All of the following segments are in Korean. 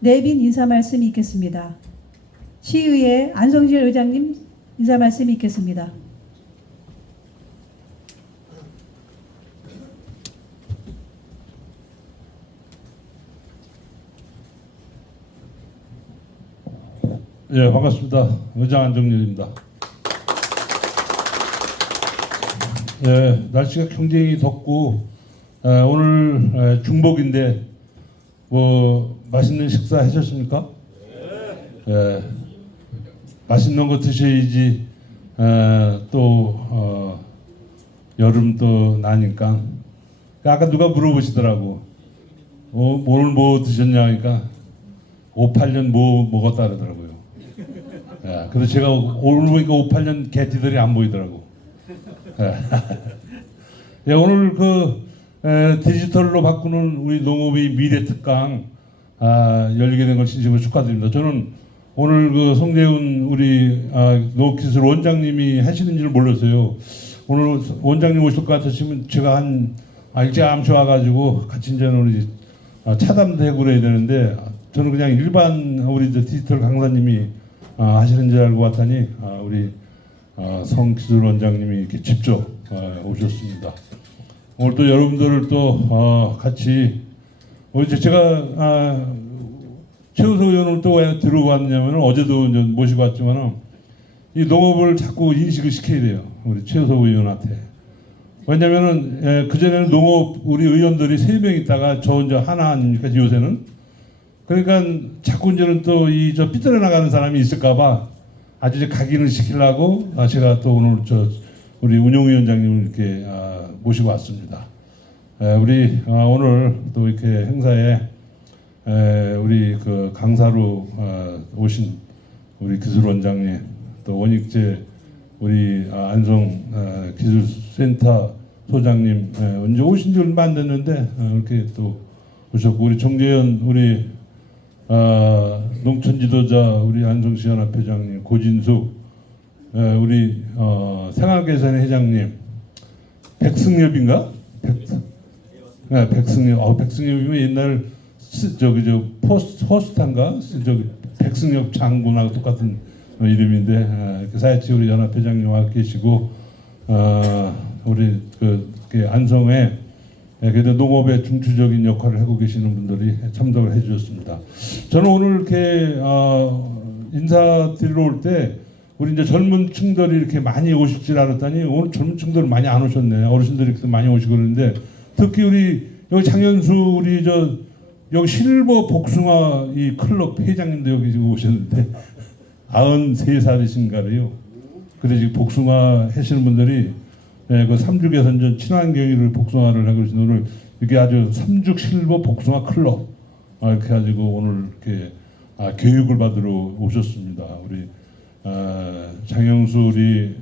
내빈 인사 말씀이 있겠습니다. 시의회 안성질 의장님 인사 말씀이 있겠습니다. 예, 반갑습니다. 의장 안정렬입니다. 예, 날씨가 굉장히 덥고 오늘 중복인데 뭐 맛있는 식사 하셨습니까? 예, 맛있는 거 드셔야지 또 여름 또 나니까. 아까 누가 물어보시더라고. 오늘 뭐 드셨냐 하니까 58년 뭐 먹었다 그러더라고요. 예, 그래서 제가 오늘 보니까 58년 개띠들이 안 보이더라고. 예. 예, 오늘 디지털로 바꾸는 우리 농업의 미래 특강 열리게 된 걸 진심으로 축하드립니다. 저는 오늘 송재훈 우리 농업기술 원장님이 하시는 줄 몰랐어요. 오늘 원장님 오실 것 같으시면 제가 일찌감치 와가지고 같이 이제 우리 차담도 해고 그래야 되는데 저는 그냥 일반 우리 디지털 강사님이 하시는 줄 알고 왔더니 우리 성기술 원장님이 이렇게 직접 오셨습니다. 오늘 또 여러분들을 또 같이 제가 최우석 의원을 또 왜 들고 왔냐면 어제도 모시고 왔지만은 이 농업을 자꾸 인식을 시켜야 돼요. 우리 최우석 의원한테. 왜냐면은 그전에는 농업 우리 의원들이 3명 있다가 저 혼자 하나 아닙니까 요새는. 그러니까 자꾸 이제는 또 저 삐뚤어 나가는 사람이 있을까봐 아주 이제 각인을 시키려고 제가 또 오늘 우리 운영위원장님을 이렇게 모시고 왔습니다. 우리 오늘 또 이렇게 행사에 우리 강사로 오신 우리 기술원장님 또 원익재 우리 안성 기술센터 소장님 언제 오신 지 얼마 안 됐는데 이렇게 또 오셨고 우리 정재현 우리 농촌지도자 우리 안성시 연합회장님 고진숙 우리 생활개선 회장님 백승엽인가? 백승엽. 백승엽이면 옛날 포스탄가 백승엽 장군하고 똑같은 이름인데 사회치 우리 연합회장님 와 계시고 우리 안성에 그래도 농업의 중추적인 역할을 하고 계시는 분들이 참석을 해주셨습니다. 저는 오늘 이렇게 인사드리러 올 때 우리 이제 젊은 층들이 이렇게 많이 오실 줄 알았더니 오늘 젊은 층들 많이 안 오셨네. 어르신들이 이렇게 많이 오시고 그러는데 특히 우리 여기 장현수 우리 여기 실버 복숭아 이 클럽 회장님도 여기 지금 오셨는데 93살이신가요. 그래 지금 복숭아 하시는 분들이 그 삼죽에선 친환경을 복숭아를 하고 계신 오늘 이게 아주 삼죽 실버 복숭아 클럽 이렇게 가지고 오늘 이렇게 교육을 받으러 오셨습니다. 우리 장영수 우리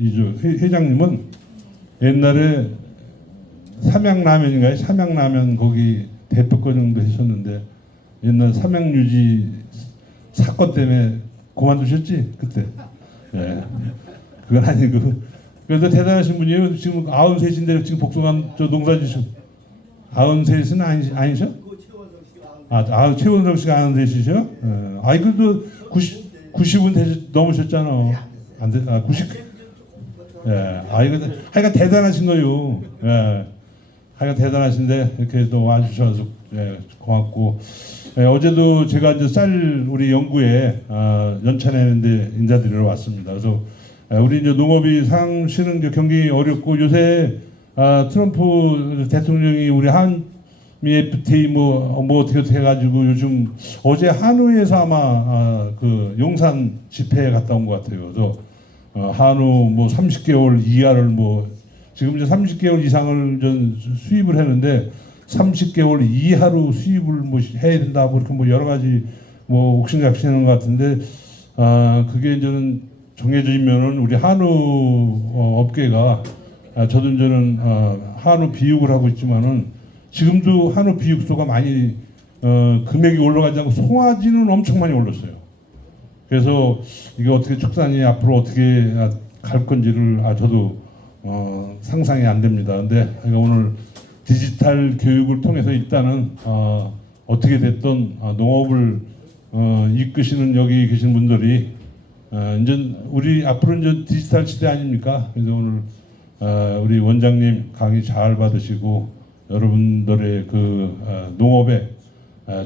회장님은 옛날에 삼양라면인가요? 삼양라면 거기 대표권정도 했었는데 옛날 삼양유지 사건 때문에 그만두셨지 그때. 예. 그건 아니고 그래서 대단하신 분이에요. 지금 93인데 지금 복숭아 농사 지셔. 93은 아니셔? 최원성 씨가 93이셔? 아이 그래도 90은 넘으셨잖아. 안 돼? 90. 예. 하여간 대단하신 거요. 예. 하여간 대단하신데 이렇게 또 와주셔서 고맙고 어제도 제가 이제 쌀 우리 연구에 연찬회인데 인사드리러 왔습니다. 그래서 우리 이제 농업이 상시는 경기 어렵고 요새 트럼프 대통령이 우리 한미 FTA 뭐 어떻게 해가지고 요즘 어제 한우에서 아마 용산 집회에 갔다 온 것 같아요. 그래서 한우 뭐 30개월 이하를 지금 이제 30개월 이상을 수입을 했는데 30개월 이하로 수입을 해야 된다고 그렇게 여러 가지 옥신각신하는 것 같은데 그게 이제는 정해지면은 우리 한우 업계가 저도 이제는 한우 비육을 하고 있지만은 지금도 한우 비육소가 많이 금액이 올라가지 않고 송아지는 엄청 많이 올랐어요. 그래서 이게 어떻게 축산이 앞으로 어떻게 갈 건지를 저도 상상이 안 됩니다. 근데 오늘 디지털 교육을 통해서 일단은 어떻게 됐든 농업을 이끄시는 여기 계신 분들이 이제 우리 앞으로 이제 디지털 시대 아닙니까? 그래서 오늘 우리 원장님 강의 잘 받으시고 여러분들의 그 농업에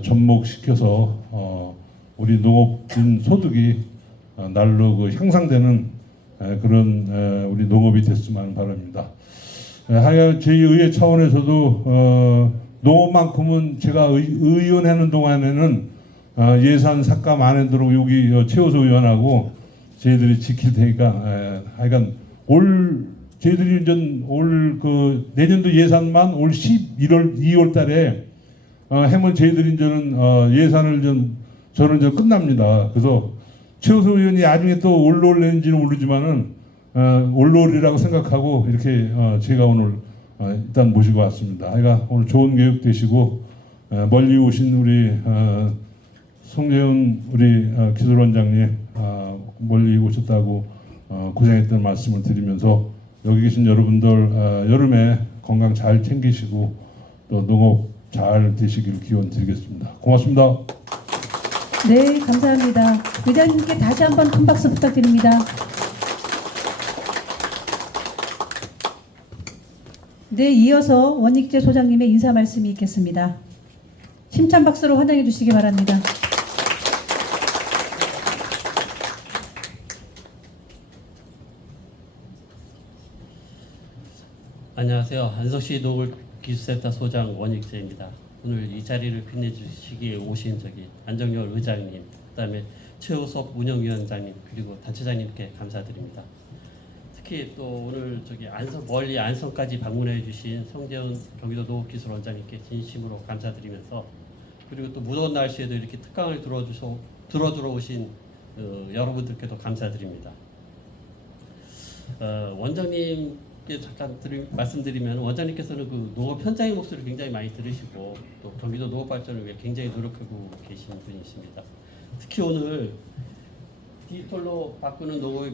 접목시켜서 우리 농업인 소득이 날로 그 향상되는 그런 우리 농업이 됐으면 바랍니다. 하여 저희 의회 차원에서도 농업만큼은 제가 의원하는 동안에는 예산 삭감 안에 들어오고 여기 최호수 의원하고 저희들이 지킬 테니까 하여간 저희들이 올 그 내년도 예산만 올 11월 2월 달에 해면 저희들이 이제는 예산을 저는 이제 끝납니다. 그래서 최호수 의원이 나중에 또 올려올는지는 모르지만은 올려올이라고 생각하고 이렇게 제가 오늘 일단 모시고 왔습니다. 하여간 오늘 좋은 교육 되시고 멀리 오신 우리 송재훈 우리 기술원장님 멀리 오셨다고 고생했던 말씀을 드리면서 여기 계신 여러분들 여름에 건강 잘 챙기시고 또 농업 잘 되시길 기원 드리겠습니다. 고맙습니다. 네, 감사합니다. 의장님께 다시 한번 큰 박수 부탁드립니다. 네, 이어서 원익재 소장님의 인사 말씀이 있겠습니다. 심찬 박수로 환영해 주시기 바랍니다. 안녕하세요. 안성시 농업기술센터 소장 원익재입니다. 오늘 이 자리를 빛내주시기에 오신 안정열 의장님, 그다음에 최우석 운영위원장님 그리고 단체장님께 감사드립니다. 특히 또 오늘 멀리 안성까지 방문해 주신 성재훈 경기도 농업기술원장님께 진심으로 감사드리면서 그리고 또 무더운 날씨에도 이렇게 특강을 들어오신 여러분들께도 감사드립니다. 원장님께 잠깐 말씀드리면 원장님께서는 그 농업 현장의 목소리를 굉장히 많이 들으시고 또 경기도 농업 발전을 위해 굉장히 노력하고 계신 분이십니다. 특히 오늘 디지털로 바꾸는 농업의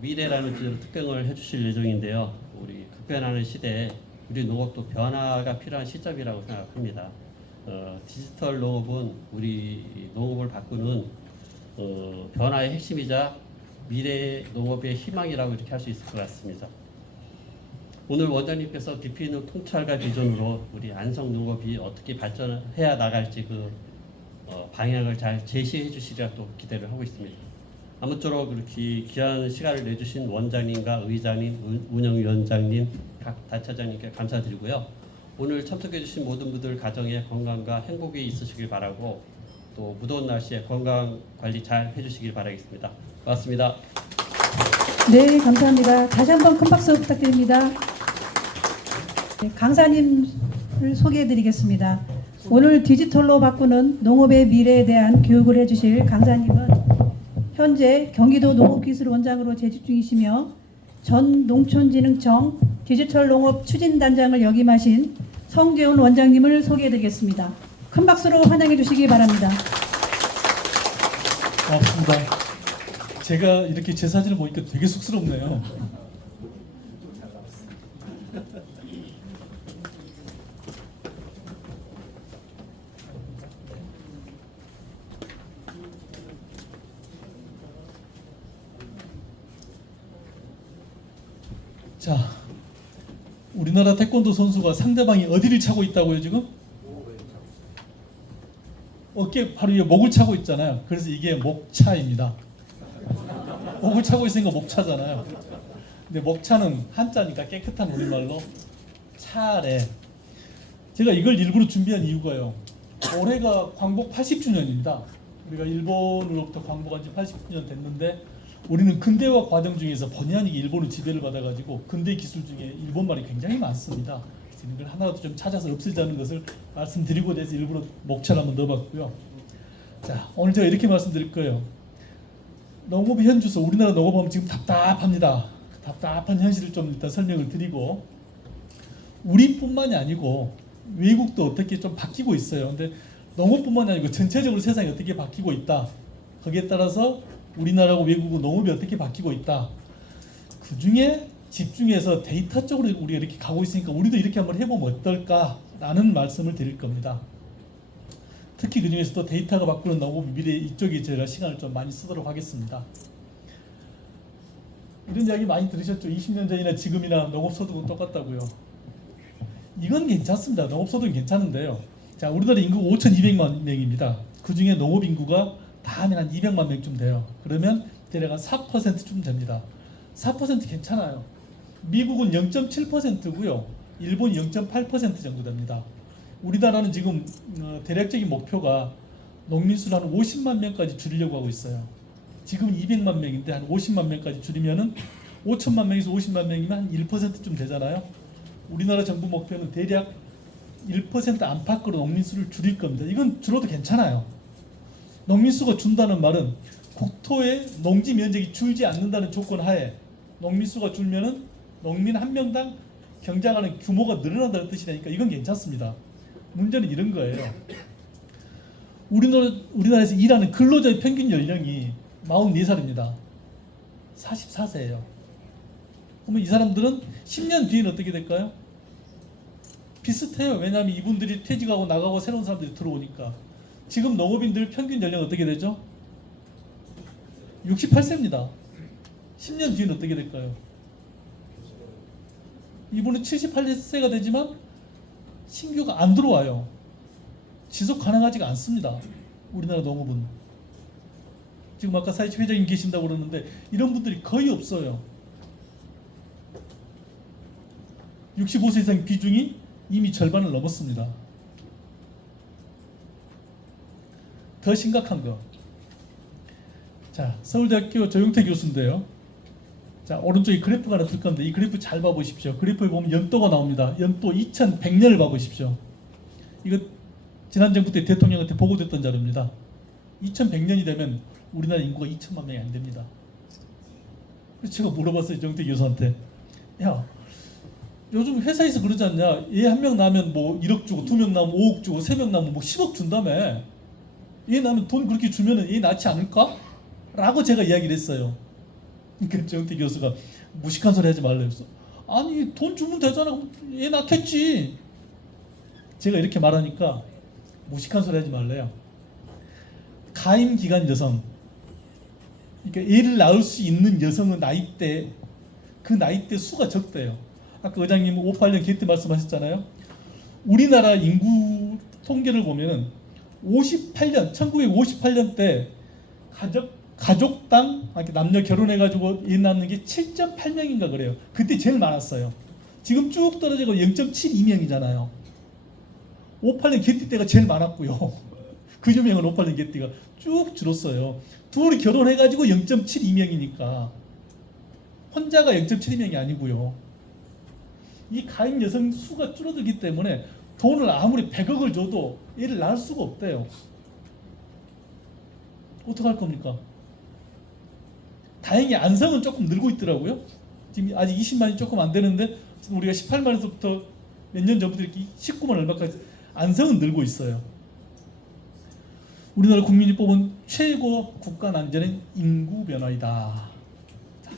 미래라는 주제로 특강을 해주실 예정인데요. 우리 급변하는 시대에 우리 농업도 변화가 필요한 시점이라고 생각합니다. 디지털 농업은 우리 농업을 바꾸는 변화의 핵심이자 미래 농업의 희망이라고 이렇게 할 수 있을 것 같습니다. 오늘 원장님께서 BP는 통찰과 비전으로 우리 안성 농업이 어떻게 발전해야 나갈지 그 방향을 잘 제시해 주시리라 또 기대를 하고 있습니다. 아무쪼록 그렇게 귀한 시간을 내주신 원장님과 의장님, 운영위원장님, 각 단체장님께 감사드리고요. 오늘 참석해 주신 모든 분들 가정에 건강과 행복이 있으시길 바라고 또 무더운 날씨에 건강 관리 잘 해주시길 바라겠습니다. 고맙습니다. 네, 감사합니다. 다시 한번 큰 박수 부탁드립니다. 네, 강사님을 소개해 드리겠습니다. 오늘 디지털로 바꾸는 농업의 미래에 대한 교육을 해주실 강사님은 현재 경기도 농업기술원장으로 재직 중이시며 전 농촌진흥청 디지털 농업 추진단장을 역임하신 성재훈 원장님을 소개해 드리겠습니다. 큰 박수로 환영해 주시기 바랍니다. 고맙습니다. 제가 이렇게 제 사진을 보니까 되게 쑥스럽네요. 자, 우리나라 태권도 선수가 상대방이 어디를 차고 있다고요 지금? 어깨 바로 위에 목을 차고 있잖아요. 그래서 이게 목차입니다. 목을 차고 있으니까 목차잖아요. 근데 목차는 한자니까 깨끗한 우리말로 차래. 제가 이걸 일부러 준비한 이유가요. 올해가 광복 80주년입니다. 우리가 일본으로부터 광복한 지 80주년 됐는데 우리는 근대화 과정 중에서 본의 아니게 일본의 지배를 받아가지고 근대 기술 중에 일본말이 굉장히 많습니다. 그래서 이걸 하나라도 좀 찾아서 없애자는 것을 말씀드리고 대해서 일부러 목차를 한번 넣어봤고요. 자, 오늘 제가 이렇게 말씀드릴 거예요. 농업의 현주소, 우리나라 농업하면 지금 답답합니다. 답답한 현실을 좀 일단 설명을 드리고 우리뿐만이 아니고 외국도 어떻게 좀 바뀌고 있어요. 근데 농업뿐만이 아니고 전체적으로 세상이 어떻게 바뀌고 있다. 거기에 따라서 우리나라하고 외국은 농업이 어떻게 바뀌고 있다. 그 중에 집중해서 데이터 쪽으로 우리가 이렇게 가고 있으니까 우리도 이렇게 한번 해보면 어떨까라는 말씀을 드릴 겁니다. 특히 그 중에서도 데이터가 바꾸는 농업 미래 이쪽에 제가 시간을 좀 많이 쓰도록 하겠습니다. 이런 이야기 많이 들으셨죠? 20년 전이나 지금이나 농업소득은 똑같다고요. 이건 괜찮습니다. 농업소득은 괜찮은데요. 자, 우리나라 인구 5,200만 명입니다. 그 중에 농업 인구가 다 하면 한 200만 명쯤 돼요. 그러면 대략 한 4%쯤 됩니다. 4% 괜찮아요. 미국은 0.7%고요. 일본이 0.8% 정도 됩니다. 우리나라는 지금 대략적인 목표가 농민 수를 한 50만 명까지 줄이려고 하고 있어요. 지금 200만 명인데 한 50만 명까지 줄이면은 5천만 명에서 50만 명이면 한 1%쯤 되잖아요. 우리나라 정부 목표는 대략 1% 안팎으로 농민 수를 줄일 겁니다. 이건 줄어도 괜찮아요. 농민 수가 준다는 말은 국토의 농지 면적이 줄지 않는다는 조건 하에 농민 수가 줄면은 농민 한 명당 경작하는 규모가 늘어난다는 뜻이라니까 이건 괜찮습니다. 문제는 이런 거예요. 우리나라에서 일하는 근로자의 평균 연령이 44살입니다. 44세예요. 그러면 이 사람들은 10년 뒤에는 어떻게 될까요? 비슷해요. 왜냐하면 이분들이 퇴직하고 나가고 새로운 사람들이 들어오니까. 지금 농업인들 평균 연령 어떻게 되죠? 68세입니다. 10년 뒤에는 어떻게 될까요? 이분은 78세가 되지만 신규가 안 들어와요. 지속 가능하지가 않습니다. 우리나라 농업은. 지금 아까 사회치 회장님 계신다고 그러는데 이런 분들이 거의 없어요. 65세 이상 비중이 이미 절반을 넘었습니다. 더 심각한 거. 자, 서울대학교 조용태 교수인데요. 자, 오른쪽에 그래프가 하나 뜰 건데 이 그래프 잘 봐보십시오. 그래프에 보면 연도가 나옵니다. 연도 2100년을 봐보십시오. 이거 지난 정부 때 대통령한테 보고됐던 자료입니다. 2100년이 되면 우리나라 인구가 2천만 명이 안 됩니다. 그래서 제가 물어봤어요. 정태 교수한테. 야, 요즘 회사에서 그러지 않냐? 얘 한 명 나면 뭐 1억 주고 2명 나면 5억 주고 3명 나면 뭐 10억 준다며. 얘 나면 돈 그렇게 주면은 얘 낫지 않을까? 라고 제가 이야기를 했어요. 그러니까 정태 교수가 무식한 소리 하지 말래요. 아니 돈 주면 되잖아. 얘 낳겠지. 제가 이렇게 말하니까 무식한 소리 하지 말래요. 가임 기간 여성, 그러니까 애를 낳을 수 있는 여성의 나이대, 그 나이대 수가 적대요. 아까 의장님 58년 개때 말씀하셨잖아요. 우리나라 인구 통계를 보면은 1958년 때 가족당 남녀 결혼해가지고 애 낳는 게 7.8명인가 그래요. 그때 제일 많았어요. 지금 쭉 떨어지고 0.72명이잖아요. 58년 개띠 때가 제일 많았고요. 그 유명한 58년 개띠가 쭉 줄었어요. 둘이 결혼해가지고 0.72명이니까 혼자가 0.72명이 아니고요. 이 가임 여성 수가 줄어들기 때문에 돈을 아무리 100억을 줘도 애를 낳을 수가 없대요. 어떡할 겁니까? 다행히 안성은 조금 늘고 있더라고요. 지금 아직 20만이 조금 안 되는데 우리가 18만에서부터 몇 년 전부터 이렇게 19만 얼마까지 안성은 늘고 있어요. 우리나라 국민이 뽑은 최고 국가 난제는 인구 변화이다. 자,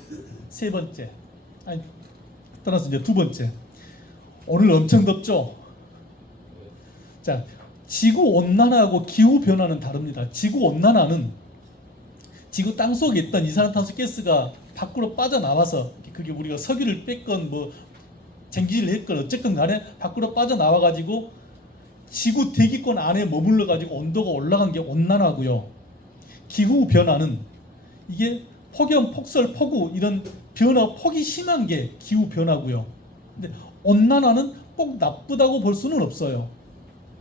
세 번째. 아니, 떠나서 이제 두 번째. 오늘 엄청 덥죠? 자, 지구 온난화하고 기후 변화는 다릅니다. 지구 온난화는 지구 땅 속에 있던 이산화탄소 가스가 밖으로 빠져나와서 그게 우리가 석유를 뺐건 뭐 쟁기를 했건 어쨌건 간에 밖으로 빠져나와 가지고 지구 대기권 안에 머물러 가지고 온도가 올라간 게 온난화고요. 기후 변화는 이게 폭염, 폭설, 폭우 이런 변화 폭이 심한 게 기후 변화고요. 근데 온난화는 꼭 나쁘다고 볼 수는 없어요.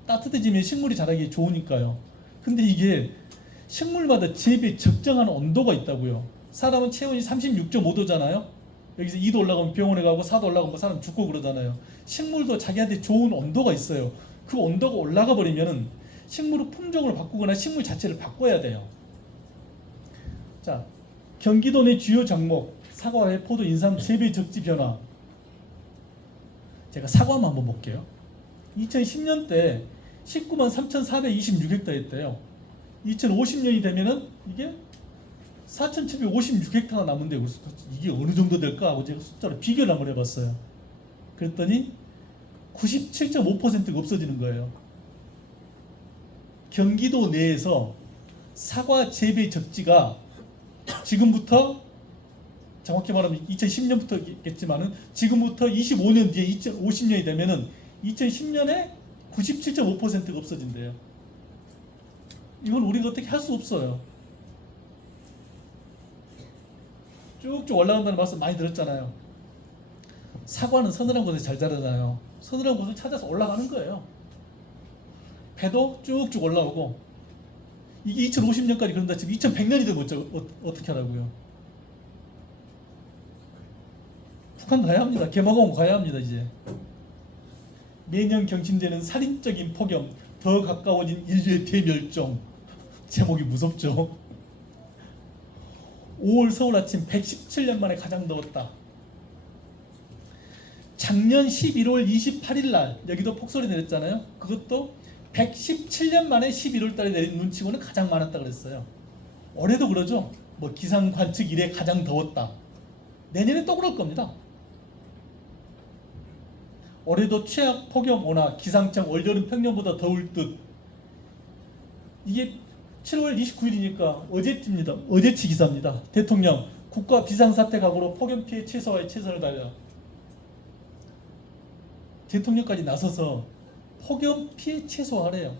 따뜻해지면 식물이 자라기 좋으니까요. 근데 이게 식물마다 재배 적정한 온도가 있다고요. 사람은 체온이 36.5도잖아요. 여기서 2도 올라가면 병원에 가고 4도 올라가면 사람 죽고 그러잖아요. 식물도 자기한테 좋은 온도가 있어요. 그 온도가 올라가 버리면은 식물의 품종을 바꾸거나 식물 자체를 바꿔야 돼요. 자, 경기도 내 주요 작목 사과, 포도, 인삼 재배 적지 변화. 제가 사과만 한번 볼게요. 2010년 때 19만 3,426헥타였대요. 2050년이 되면은 이게 4,756헥타가 남은데 이게 어느 정도 될까 하고 제가 숫자로 비교를 한번 해봤어요. 그랬더니 97.5%가 없어지는 거예요. 경기도 내에서 사과 재배 적지가 지금부터 정확히 말하면 2010년부터겠지만은 지금부터 25년 뒤에 2050년이 되면은 2010년에 97.5%가 없어진대요. 이건 우리가 어떻게 할 수 없어요. 쭉쭉 올라간다는 말씀 많이 들었잖아요. 사과는 서늘한 곳에 잘 자라잖아요. 서늘한 곳을 찾아서 올라가는 거예요. 배도 쭉쭉 올라오고 이게 2050년까지 그런다 치면 2100년이 되면 어떻게 하라고요? 북한 가야 합니다. 개마공 가야 합니다. 이제 매년 경침되는 살인적인 폭염, 더 가까워진 인류의 대멸종. 제목이 무섭죠. 5월 서울 아침 117년 만에 가장 더웠다. 작년 11월 28일 날 여기도 폭설이 내렸잖아요. 그것도 117년 만에 11월 달에 내린 눈치고는 가장 많았다 그랬어요. 올해도 그러죠. 뭐 기상 관측 이래 가장 더웠다. 내년에 또 그럴 겁니다. 올해도 최악 폭염 온화 기상청 올여름 평년보다 더울 듯. 이게 7월 29일이니까 어제입니다. 어제치 기사입니다. 대통령 국가 비상사태 각오로 폭염 피해 최소화에 최선을 다하라. 대통령까지 나서서 폭염 피해 최소화하래요.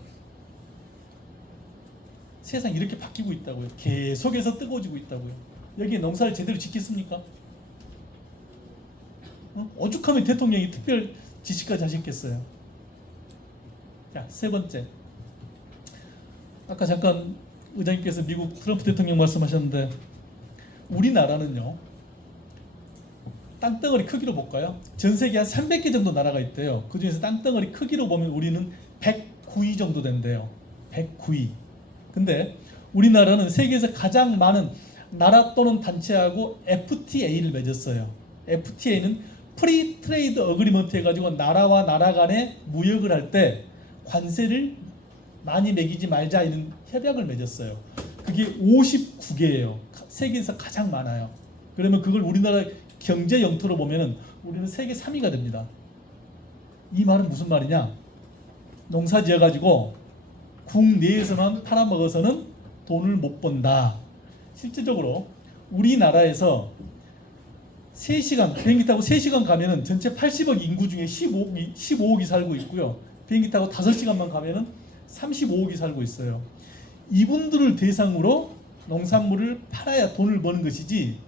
세상 이렇게 바뀌고 있다고요. 계속해서 뜨거워지고 있다고요. 여기에 농사를 제대로 짓겠습니까? 오죽하면 대통령이 특별 지시까지 하셨겠어요. 자, 세 번째. 아까 잠깐 의장님께서 미국 트럼프 대통령 말씀하셨는데 우리나라는요. 땅덩어리 크기로 볼까요? 전 세계 한 300개 정도 나라가 있대요. 그 중에서 땅덩어리 크기로 보면 우리는 109위 정도 된대요. 109위. 근데 우리나라는 세계에서 가장 많은 나라 또는 단체하고 FTA를 맺었어요. FTA는 프리 트레이드 어그리먼트 해가지고 나라와 나라 간에 무역을 할 때 관세를 많이 매기지 말자 이런 협약을 맺었어요. 그게 59개예요. 세계에서 가장 많아요. 그러면 그걸 우리나라 경제 영토로 보면은 우리는 세계 3위가 됩니다. 이 말은 무슨 말이냐? 농사 지어가지고 국내에서만 팔아먹어서는 돈을 못 번다. 실질적으로 우리나라에서 3시간 비행기 타고 3시간 가면은 전체 80억 인구 중에 15억이 살고 있고요. 비행기 타고 5시간만 가면은 35억이 살고 있어요. 이분들을 대상으로 농산물을 팔아야 돈을 버는 것이지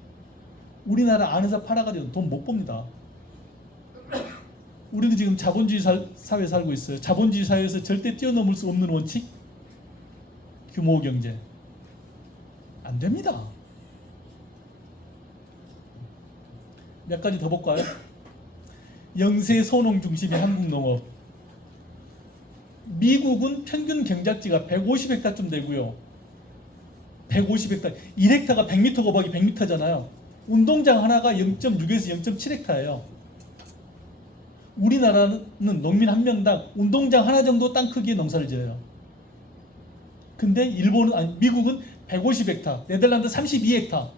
우리나라 안에서 팔아가지고 돈 못 법니다. 우리는 지금 자본주의 사회에 살고 있어요. 자본주의 사회에서 절대 뛰어넘을 수 없는 원칙 규모 경제 안 됩니다. 몇 가지 더 볼까요? 영세 소농 중심의 한국 농업. 미국은 평균 경작지가 150헥타쯤 되고요. 150헥타. 1헥타가 100m 곱하기 100m잖아요. 운동장 하나가 0.6에서 0.7헥타예요. 우리나라는 농민 한 명당 운동장 하나 정도 땅 크기의 농사를 지어요. 근데 미국은 150헥타, 네덜란드 32헥타.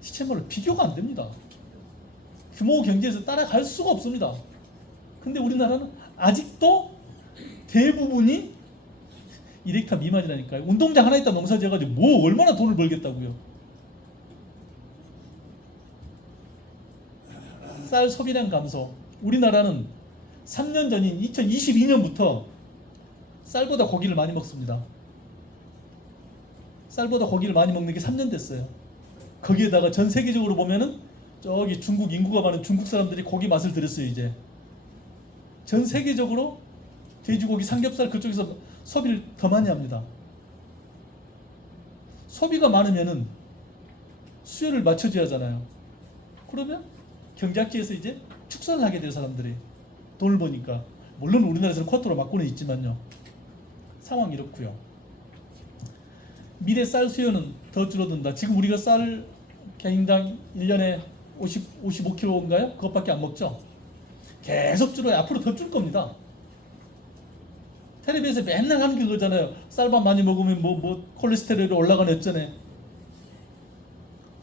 시체말로 비교가 안 됩니다. 규모 경제에서 따라갈 수가 없습니다. 근데 우리나라는 아직도 대부분이 1헥타 미만이라니까요. 운동장 하나 있다 농사 지어가지고 뭐 얼마나 돈을 벌겠다고요. 쌀 소비량 감소. 우리나라는 3년 전인 2022년부터 쌀보다 고기를 많이 먹습니다. 쌀보다 고기를 많이 먹는 게 3년 됐어요. 거기에다가 전 세계적으로 보면은 저기 중국 인구가 많은 중국 사람들이 고기 맛을 들였어요. 이제 전 세계적으로 돼지고기, 삼겹살 그쪽에서 소비를 더 많이 합니다. 소비가 많으면은 수요를 맞춰줘야 하잖아요. 그러면 경작지에서 이제 축산을 하게 돼요. 사람들이 돈을 버니까. 물론 우리나라에서는 쿼터로 막고는 있지만요. 상황이 이렇고요. 미래 쌀 수요는 더 줄어든다. 지금 우리가 쌀 개인당 1년에 55kg인가요? 그것밖에 안 먹죠. 계속 줄어요. 앞으로 더 줄 겁니다. 텔레비에서 맨날 하는 게 그거잖아요. 쌀밥 많이 먹으면 뭐 콜레스테롤이 올라가는 어쩌네.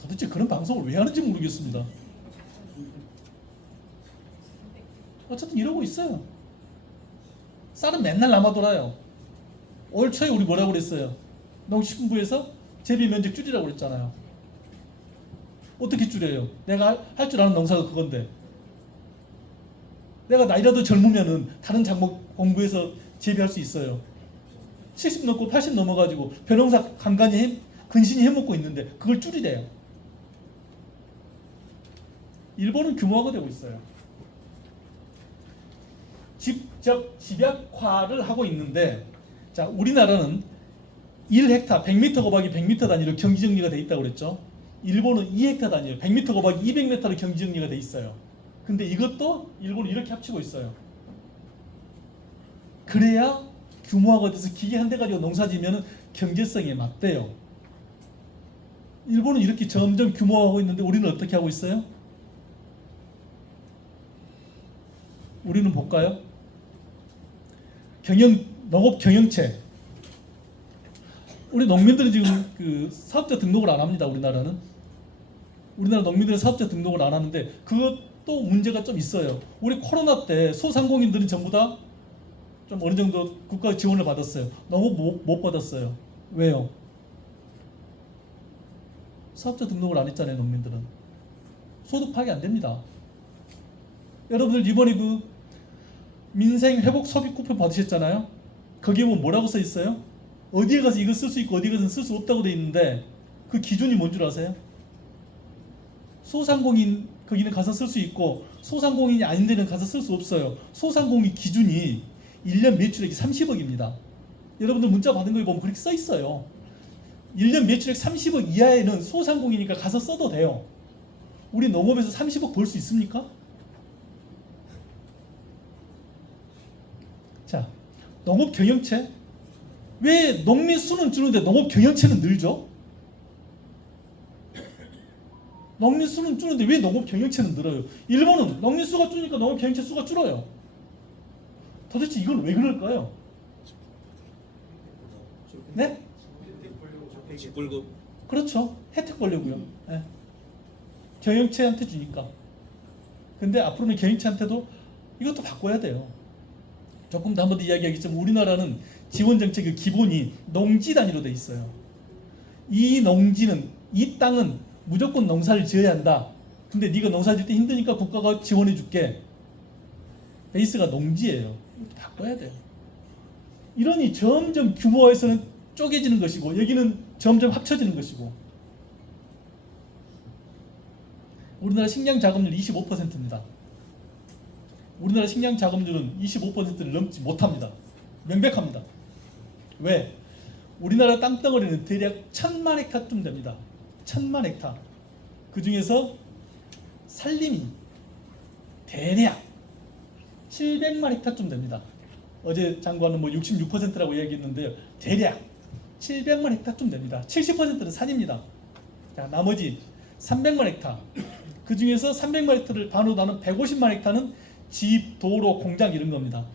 도대체 그런 방송을 왜 하는지 모르겠습니다. 어쨌든 이러고 있어요. 쌀은 맨날 남아 돌아요. 올 초에 우리 뭐라고 그랬어요? 농식품부에서 재배 면적 줄이라고 그랬잖아요. 어떻게 줄여요? 내가 할 줄 아는 농사가 그건데. 내가 나이라도 젊으면은 다른 작목 공부해서 재배할 수 있어요. 70 넘고 80 넘어가지고 벼농사 간간히 근신히 해먹고 있는데 그걸 줄이래요. 일본은 규모화가 되고 있어요. 직접 집약화를 하고 있는데, 자, 우리나라는 1헥타 100m 곱하기 100m 단위로 경지정리가 돼 있다고 그랬죠. 일본은 2헥타 단위로 100m 곱하기 200m로 경지정리가 돼 있어요. 근데 이것도 일본은 이렇게 합치고 있어요. 그래야 규모화가 돼서 기계 한 대 가지고 농사 지면은 경제성에 맞대요. 일본은 이렇게 점점 규모화하고 있는데 우리는 어떻게 하고 있어요? 우리는 볼까요? 농업 경영체. 우리 농민들은 지금 그 사업자 등록을 안 합니다. 우리나라 농민들은 사업자 등록을 안 하는데 그것도 문제가 좀 있어요. 우리 코로나 때 소상공인들은 전부 다 좀 어느 정도 국가 지원을 받았어요. 농업 못 받았어요. 왜요? 사업자 등록을 안 했잖아요. 농민들은 소득 파악이 안 됩니다. 여러분들 이번에 그 민생 회복 소비 쿠폰 받으셨잖아요. 거기에 보면 뭐라고 써 있어요? 어디에 가서 이거 쓸 수 있고 어디에 가서는 쓸 수 없다고 돼 있는데 그 기준이 뭔 줄 아세요? 소상공인 거기는 가서 쓸 수 있고 소상공인이 아닌 데는 가서 쓸 수 없어요. 소상공인 기준이 1년 매출액이 30억입니다. 여러분들 문자 받은 거에 보면 그렇게 써 있어요. 1년 매출액 30억 이하에는 소상공인이니까 가서 써도 돼요. 우리 농업에서 30억 벌 수 있습니까? 자, 농업 경영체. 왜 농민 수는 줄는데 농업 경영체는 늘죠? 농민 수는 줄는데 왜 농업 경영체는 늘어요? 일본은 농민 수가 줄니까 농업 경영체 수가 줄어요. 도대체 이건 왜 그럴까요? 네? 직불금. 그렇죠. 혜택 보려고요. 네. 경영체한테 주니까. 근데 앞으로는 경영체한테도 이것도 바꿔야 돼요. 조금 더 한 번 더 이야기하겠지만 우리나라는 지원 정책의 기본이 농지 단위로 돼 있어요. 이 농지는 이 땅은 무조건 농사를 지어야 한다. 근데 네가 농사 지을 때 힘드니까 국가가 지원해 줄게. 베이스가 농지예요. 이것도 바꿔야 돼요. 이러니 점점 규모에서는 쪼개지는 것이고 여기는 점점 합쳐지는 것이고. 우리나라 식량 자금률 25%입니다. 우리나라 식량 자금률은 25%를 넘지 못합니다. 명백합니다. 왜? 우리나라 땅덩어리는 대략 1000만 헥타쯤 됩니다. 1000만 헥타. 그 중에서 산림이 대략 700만 헥타쯤 됩니다. 어제 장관은 뭐 66%라고 이야기했는데요. 대략 700만 헥타쯤 됩니다. 70%는 산입니다. 자, 나머지 300만 헥타. 그 중에서 300만 헥타를 반으로 나눈 150만 헥타는 집, 도로, 공장 이런 겁니다.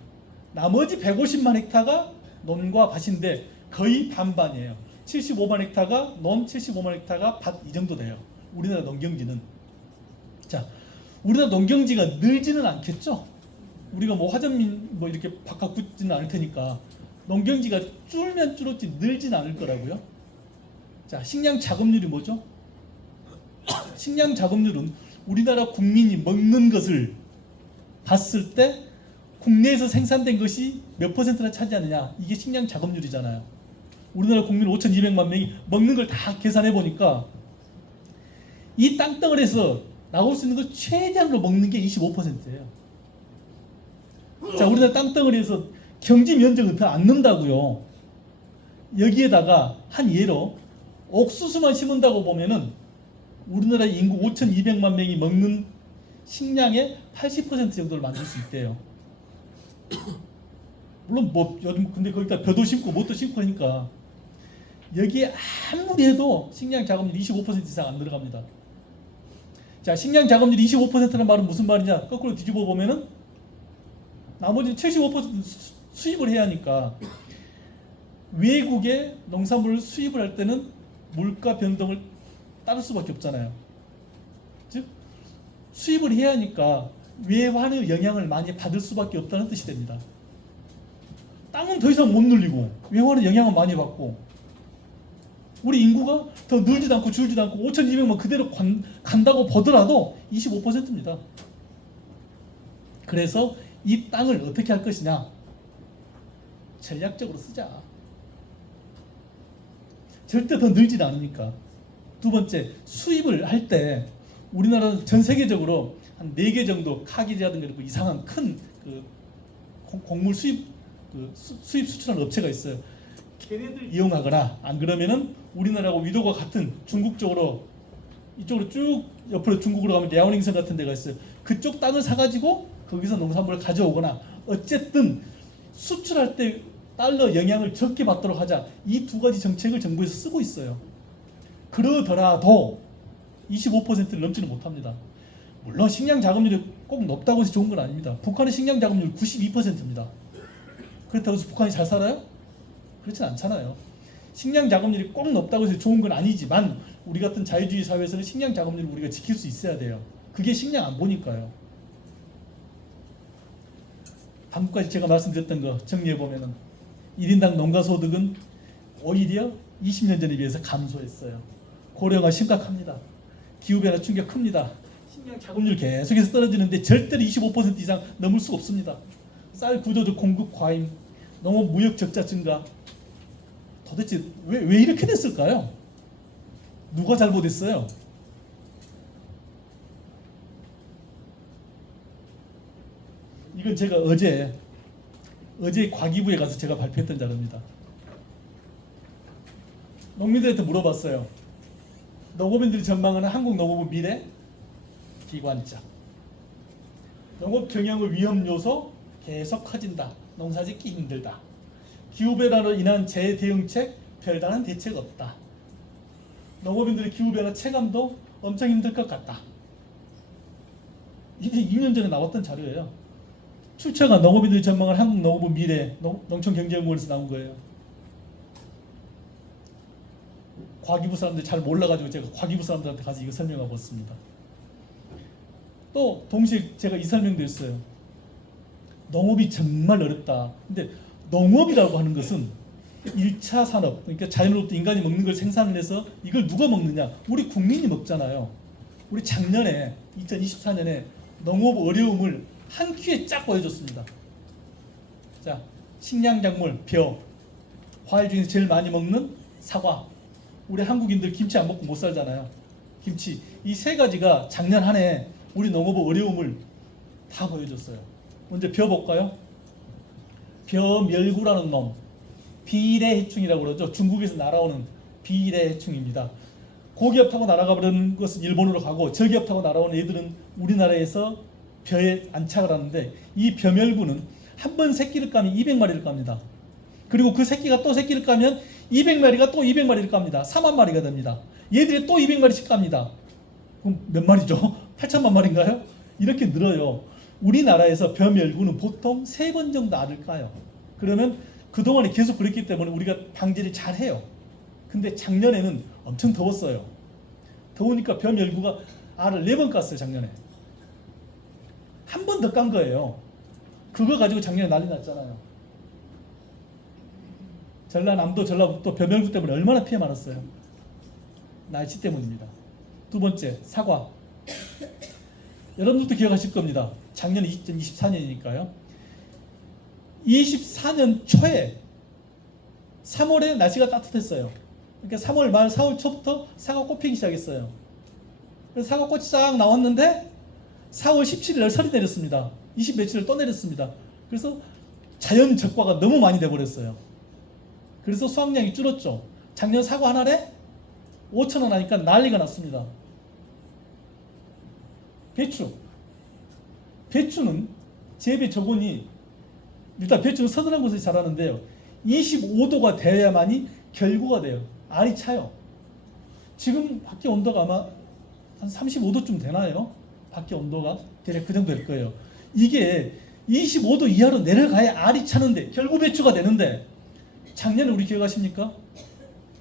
나머지 150만 헥타가 논과 밭인데 거의 반반이에요. 75만 헥타가 논, 75만 헥타가 밭 이 정도 돼요. 우리나라 농경지는. 자, 우리나라 농경지가 늘지는 않겠죠? 우리가 뭐 화전민 뭐 이렇게 바깥 굳지는 않을 테니까 농경지가 줄면 줄었지 늘지는 않을 거라고요. 자, 식량 자급률이 뭐죠? 식량 자급률은 우리나라 국민이 먹는 것을 봤을 때 국내에서 생산된 것이 몇 퍼센트나 차지하느냐, 이게 식량 자급률이잖아요. 우리나라 국민 5,200만 명이 먹는 걸 다 계산해 보니까 이 땅덩어리에서 나올 수 있는 걸 최대한으로 먹는 게 25%예요. 자, 우리나라 땅덩어리에서 경지 면적은 더 안 는다고요. 여기에다가 한 예로 옥수수만 심은다고 보면은 우리나라 인구 5,200만 명이 먹는 식량의 80% 정도를 만들 수 있대요. 물론 뭐 요즘 근데 거기다 벼도 심고 뭣도 심고 하니까 여기에 아무리 해도 식량 자금률 25% 이상 안 들어갑니다. 자, 식량 자금률 25%라는 말은 무슨 말이냐? 거꾸로 뒤집어 보면은 나머지 75% 수입을 해야 하니까 외국의 농산물을 수입을 할 때는 물가 변동을 따를 수밖에 없잖아요. 즉 수입을 해야 하니까 외환의 영향을 많이 받을 수밖에 없다는 뜻이 됩니다. 땅은 더 이상 못 늘리고 외화는 영향을 많이 받고 우리 인구가 더 늘지도 않고 줄지도 않고 5,200만 그대로 간다고 보더라도 25%입니다. 그래서 이 땅을 어떻게 할 것이냐? 전략적으로 쓰자. 절대 더 늘지는 않으니까. 두 번째, 수입을 할 때 우리나라는 전 세계적으로 한 4개 정도 카길이라든가 이런 이상한 큰 곡물 수입 수입 수출하는 업체가 있어요. 걔네들 이용하거나 안 그러면은 우리나라하고 위도가 같은 중국 쪽으로 이쪽으로 쭉 옆으로 중국으로 가면 랴오닝성 같은 데가 있어요. 그쪽 땅을 사가지고 거기서 농산물을 가져오거나 어쨌든 수출할 때 달러 영향을 적게 받도록 하자. 이 두 가지 정책을 정부에서 쓰고 있어요. 그러더라도 25%를 넘지는 못합니다. 물론 식량 자금률이 꼭 높다고 해서 좋은 건 아닙니다. 북한의 식량 자금률 92%입니다. 그렇다고 해서 북한이 잘 살아요? 그렇진 않잖아요. 식량 자금률이 꼭 높다고 해서 좋은 건 아니지만 우리 같은 자유주의 사회에서는 식량 자금률을 우리가 지킬 수 있어야 돼요. 그게 식량 안 보니까요. 방금까지 제가 말씀드렸던 거 정리해보면은 1인당 농가소득은 오히려 20년 전에 비해서 감소했어요. 고령화 심각합니다. 기후변화 충격 큽니다. 식량 자금률 계속해서 떨어지는데 절대로 25% 이상 넘을 수 없습니다. 쌀 구조적 공급 과잉, 농업 무역 적자 증가. 도대체 왜 이렇게 됐을까요? 누가 잘못했어요? 이건 제가 어제 과기부에 가서 제가 발표했던 자료입니다. 농민들한테 물어봤어요. 농업인들이 전망하는 한국 농업의 미래 비관적. 농업 경영의 위험 요소 계속 커진다. 농사 짓기 힘들다. 기후변화로 인한 재해 대응책 별다른 대책 없다. 농업인들의 기후변화 체감도 엄청 힘들 것 같다. 이게 2년 전에 나왔던 자료예요. 출처가 농업인들이 전망할 한국 농업의 미래 농촌경제연구원에서 나온 거예요. 과기부 사람들이 잘 몰라가지고 제가 과기부 사람들한테 가서 이거 설명하고 왔습니다. 또 동시에 제가 이 설명도 했어요. 농업이 정말 어렵다. 근데 농업이라고 하는 것은 1차 산업, 그러니까 자연으로부터 인간이 먹는 걸 생산을 해서 이걸 누가 먹느냐? 우리 국민이 먹잖아요. 우리 작년에 2024년에 농업 어려움을 한 큐에 쫙 보여줬습니다. 자, 식량작물, 벼, 과일 중에서 제일 많이 먹는 사과. 우리 한국인들 김치 안 먹고 못 살잖아요. 김치. 이 세 가지가 작년 한 해 우리 농업의 어려움을 다 보여줬어요. 먼저 벼 볼까요? 벼멸구라는 놈. 비례해충이라고 그러죠. 중국에서 날아오는 비례해충입니다. 고기업 타고 날아가 버리는 것은 일본으로 가고 저기업 타고 날아오는 애들은 우리나라에서 벼에 안착을 하는데 이 벼멸구는 한 번 새끼를 까면 200마리를 깝니다. 그리고 그 새끼가 또 새끼를 까면 200마리가 또 200마리를 깝니다. 4만 마리가 됩니다. 얘들이 또 200마리씩 깝니다. 그럼 몇 마리죠? 8천만 마리인가요? 이렇게 늘어요. 우리나라에서 벼멸구는 보통 3번 정도 알을 까요. 그러면 그동안에 계속 그랬기 때문에 우리가 방제를 잘해요. 근데 작년에는 엄청 더웠어요. 더우니까 벼멸구가 알을 4번 깠어요. 작년에. 한 번 더 깐 거예요. 그거 가지고 작년에 난리 났잖아요. 전라남도, 전라북도 벼멸구 때문에 얼마나 피해 많았어요. 날씨 때문입니다. 두 번째, 사과. 여러분들도 기억하실 겁니다. 작년 2024년이니까요. 24년 초에 3월에 날씨가 따뜻했어요. 그러니까 3월 말 4월 초부터 사과꽃 피기 시작했어요. 그래서 사과꽃이 싹 나왔는데 4월 17일 날 설이 내렸습니다. 20 며칠을 또 내렸습니다. 그래서 자연 적과가 너무 많이 돼버렸어요. 그래서 수확량이 줄었죠. 작년 사과 한 알에 5,000원 하니까 난리가 났습니다. 배추는 재배 조건이 일단 배추는 서늘한 곳에서 자라는데요. 25도가 돼야만이 결구가 돼요. 알이 차요. 지금 밖에 온도가 아마 한 35도쯤 되나요? 밖에 온도가 대략 그 정도 될 거예요. 이게 25도 이하로 내려가야 알이 차는데 결구 배추가 되는데 작년에 우리 기억하십니까?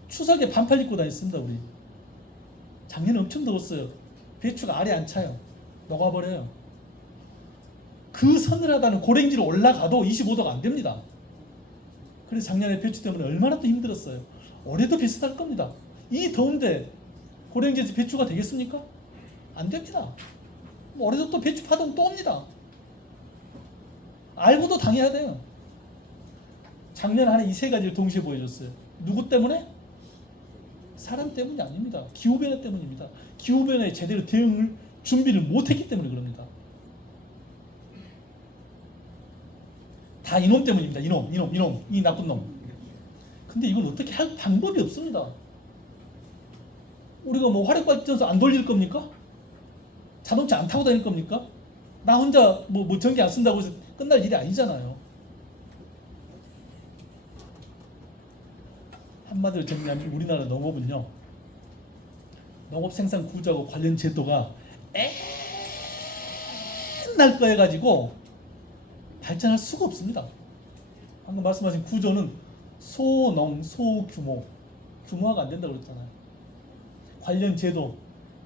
추석에 반팔 입고 다녔습니다. 우리 작년에 엄청 더웠어요. 배추가 알이 안 차요. 녹아버려요. 그 서늘하다는 고랭지로 올라가도 25도가 안 됩니다. 그래서 작년에 배추 때문에 얼마나 또 힘들었어요. 올해도 비슷할 겁니다. 이 더운데 고령지에서 배추가 되겠습니까? 안 됩니다. 올해도 또 배추 파동 또 옵니다. 알고도 당해야 돼요. 작년 한 해 이 세 가지를 동시에 보여줬어요. 누구 때문에? 사람 때문이 아닙니다. 기후변화 때문입니다. 기후변화에 제대로 대응을 준비를 못했기 때문에 그럽니다. 다 이놈 때문입니다. 이놈, 이 나쁜 놈. 근데 이걸 어떻게 할 방법이 없습니다. 우리가 뭐 화력발전소 안 돌릴 겁니까? 자동차 안 타고 다닐 겁니까? 나 혼자 뭐 전기 안 쓴다고 해서 끝날 일이 아니잖아요. 한마디로 정리하면 우리나라 농업은요, 농업 생산 구조하고 관련 제도가 옛날 거 해가지고 발전할 수가 없습니다. 방금 말씀하신 구조는 소농, 소규모, 규모화가 안 된다고 그랬잖아요. 관련 제도,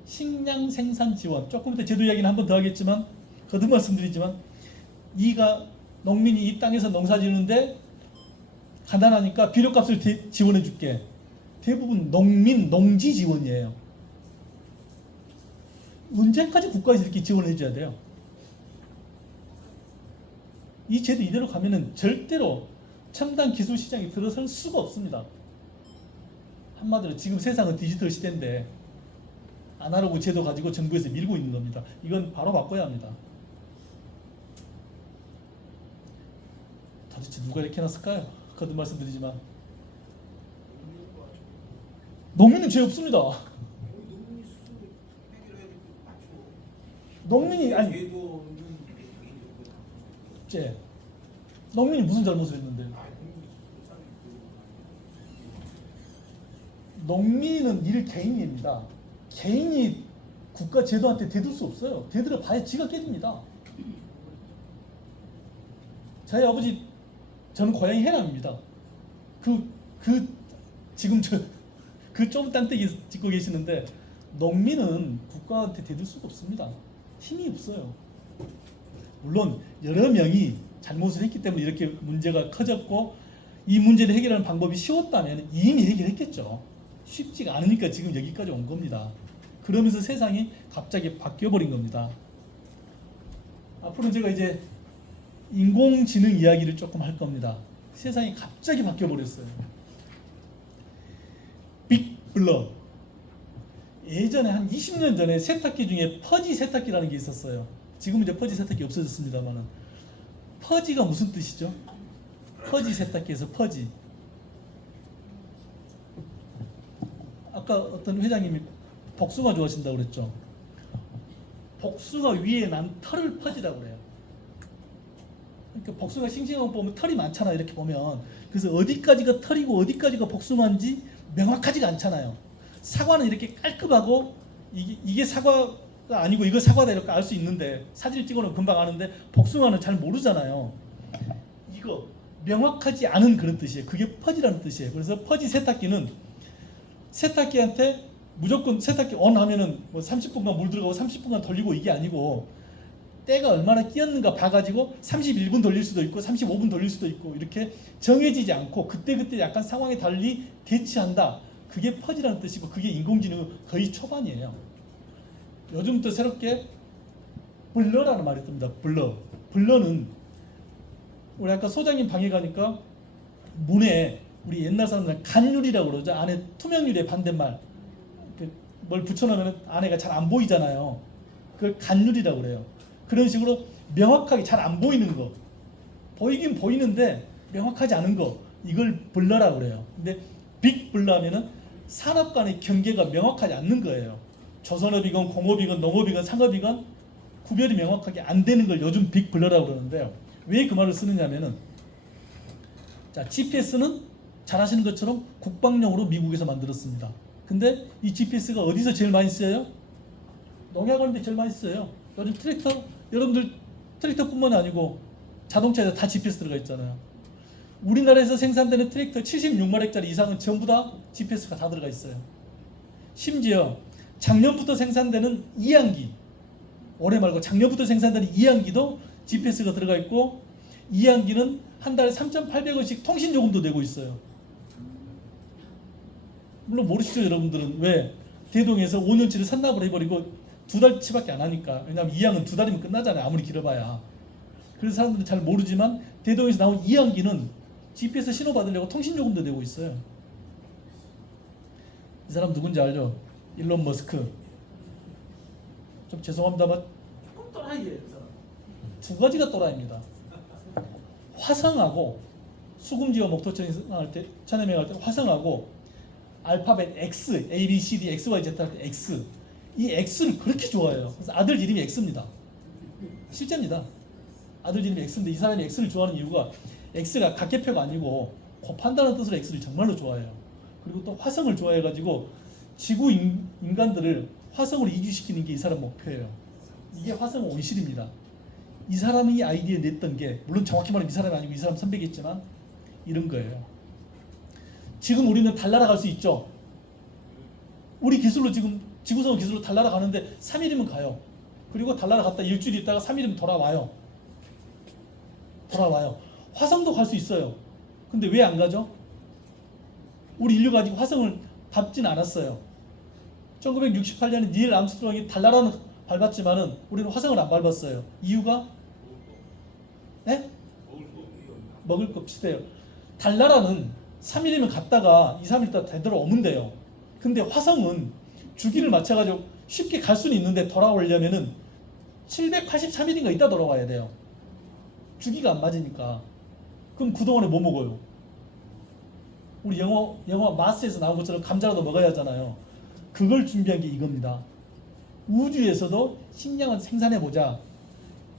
식량 생산 지원, 조금 이따 제도 이야기는 한 번 더 하겠지만 거듭 말씀드리지만 농민이 이 땅에서 농사 지는데 가난하니까 비료값을 지원해 줄게. 대부분 농지 지원이에요. 언제까지 국가에서 이렇게 지원해 줘야 돼요? 이 제도 이대로 가면은 절대로 첨단 기술 시장에 들어설 수가 없습니다. 한마디로 지금 세상은 디지털 시대인데 아날로그 제도 가지고 정부에서 밀고 있는 겁니다. 이건 바로 바꿔야 합니다. 도대체 누가 이렇게 해놨을까요? 거듭 말씀드리지만 농민은 죄 없습니다. 농민이 아니 죄. 농민이 무슨 잘못을 했는데? 농민은 일 개인입니다. 개인이 국가 제도한테 대들 수 없어요. 대들어 봐야 지가 깨집니다. 저희 아버지, 저는 고향이 해남입니다. 지금 그 좁은 땅떼기 짓고 계시는데 농민은 국가한테 대들 수가 없습니다. 힘이 없어요. 물론 여러 명이 잘못을 했기 때문에 이렇게 문제가 커졌고 이 문제를 해결하는 방법이 쉬웠다면 이미 해결했겠죠. 쉽지가 않으니까 지금 여기까지 온 겁니다. 그러면서 세상이 갑자기 바뀌어버린 겁니다. 앞으로 제가 이제 인공지능 이야기를 조금 할 겁니다. 세상이 갑자기 바뀌어버렸어요. 빅블러. 예전에 한 20년 전에 세탁기 중에 퍼지 세탁기라는 게 있었어요. 지금은 이제 퍼지 세탁기 없어졌습니다만은. 퍼지가 무슨 뜻이죠? 퍼지 세탁기에서 퍼지. 아까 어떤 회장님이 복숭아 좋아하신다고 그랬죠. 복숭아 위에 난 털을 퍼지라고 그래요. 그러니까 복숭아 싱싱한 거 보면 털이 많잖아, 이렇게 보면. 그래서 어디까지가 털이고 어디까지가 복숭아인지 명확하지가 않잖아요. 사과는 이렇게 깔끔하고 이게 사과가 아니고 이거 사과다 이렇게 알 수 있는데, 사진을 찍어놓으면 금방 아는데 복숭아는 잘 모르잖아요. 이거 명확하지 않은 그런 뜻이에요. 그게 퍼지라는 뜻이에요. 그래서 퍼지 세탁기는 세탁기한테 무조건 세탁기 ON 하면은 뭐 30분간 물 들어가고 30분간 돌리고 이게 아니고, 때가 얼마나 끼었는가 봐가지고 31분 돌릴 수도 있고 35분 돌릴 수도 있고, 이렇게 정해지지 않고 그때그때 약간 상황에 달리 대치한다. 그게 퍼지라는 뜻이고, 그게 인공지능 거의 초반이에요. 요즘 또 새롭게 블러라는 말이 뜹니다. 블러는 우리 아까 소장님 방에 가니까 문에 우리 옛날 사람들은 간유리라고 그러죠. 안에 투명유리의 반대말. 뭘 붙여놓으면 안에가 잘 안 보이잖아요. 그걸 간유리라고 그래요. 그런 식으로 명확하게 잘 안 보이는 거, 보이긴 보이는데 명확하지 않은 거, 이걸 블러라고 그래요. 근데 빅블러 하면은 산업 간의 경계가 명확하지 않는 거예요. 조선업이건 공업이건 농업이건 상업이건 구별이 명확하게 안 되는 걸 요즘 빅블러라고 그러는데요. 왜 그 말을 쓰느냐면은, 자, GPS는 잘 아시는 것처럼 국방용으로 미국에서 만들었습니다. 근데 이 GPS가 어디서 제일 많이 쓰여요? 농약하는데 제일 많이 쓰여요. 요즘 트랙터, 여러분들 트랙터뿐만 아니고 자동차에도 다 GPS 들어가 있잖아요. 우리나라에서 생산되는 트랙터 76마력짜리 이상은 전부 다 GPS가 다 들어가 있어요. 심지어 작년부터 생산되는 이항기, 올해 말고 작년부터 생산되는 이항기도 GPS가 들어가 있고, 이항기는 한 달에 3,800원씩 통신요금도 내고 있어요. 물론 모르시죠 여러분들은. 왜? 대동에서 5년치를 선납을 해버리고 2달치밖에 안 하니까. 왜냐하면 2항은 2달이면 끝나잖아요. 아무리 길어봐야. 그래서 사람들은 잘 모르지만 대동에서 나온 2항기는 GPS 신호 받으려고 통신요금도 내고 있어요. 이 사람 누군지 알죠? 일론 머스크. 좀 죄송합니다만 또라이예요. 이 사람. 두 가지가 또라이입니다. 화성하고 수금지와 목토 천해명할 때 화성하고 알파벳 X, A, B, C, D, X, Y, Z 할 때 X. 이 X를 그렇게 좋아해요. 그래서 아들 이름이 X입니다. 실제입니다. 아들 이름이 X인데 이 사람이 X를 좋아하는 이유가 X가 각계표가 아니고 곱한다는 뜻으로 X를 정말로 좋아해요. 그리고 또 화성을 좋아해가지고 지구 인간들을 화성으로 이주시키는 게 이 사람 목표예요. 이게 화성 온실입니다. 이 사람이 아이디어 냈던 게 물론 정확히 말하면 이 사람이 아니고 이 사람 선배겠지만 이런 거예요. 지금 우리는 달 날아갈 수 있죠. 우리 기술로 지금 지구상 기술로 달 날아가는데 3일이면 가요. 그리고 달 날아갔다 일주일 있다가 3일이면 돌아와요. 화성도 갈 수 있어요. 근데 왜 안 가죠? 우리 인류가 아직 화성을 밟진 않았어요. 1968년에 닐 암스트롱이 달나라는 밟았지만은 우리는 화성을 안 밟았어요. 이유가? 네? 먹을 거 비슷해요. 달나라는 3일이면 갔다가 2, 3일 있다 되돌아오면 근데 화성은 주기를 맞춰가지고 쉽게 갈 수는 있는데 돌아오려면은 783일인가 있다 돌아와야 돼요. 주기가 안 맞으니까. 그럼 그동안에 뭐 먹어요? 우리 영화 마스에서 나온 것처럼 감자라도 먹어야 하잖아요. 그걸 준비한 게 이겁니다. 우주에서도 식량을 생산해보자.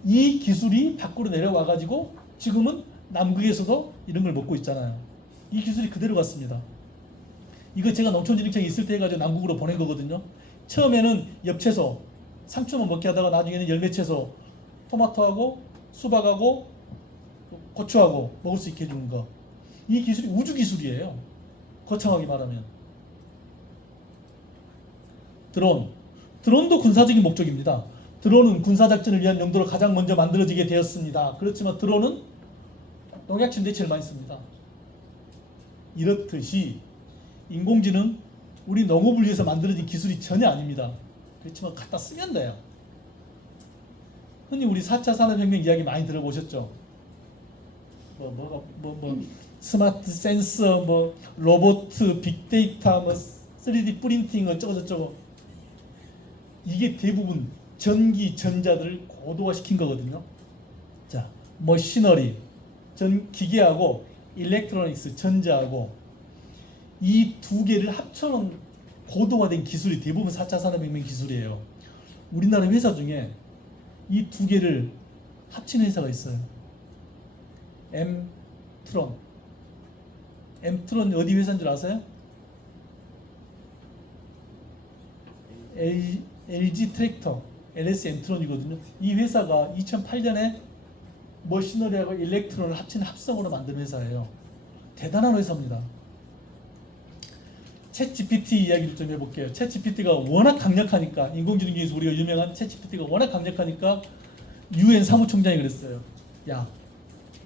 이 기술이 밖으로 내려와가지고 지금은 남극에서도 이런 걸 먹고 있잖아요. 이 기술이 그대로 갔습니다. 이거 제가 농촌진흥청에 있을 때 해가지고 남극으로 보낸 거거든요. 처음에는 엽채소, 상추만 먹게 하다가 나중에는 열매채소, 토마토하고 수박하고 고추하고 먹을 수 있게 해주는 거. 이 기술이 우주 기술이에요. 거창하게 말하면. 드론도 군사적인 목적입니다. 드론은 군사작전을 위한 용도로 가장 먼저 만들어지게 되었습니다. 그렇지만 드론은 농약 침대에 제일 많이 씁니다. 이렇듯이 인공지능 우리 농업을 위해서 만들어진 기술이 전혀 아닙니다. 그렇지만 갖다 쓰면 돼요. 흔히 우리 4차 산업혁명 이야기 많이 들어보셨죠? 스마트 센서, 로봇, 빅데이터, 3D 프린팅 어쩌고저쩌고. 이게 대부분 전기, 전자들을 고도화시킨 거거든요. 자, 머시너리, 기계하고 일렉트로닉스, 전자하고 이 두 개를 합쳐놓은 고도화된 기술이 대부분 4차 산업혁명 기술이에요. 우리나라 회사 중에 이 두 개를 합친 회사가 있어요. 엠트론 어디 회사인 줄 아세요? LG 트랙터, LS 엠트론이거든요. 이 회사가 2008년에 머시너리하고 일렉트론을 합친 합성으로 만든 회사예요. 대단한 회사입니다. 챗GPT 이야기를 좀 해볼게요. 챗GPT가 워낙 강력하니까, 인공지능계에서 우리가 유명한 챗GPT가 워낙 강력하니까 UN 사무총장이 그랬어요. 야,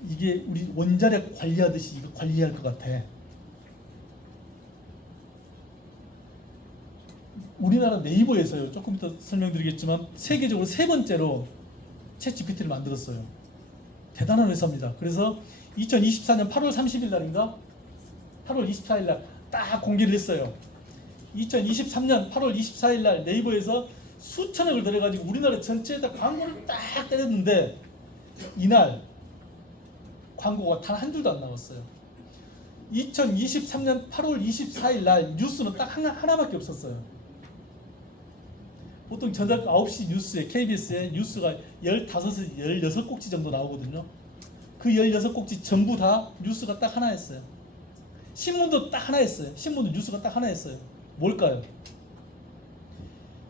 이게 우리 원자력 관리하듯이 이거 관리할 것 같아. 우리나라 네이버에서요. 조금 이따 설명드리겠지만 세계적으로 3번째로 챗GPT를 만들었어요. 대단한 회사입니다. 그래서 2024년 8월 30일 날인가 8월 24일 날 딱 공개를 했어요. 2023년 8월 24일 날 네이버에서 수천억을 들여가지고 우리나라 전체에다 광고를 딱 때렸는데 이날 광고가 단 한 줄도 안 나왔어요. 2023년 8월 24일 날 뉴스는 딱 하나밖에 없었어요. 보통 저녁 9시 뉴스에 KBS에 뉴스가 15에서 16꼭지 정도 나오거든요. 그 16꼭지 전부 다 뉴스가 딱 하나였어요. 신문도 딱 하나였어요. 신문도 뉴스가 딱 하나였어요. 뭘까요?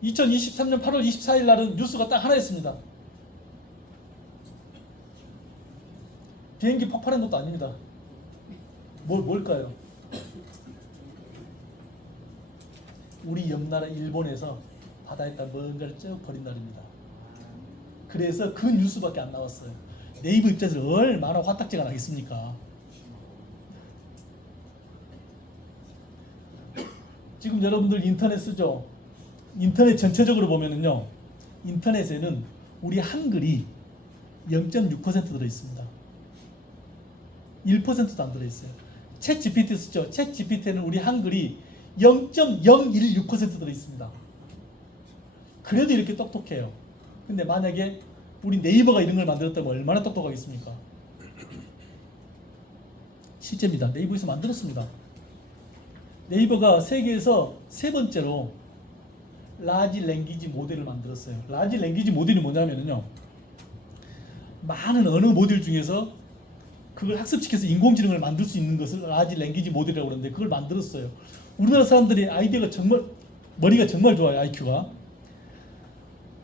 2023년 8월 24일 날은 뉴스가 딱 하나였습니다. 비행기 폭발한 것도 아닙니다. 뭘까요? 우리 옆나라 일본에서 바다에다 뭔가를 쭉 버린 날입니다. 그래서 그 뉴스밖에 안 나왔어요. 네이버 입장에서 얼마나 화딱지가 나겠습니까? 지금 여러분들 인터넷 쓰죠? 인터넷 전체적으로 보면은요, 인터넷에는 우리 한글이 0.6% 들어있습니다. 1%도 안 들어있어요. 챗 GPT 쓰죠? 챗 GPT에는 우리 한글이 0.016% 들어있습니다. 그래도 이렇게 똑똑해요. 근데 만약에 우리 네이버가 이런 걸 만들었다면 얼마나 똑똑하겠습니까? 실제입니다. 네이버에서 만들었습니다. 네이버가 세계에서 세 번째로 라지 랭귀지 모델을 만들었어요. 라지 랭귀지 모델이 뭐냐면요, 많은 언어 모델 중에서 그걸 학습시켜서 인공지능을 만들 수 있는 것을 라지 랭귀지 모델이라고 그러는데 그걸 만들었어요. 우리나라 사람들이 아이디어가 정말, 머리가 정말 좋아요. IQ가.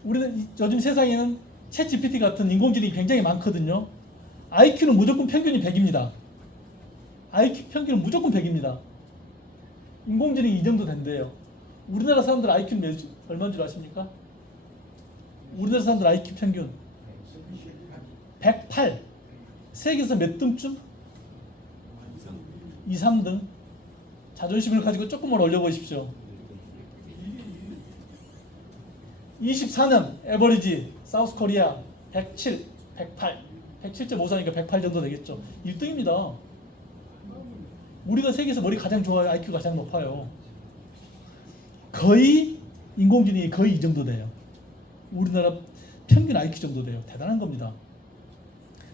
우리는 요즘 세상에는 챗 GPT 같은 인공지능이 굉장히 많거든요. IQ는 무조건 평균이 100입니다. IQ 평균은 무조건 100입니다. 인공지능이 이 정도 된대요. 우리나라 사람들 IQ는 얼마인 줄 아십니까? 우리나라 사람들 IQ 평균 108. 세계에서 몇 등쯤? 2, 3등. 자존심을 가지고 조금만 올려보십시오. 24년 에버리지 사우스 코리아 107, 108. 107.54니까 108 정도 되겠죠. 1등입니다. 우리가 세계에서 머리 가장 좋아요. IQ가 가장 높아요. 거의 인공지능이 거의 이 정도 돼요. 우리나라 평균 IQ 정도 돼요. 대단한 겁니다.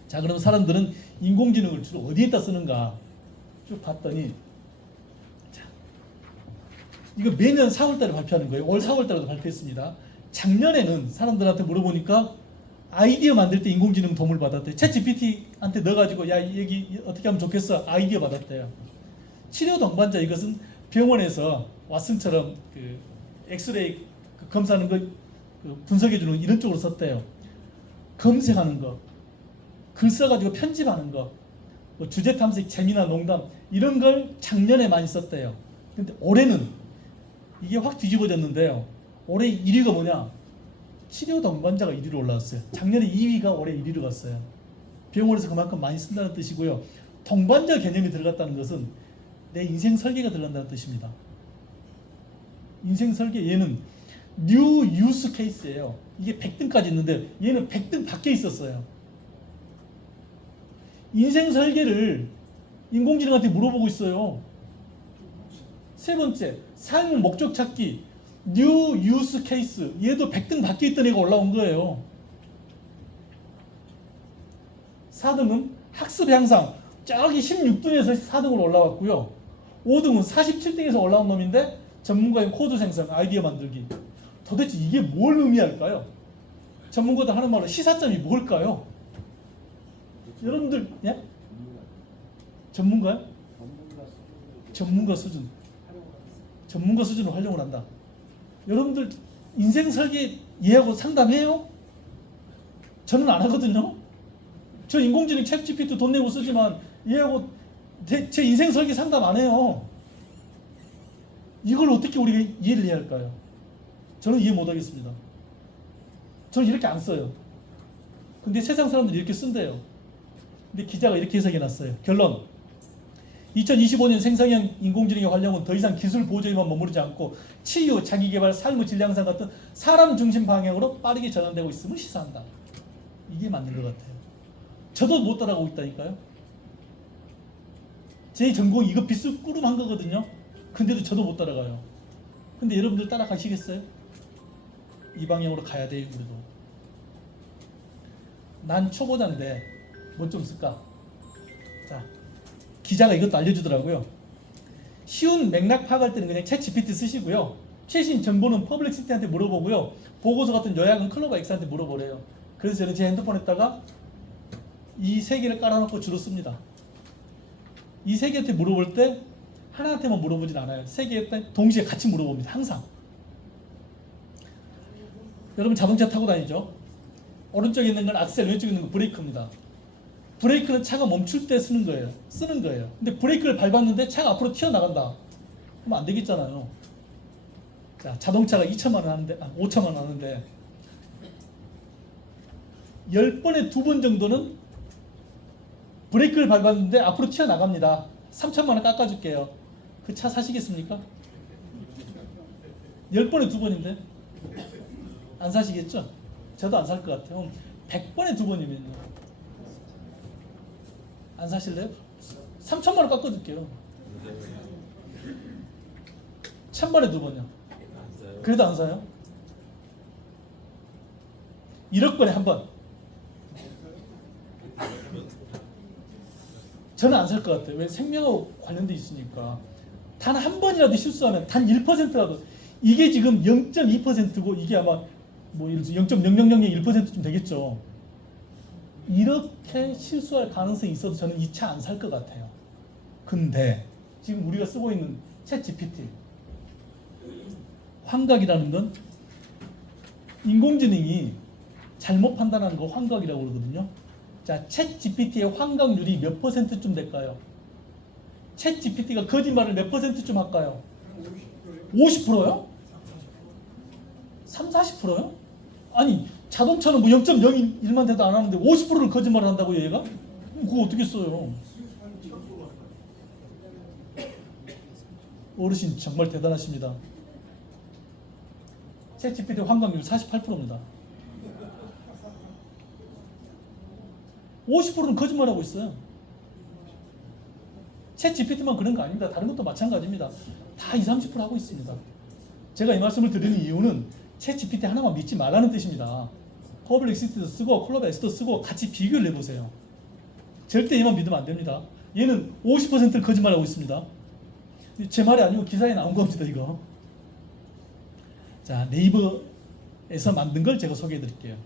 자, 그럼 사람들은 인공지능을 주로 어디에다 쓰는가 쭉 봤더니, 자, 이거 매년 4월달에 발표하는 거예요. 올 4월달에도 발표했습니다. 작년에는 사람들한테 물어보니까 아이디어 만들 때 인공지능 도움을 받았대요. 챗 GPT한테 넣어가지고 야, 여기 어떻게 하면 좋겠어? 아이디어 받았대요. 치료 동반자, 이것은 병원에서 왓슨처럼 그 엑스레이 검사하는 거 분석해주는 이런 쪽으로 썼대요. 검색하는 거, 글 써가지고 편집하는 거, 뭐 주제 탐색, 재미나 농담 이런 걸 작년에 많이 썼대요. 근데 올해는 이게 확 뒤집어졌는데요. 올해 1위가 뭐냐? 치료 동반자가 1위로 올라왔어요. 작년에 2위가 올해 1위로 갔어요. 병원에서 그만큼 많이 쓴다는 뜻이고요. 동반자 개념이 들어갔다는 것은 내 인생 설계가 들어간다는 뜻입니다. 인생 설계, 얘는 뉴 유스 케이스예요. 이게 100등까지 있는데 얘는 100등 밖에 있었어요. 인생 설계를 인공지능한테 물어보고 있어요. 세 번째, 삶 목적 찾기 뉴 유스 케이스, 얘도 100등 밖에 있던 애가 올라온 거예요. 4등은 학습 향상, 저기 16등에서 4등으로 올라왔고요. 5등은 47등에서 올라온 놈인데 전문가의 코드 생성, 아이디어 만들기. 도대체 이게 뭘 의미할까요? 전문가들 하는 말로 시사점이 뭘까요? 여러분들, 예? 전문가요? 전문가 수준. 전문가 수준으로 활용을 한다. 여러분들 인생 설계 얘하고 상담해요? 저는 안 하거든요. 저 인공지능 챗 GPT 돈 내고 쓰지만 얘하고 제 인생 설계 상담 안 해요. 이걸 어떻게 우리가 이해를 해야 할까요? 저는 이해 못 하겠습니다. 저는 이렇게 안 써요. 근데 세상 사람들이 이렇게 쓴대요. 근데 기자가 이렇게 해석해 놨어요. 결론: 2025년 생성형 인공지능의 활용은 더 이상 기술 보조에만 머무르지 않고 치유, 자기개발, 삶의 질 향상 같은 사람 중심 방향으로 빠르게 전환되고 있음을 시사한다. 이게 맞는 것 같아요. 저도 못 따라가고 있다니까요. 제 전공이 이거 비스꾸름한 거거든요. 근데도 저도 못 따라가요. 근데 여러분들 따라가시겠어요? 이 방향으로 가야 돼요. 우리도. 난 초보자인데 뭐 좀 쓸까? 자, 기자가 이것도 알려주더라고요. 쉬운 맥락 파악할 때는 그냥 챗 GPT 쓰시고요. 최신 정보는 퍼블릭시티한테 물어보고요. 보고서 같은 요약은 클로버 X한테 물어보래요. 그래서 저는 제 핸드폰에다가 이 세 개를 깔아놓고 주로 씁니다. 이 세 개한테 물어볼 때 하나한테만 물어보진 않아요. 세 개한테 동시에 같이 물어봅니다. 항상. 여러분 자동차 타고 다니죠? 오른쪽에 있는 건 악셀, 왼쪽에 있는 건 브레이크입니다. 브레이크는 차가 멈출 때 쓰는 거예요. 근데 브레이크를 밟았는데 차가 앞으로 튀어나간다. 그럼 안 되겠잖아요. 자, 자동차가 2천만 원 하는데, 5천만 원 하는데 10번에 2번 정도는 브레이크를 밟았는데 앞으로 튀어나갑니다. 3천만 원 깎아줄게요. 그 차 사시겠습니까? 10번에 2번인데 안 사시겠죠? 저도 안 살 것 같아요. 100번에 2번이면요. 안 사실래요? 3천만 원 깎아줄게요. 1000번에 2번이요. 그래도 안 사요? 1억 번에 한 번. 저는 안 살 것 같아요. 왜? 생명하고 관련돼 있으니까. 단 한 번이라도 실수하면 단 1%라도 이게 지금 0.2%고 이게 아마 뭐 예를 들어서 0.0001%쯤 되겠죠. 이렇게 실수할 가능성이 있어도 저는 이 차 안 살 것 같아요. 근데 지금 우리가 쓰고 있는 챗 GPT 환각이라는 건 인공지능이 잘못 판단하는 거 환각이라고 그러거든요. 자, 챗 GPT의 환각률이 몇 %쯤 될까요? 챗 GPT가 거짓말을 몇 %쯤 할까요? 50%요? 3, 40%요? 아니, 자동차는 뭐 0.01만 돼도 안 하는데 50%를 거짓말을 한다고요, 얘가? 그거 어떻게 써요? 어르신 정말 대단하십니다. 챗 GPT 환각률 48%입니다. 50%는 거짓말하고 있어요. 챗 GPT만 그런 거 아닙니다. 다른 것도 마찬가지입니다. 다 20, 30% 하고 있습니다. 제가 이 말씀을 드리는 이유는 챗 GPT 하나만 믿지 말라는 뜻입니다. 퍼블릭시티도 쓰고 콜라베스도 쓰고 같이 비교를 해보세요. 절대 얘만 믿으면 안 됩니다. 얘는 50%를 거짓말하고 있습니다. 제 말이 아니고 기사에 나온 겁니다, 이거. 자, 네이버에서 만든 걸 제가 소개해 드릴게요.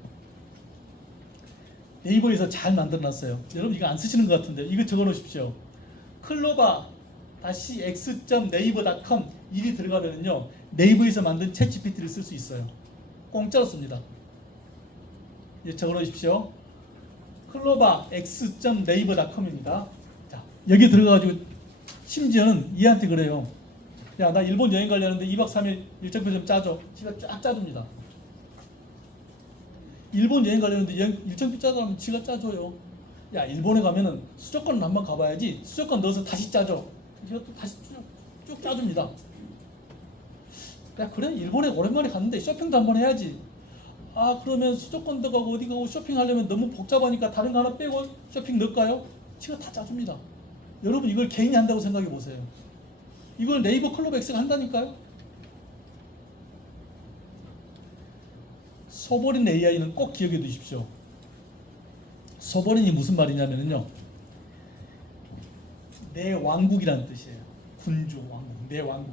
네이버에서 잘 만들어 놨어요. 여러분 이거 안 쓰시는 것 같은데 이거 적어 놓으십시오. 클로바-x.naver.com 일이 들어가면요 네이버에서 만든 챗 GPT를 쓸 수 있어요. 공짜로 씁니다. 적어 놓으십시오. 클로바-x.naver.com입니다. 자, 여기 들어가가지고 심지어는 얘한테 그래요. 야, 나 일본 여행 가려는데 2박 3일 일정표 좀 짜줘. 지가 쫙 짜줍니다. 일본 여행 가려는데 일정표 짜달라면 지가 짜줘요. 야, 일본에 가면은 수도권은 한번 가봐야지. 수도권 넣어서 다시 짜줘. 지가 또 다시 쭉 짜줍니다. 야, 그래? 일본에 오랜만에 갔는데 쇼핑도 한번 해야지. 아, 그러면 수도권도 가고 어디 가고 쇼핑하려면 너무 복잡하니까 다른 거 하나 빼고 쇼핑 넣을까요? 지가 다 짜줍니다. 여러분 이걸 개인이 한다고 생각해 보세요. 이걸 네이버 클로바X가 한다니까요. 소버린 AI는 꼭 기억해 두십시오. 소버린이 무슨 말이냐면요, 내 왕국이라는 뜻이에요. 군주, 왕국, 내 왕국.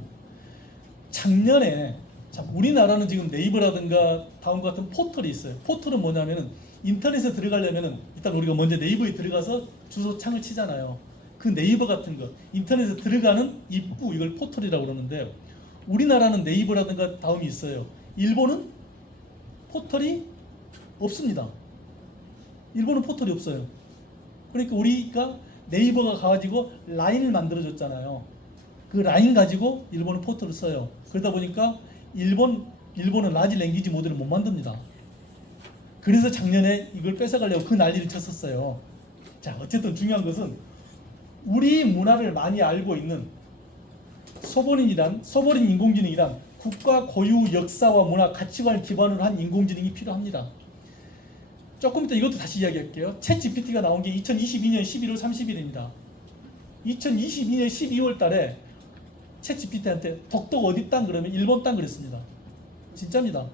작년에 참 우리나라는 지금 네이버라든가 다음과 같은 포털이 있어요. 포털은 뭐냐면은 인터넷에 들어가려면은 일단 우리가 먼저 네이버에 들어가서 주소 창을 치잖아요. 그 네이버 같은 거 인터넷에 들어가는 입구, 이걸 포털이라고 그러는데 우리나라는 네이버라든가 다음이 있어요. 일본은 포털이 없습니다. 일본은 포털이 없어요. 그러니까 우리가 네이버가 가지고 라인을 만들어줬잖아요. 그 라인 가지고 일본은 포털을 써요. 그러다 보니까 일본은 라지 랭귀지 모델을 못 만듭니다. 그래서 작년에 이걸 뺏어가려고 그 난리를 쳤었어요. 자, 어쨌든 중요한 것은 우리 문화를 많이 알고 있는 소버린 인공지능이란 국가 고유 역사와 문화 가치관을 기반으로 한 인공지능이 필요합니다. 조금 이따 이것도 다시 이야기할게요. 챗 GPT가 나온 게 2022년 11월 30일입니다. 2022년 12월 달에 챗 GPT한테 독도가 어디 땅 그러면 일본 땅 그랬습니다. 진짜입니다.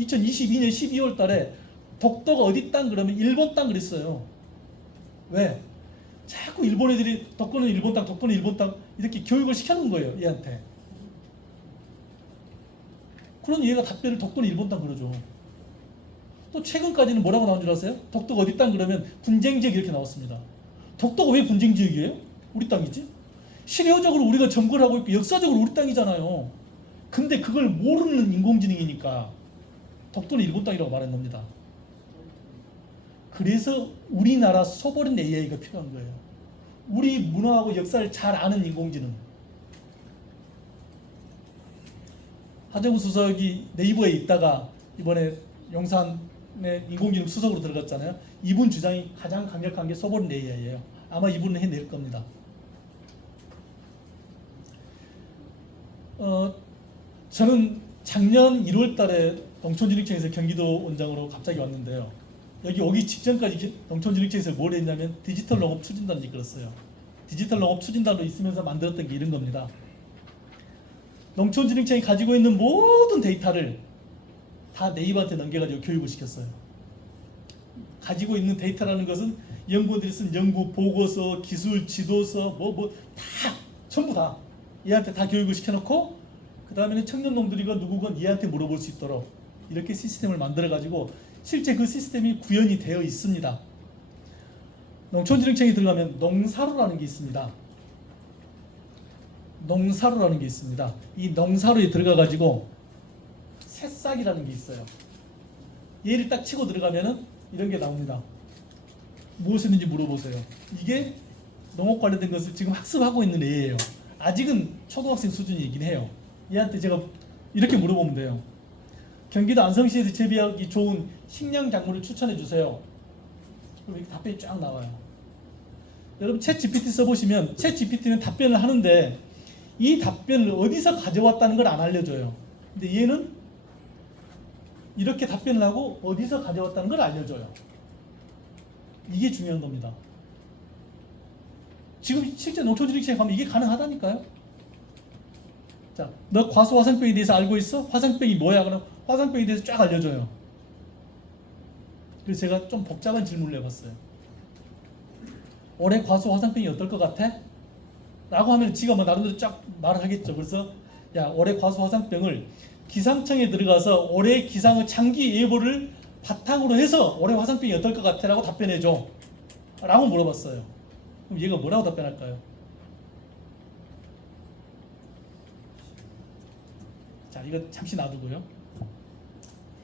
2022년 12월 달에 독도가 어디 땅 그러면 일본 땅 그랬어요. 왜? 자꾸 일본 애들이 독도는 일본 땅, 독도는 일본 땅 이렇게 교육을 시켜놓은 거예요, 얘한테. 그런 얘가 답변을 독도는 일본 땅 그러죠. 또 최근까지는 뭐라고 나온 줄 아세요? 독도가 어디 땅 그러면 분쟁지역 이렇게 나왔습니다. 독도가 왜 분쟁지역이에요? 우리 땅이지? 실효적으로 우리가 점거를 하고 있고 역사적으로 우리 땅이잖아요. 근데 그걸 모르는 인공지능이니까 독도는 일본 땅이라고 말한 겁니다. 그래서 우리나라 소버린 AI가 필요한 거예요. 우리 문화하고 역사를 잘 아는 인공지능. 하정우 수석이 네이버에 있다가 이번에 용산에 인공지능 수석으로 들어갔잖아요. 이분 주장이 가장 강력한 게 소버린 AI예요. 아마 이분은 해낼 겁니다. 저는 작년 1월 달에 농촌진흥청에서 경기도 원장으로 갑자기 왔는데요. 여기 오기 직전까지 농촌진흥청에서 뭘 했냐면 디지털 농업 추진단을 이끌었어요. 디지털 농업 추진단으로 있으면서 만들었던 게 이런 겁니다. 농촌진흥청이 가지고 있는 모든 데이터를 다 네이버한테 넘겨가지고 교육을 시켰어요. 가지고 있는 데이터라는 것은 연구원들이 쓴 연구 보고서, 기술 지도서, 다 전부 다 얘한테 다 교육을 시켜놓고 그 다음에는 청년농들이건 누구건 얘한테 물어볼 수 있도록 이렇게 시스템을 만들어가지고 실제 그 시스템이 구현이 되어 있습니다. 농촌진흥청에 들어가면 농사로라는 게 있습니다. 농사로라는 게 있습니다. 이 농사로에 들어가가지고 새싹이라는 게 있어요. 얘를 딱 치고 들어가면은 이런 게 나옵니다. 무엇이든지 물어보세요. 이게 농업 관련된 것을 지금 학습하고 있는 애예요. 아직은 초등학생 수준이긴 해요. 얘한테 제가 이렇게 물어보면 돼요. 경기도 안성시에서 재배하기 좋은 식량 작물을 추천해 주세요. 그럼 이렇게 답변이 쫙 나와요. 여러분 챗 GPT 써보시면 챗 GPT는 답변을 하는데 이 답변을 어디서 가져왔다는 걸 안 알려줘요. 근데 얘는 이렇게 답변을 하고 어디서 가져왔다는 걸 알려줘요. 이게 중요한 겁니다. 지금 실제 농촌진흥청에 가면 이게 가능하다니까요. 자, 너 과수화상병에 대해서 알고 있어? 화상병이 뭐야? 그럼 화상병에 대해서 쫙 알려줘요. 그래서 제가 좀 복잡한 질문을 해봤어요. 올해 과수화상병이 어떨 것 같아? 라고 하면 지가 뭐 나름대로 쫙 말을 하겠죠. 그래서 야, 올해 과수화상병을 기상청에 들어가서 올해 기상의 장기 예보를 바탕으로 해서 올해 화상병이 어떨 것 같아? 라고 답변해줘. 라고 물어봤어요. 그럼 얘가 뭐라고 답변할까요? 자, 이거 잠시 놔두고요.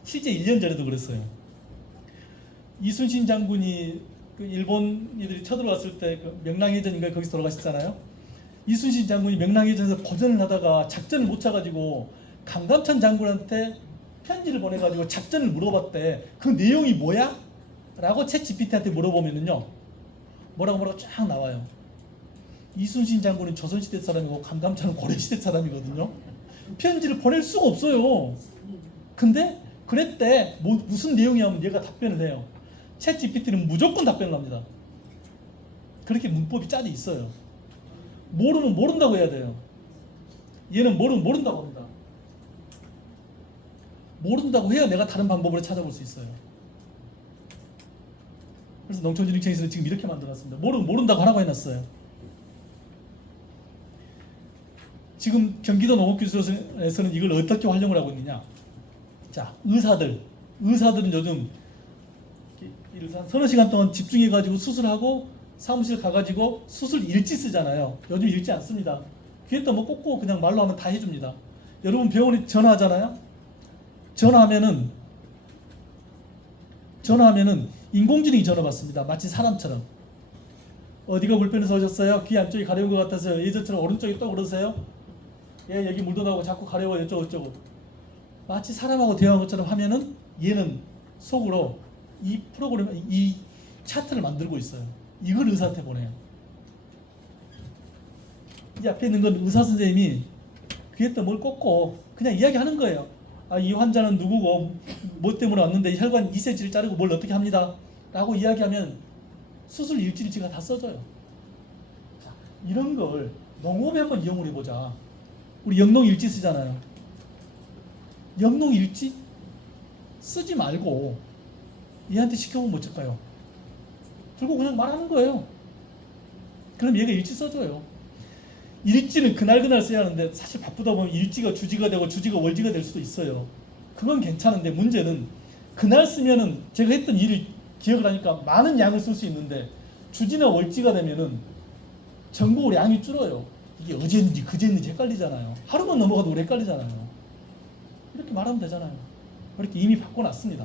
실제 1년 전에도 그랬어요. 이순신 장군이 그 일본 애들이 쳐들어왔을 때 그 명랑해전인가 거기서 돌아가셨잖아요. 이순신 장군이 명랑해전에서 거전을 하다가 작전을 못 짜가지고 강감찬 장군한테 편지를 보내가지고 작전을 물어봤대. 그 내용이 뭐야? 라고 챗 GPT한테 물어보면은요, 뭐라고 쫙 나와요. 이순신 장군은 조선시대 사람이고 강감찬은 고려시대 사람이거든요. 편지를 보낼 수가 없어요. 근데 그랬대. 무슨 내용이냐면 얘가 답변을 해요. 챗 GPT는 무조건 답변을 합니다. 그렇게 문법이 짜져 있어요. 모르면 모른다고 해야 돼요. 얘는 모르면 모른다고 합니다. 모른다고 해야 내가 다른 방법으로 찾아볼 수 있어요. 그래서 농촌진흥청에서는 지금 이렇게 만들어놨습니다. 모르면 모른다고 하라고 해놨어요. 지금 경기도 농업기술에서는 이걸 어떻게 활용을 하고 있느냐. 자, 의사들은 요즘 한 서너 시간 동안 집중해가지고 수술하고 사무실 가가지고 수술 일지 쓰잖아요. 요즘 일지 안 씁니다. 귀에다 뭐 꽂고 그냥 말로 하면 다 해줍니다. 여러분 병원에 전화하잖아요. 전화하면은 인공지능이 전화 받습니다. 마치 사람처럼. 어디가 불편해서 오셨어요? 귀 안쪽이 가려운 것 같아서요. 예전처럼 오른쪽이 또 그러세요? 예, 여기 물도 나고 자꾸 가려워요. 어쩌고. 마치 사람하고 대화한 것처럼 하면은 얘는 속으로 이 프로그램, 이 차트를 만들고 있어요. 이걸 의사한테 보내요. 이 앞에 있는 건 의사 선생님이 귀에다 뭘 꽂고 그냥 이야기하는 거예요. 아, 이 환자는 누구고 뭐 때문에 왔는데 혈관 2cm를 자르고 뭘 어떻게 합니다. 라고 이야기하면 수술 일지를 제가 다 써줘요. 자, 이런 걸 농업에 한번 이용을 해보자. 우리 영농일지 쓰잖아요. 영농일지 쓰지 말고 얘한테 시켜보면 어쩔까요? 들고 그냥 말하는 거예요. 그럼 얘가 일지 써줘요. 일지는 그날 써야 하는데 사실 바쁘다 보면 일지가 주지가 되고 주지가 월지가 될 수도 있어요. 그건 괜찮은데 문제는 그날 쓰면은 제가 했던 일을 기억을 하니까 많은 양을 쓸 수 있는데 주지나 월지가 되면은 정보 양이 줄어요. 이게 어제인지 그제인지 헷갈리잖아요. 하루만 넘어가도 우리 헷갈리잖아요. 이렇게 말하면 되잖아요. 이렇게 이미 바꿔놨습니다.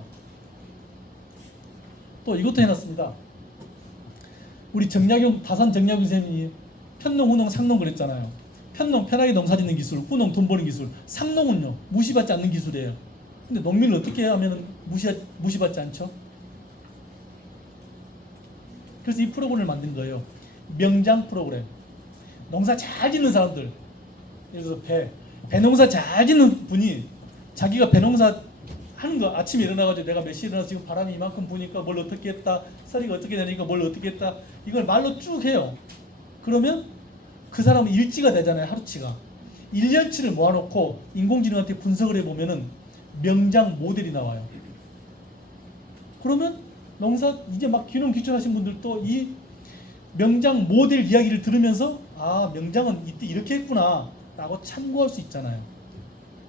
또 이것도 해놨습니다. 우리 다산 정약용 선생님이 편농, 후농, 상농 그랬잖아요. 편농, 편하게 농사짓는 기술, 후농, 돈 버는 기술, 상농은요, 무시받지 않는 기술이에요. 근데 농민을 어떻게 하면 무시받지 않죠? 그래서 이 프로그램을 만든 거예요. 명장 프로그램. 농사 잘 짓는 사람들, 예를 들어서 배 농사 잘 짓는 분이 자기가 배 농사 하는 거 아침에 일어나가지고 내가 몇 시에 일어나서 지금 바람이 이만큼 부니까 뭘 어떻게 했다, 서리가 어떻게 되니까 뭘 어떻게 했다, 이걸 말로 쭉 해요. 그러면 그 사람은 일지가 되잖아요. 하루치가 1년치를 모아놓고 인공지능한테 분석을 해보면은 명장 모델이 나와요. 그러면 농사 이제 막 귀농 귀촌하신 분들도 이 명장 모델 이야기를 들으면서 아, 명장은 이때 이렇게 했구나 라고 참고할 수 있잖아요.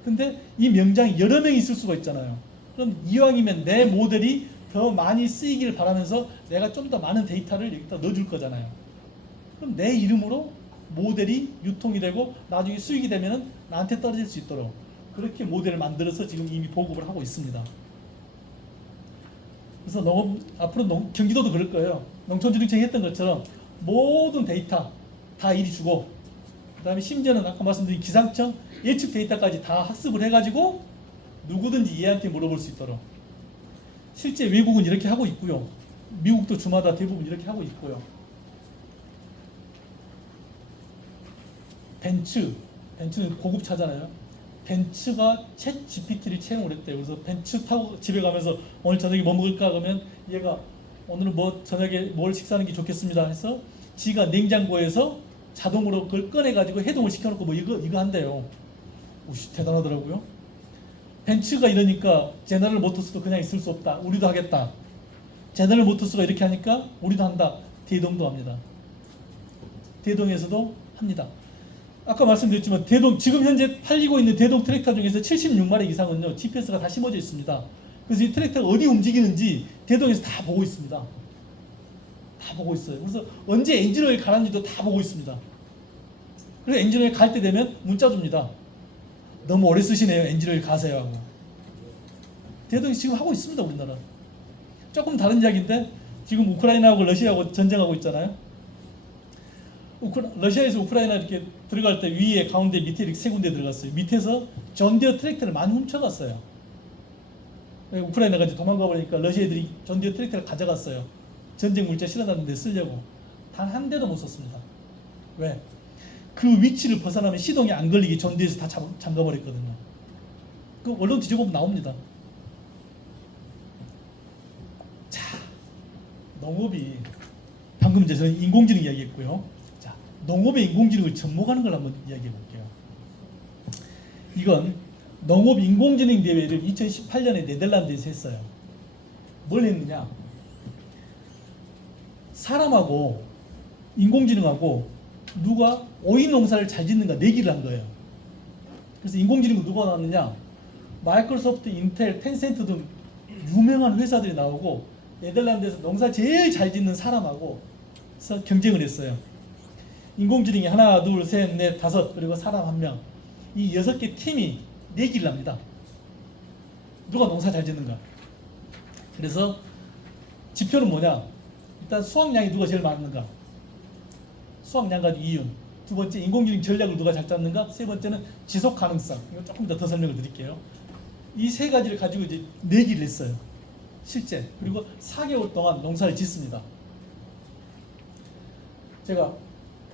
근데 이 명장이 여러 명이 있을 수가 있잖아요. 그럼 이왕이면 내 모델이 더 많이 쓰이기를 바라면서 내가 좀 더 많은 데이터를 여기다 넣어줄 거잖아요. 그럼 내 이름으로 모델이 유통이 되고 나중에 수익이 되면은 나한테 떨어질 수 있도록 그렇게 모델을 만들어서 지금 이미 보급을 하고 있습니다. 그래서 앞으로 경기도도 그럴 거예요. 농촌진흥청이 했던 것처럼 모든 데이터 다 이리 주고, 그 다음에 심지어는 아까 말씀드린 기상청 예측 데이터까지 다 학습을 해가지고 누구든지 얘한테 물어볼 수 있도록. 실제 외국은 이렇게 하고 있고요. 미국도 주마다 대부분 이렇게 하고 있고요. 벤츠는 고급차잖아요. 벤츠가 챗 GPT를 채용을 했대요. 그래서 벤츠 타고 집에 가면서 오늘 저녁에 뭐 먹을까 그러면 얘가 오늘은 뭐 저녁에 뭘 식사하는 게 좋겠습니다 해서 지가 냉장고에서 자동으로 그걸 꺼내가지고 해동을 시켜놓고 뭐 이거 한대요. 오씨, 대단하더라고요. 벤츠가 이러니까 제너럴 모터스도 그냥 있을 수 없다. 우리도 하겠다. 제너럴 모터스가 이렇게 하니까 우리도 한다. 대동도 합니다. 대동에서도 합니다. 아까 말씀드렸지만 지금 현재 팔리고 있는 대동 트랙터 중에서 76마력 이상은요 GPS가 다 심어져 있습니다. 그래서 이 트랙터가 어디 움직이는지 대동에서 다 보고 있습니다. 다 보고 있어요. 그래서 언제 엔진오일 갈았는지도 다 보고 있습니다. 그래서 엔진오일 갈 때 되면 문자 줍니다. 너무 오래 쓰시네요. 엔진오일 가세요 하고. 대동이 지금 하고 있습니다. 우리나라. 조금 다른 이야기인데 지금 우크라이나하고 러시아하고 전쟁하고 있잖아요. 러시아에서 우크라이나 이렇게 들어갈 때 위에 가운데 밑에 이렇게 세 군데 들어갔어요. 밑에서 존디어 트랙터를 많이 훔쳐갔어요. 우크라이나가 이제 도망가 버리니까 러시아 애들이 존디어 트랙터를 가져갔어요. 전쟁 물자 실어놨는 데 쓰려고. 단 한 대도 못 썼습니다. 왜? 그 위치를 벗어나면 시동이 안 걸리게 존디에서 다 잠가버렸거든요. 그 언론 뒤져보면 나옵니다. 자, 농업이 방금 이제 저는 인공지능 이야기했고요. 자, 농업의 인공지능을 접목하는 걸 한번 이야기해 볼게요. 이건 농업 인공지능 대회를 2018년에 네덜란드에서 했어요. 뭘 했느냐? 사람하고 인공지능하고 누가 오이 농사를 잘 짓는가 내기를 한 거예요. 그래서 인공지능은 누가 나왔느냐? 마이크로소프트, 인텔, 텐센트 등 유명한 회사들이 나오고 네덜란드에서 농사 제일 잘 짓는 사람하고 경쟁을 했어요. 인공지능이 하나, 둘, 셋, 넷, 다섯 그리고 사람 한 명. 이 6개 팀이 내기를 합니다. 누가 농사 잘 짓는가. 그래서 지표는 뭐냐? 일단 수확량이 누가 제일 많은가. 수확량 가지고 이윤. 두 번째 인공지능 전략을 누가 잘 잡는가. 세 번째는 지속 가능성. 이거 조금 더 설명을 드릴게요. 이 세 가지를 가지고 이제 내기를 했어요. 실제. 그리고 4개월 동안 농사를 짓습니다. 제가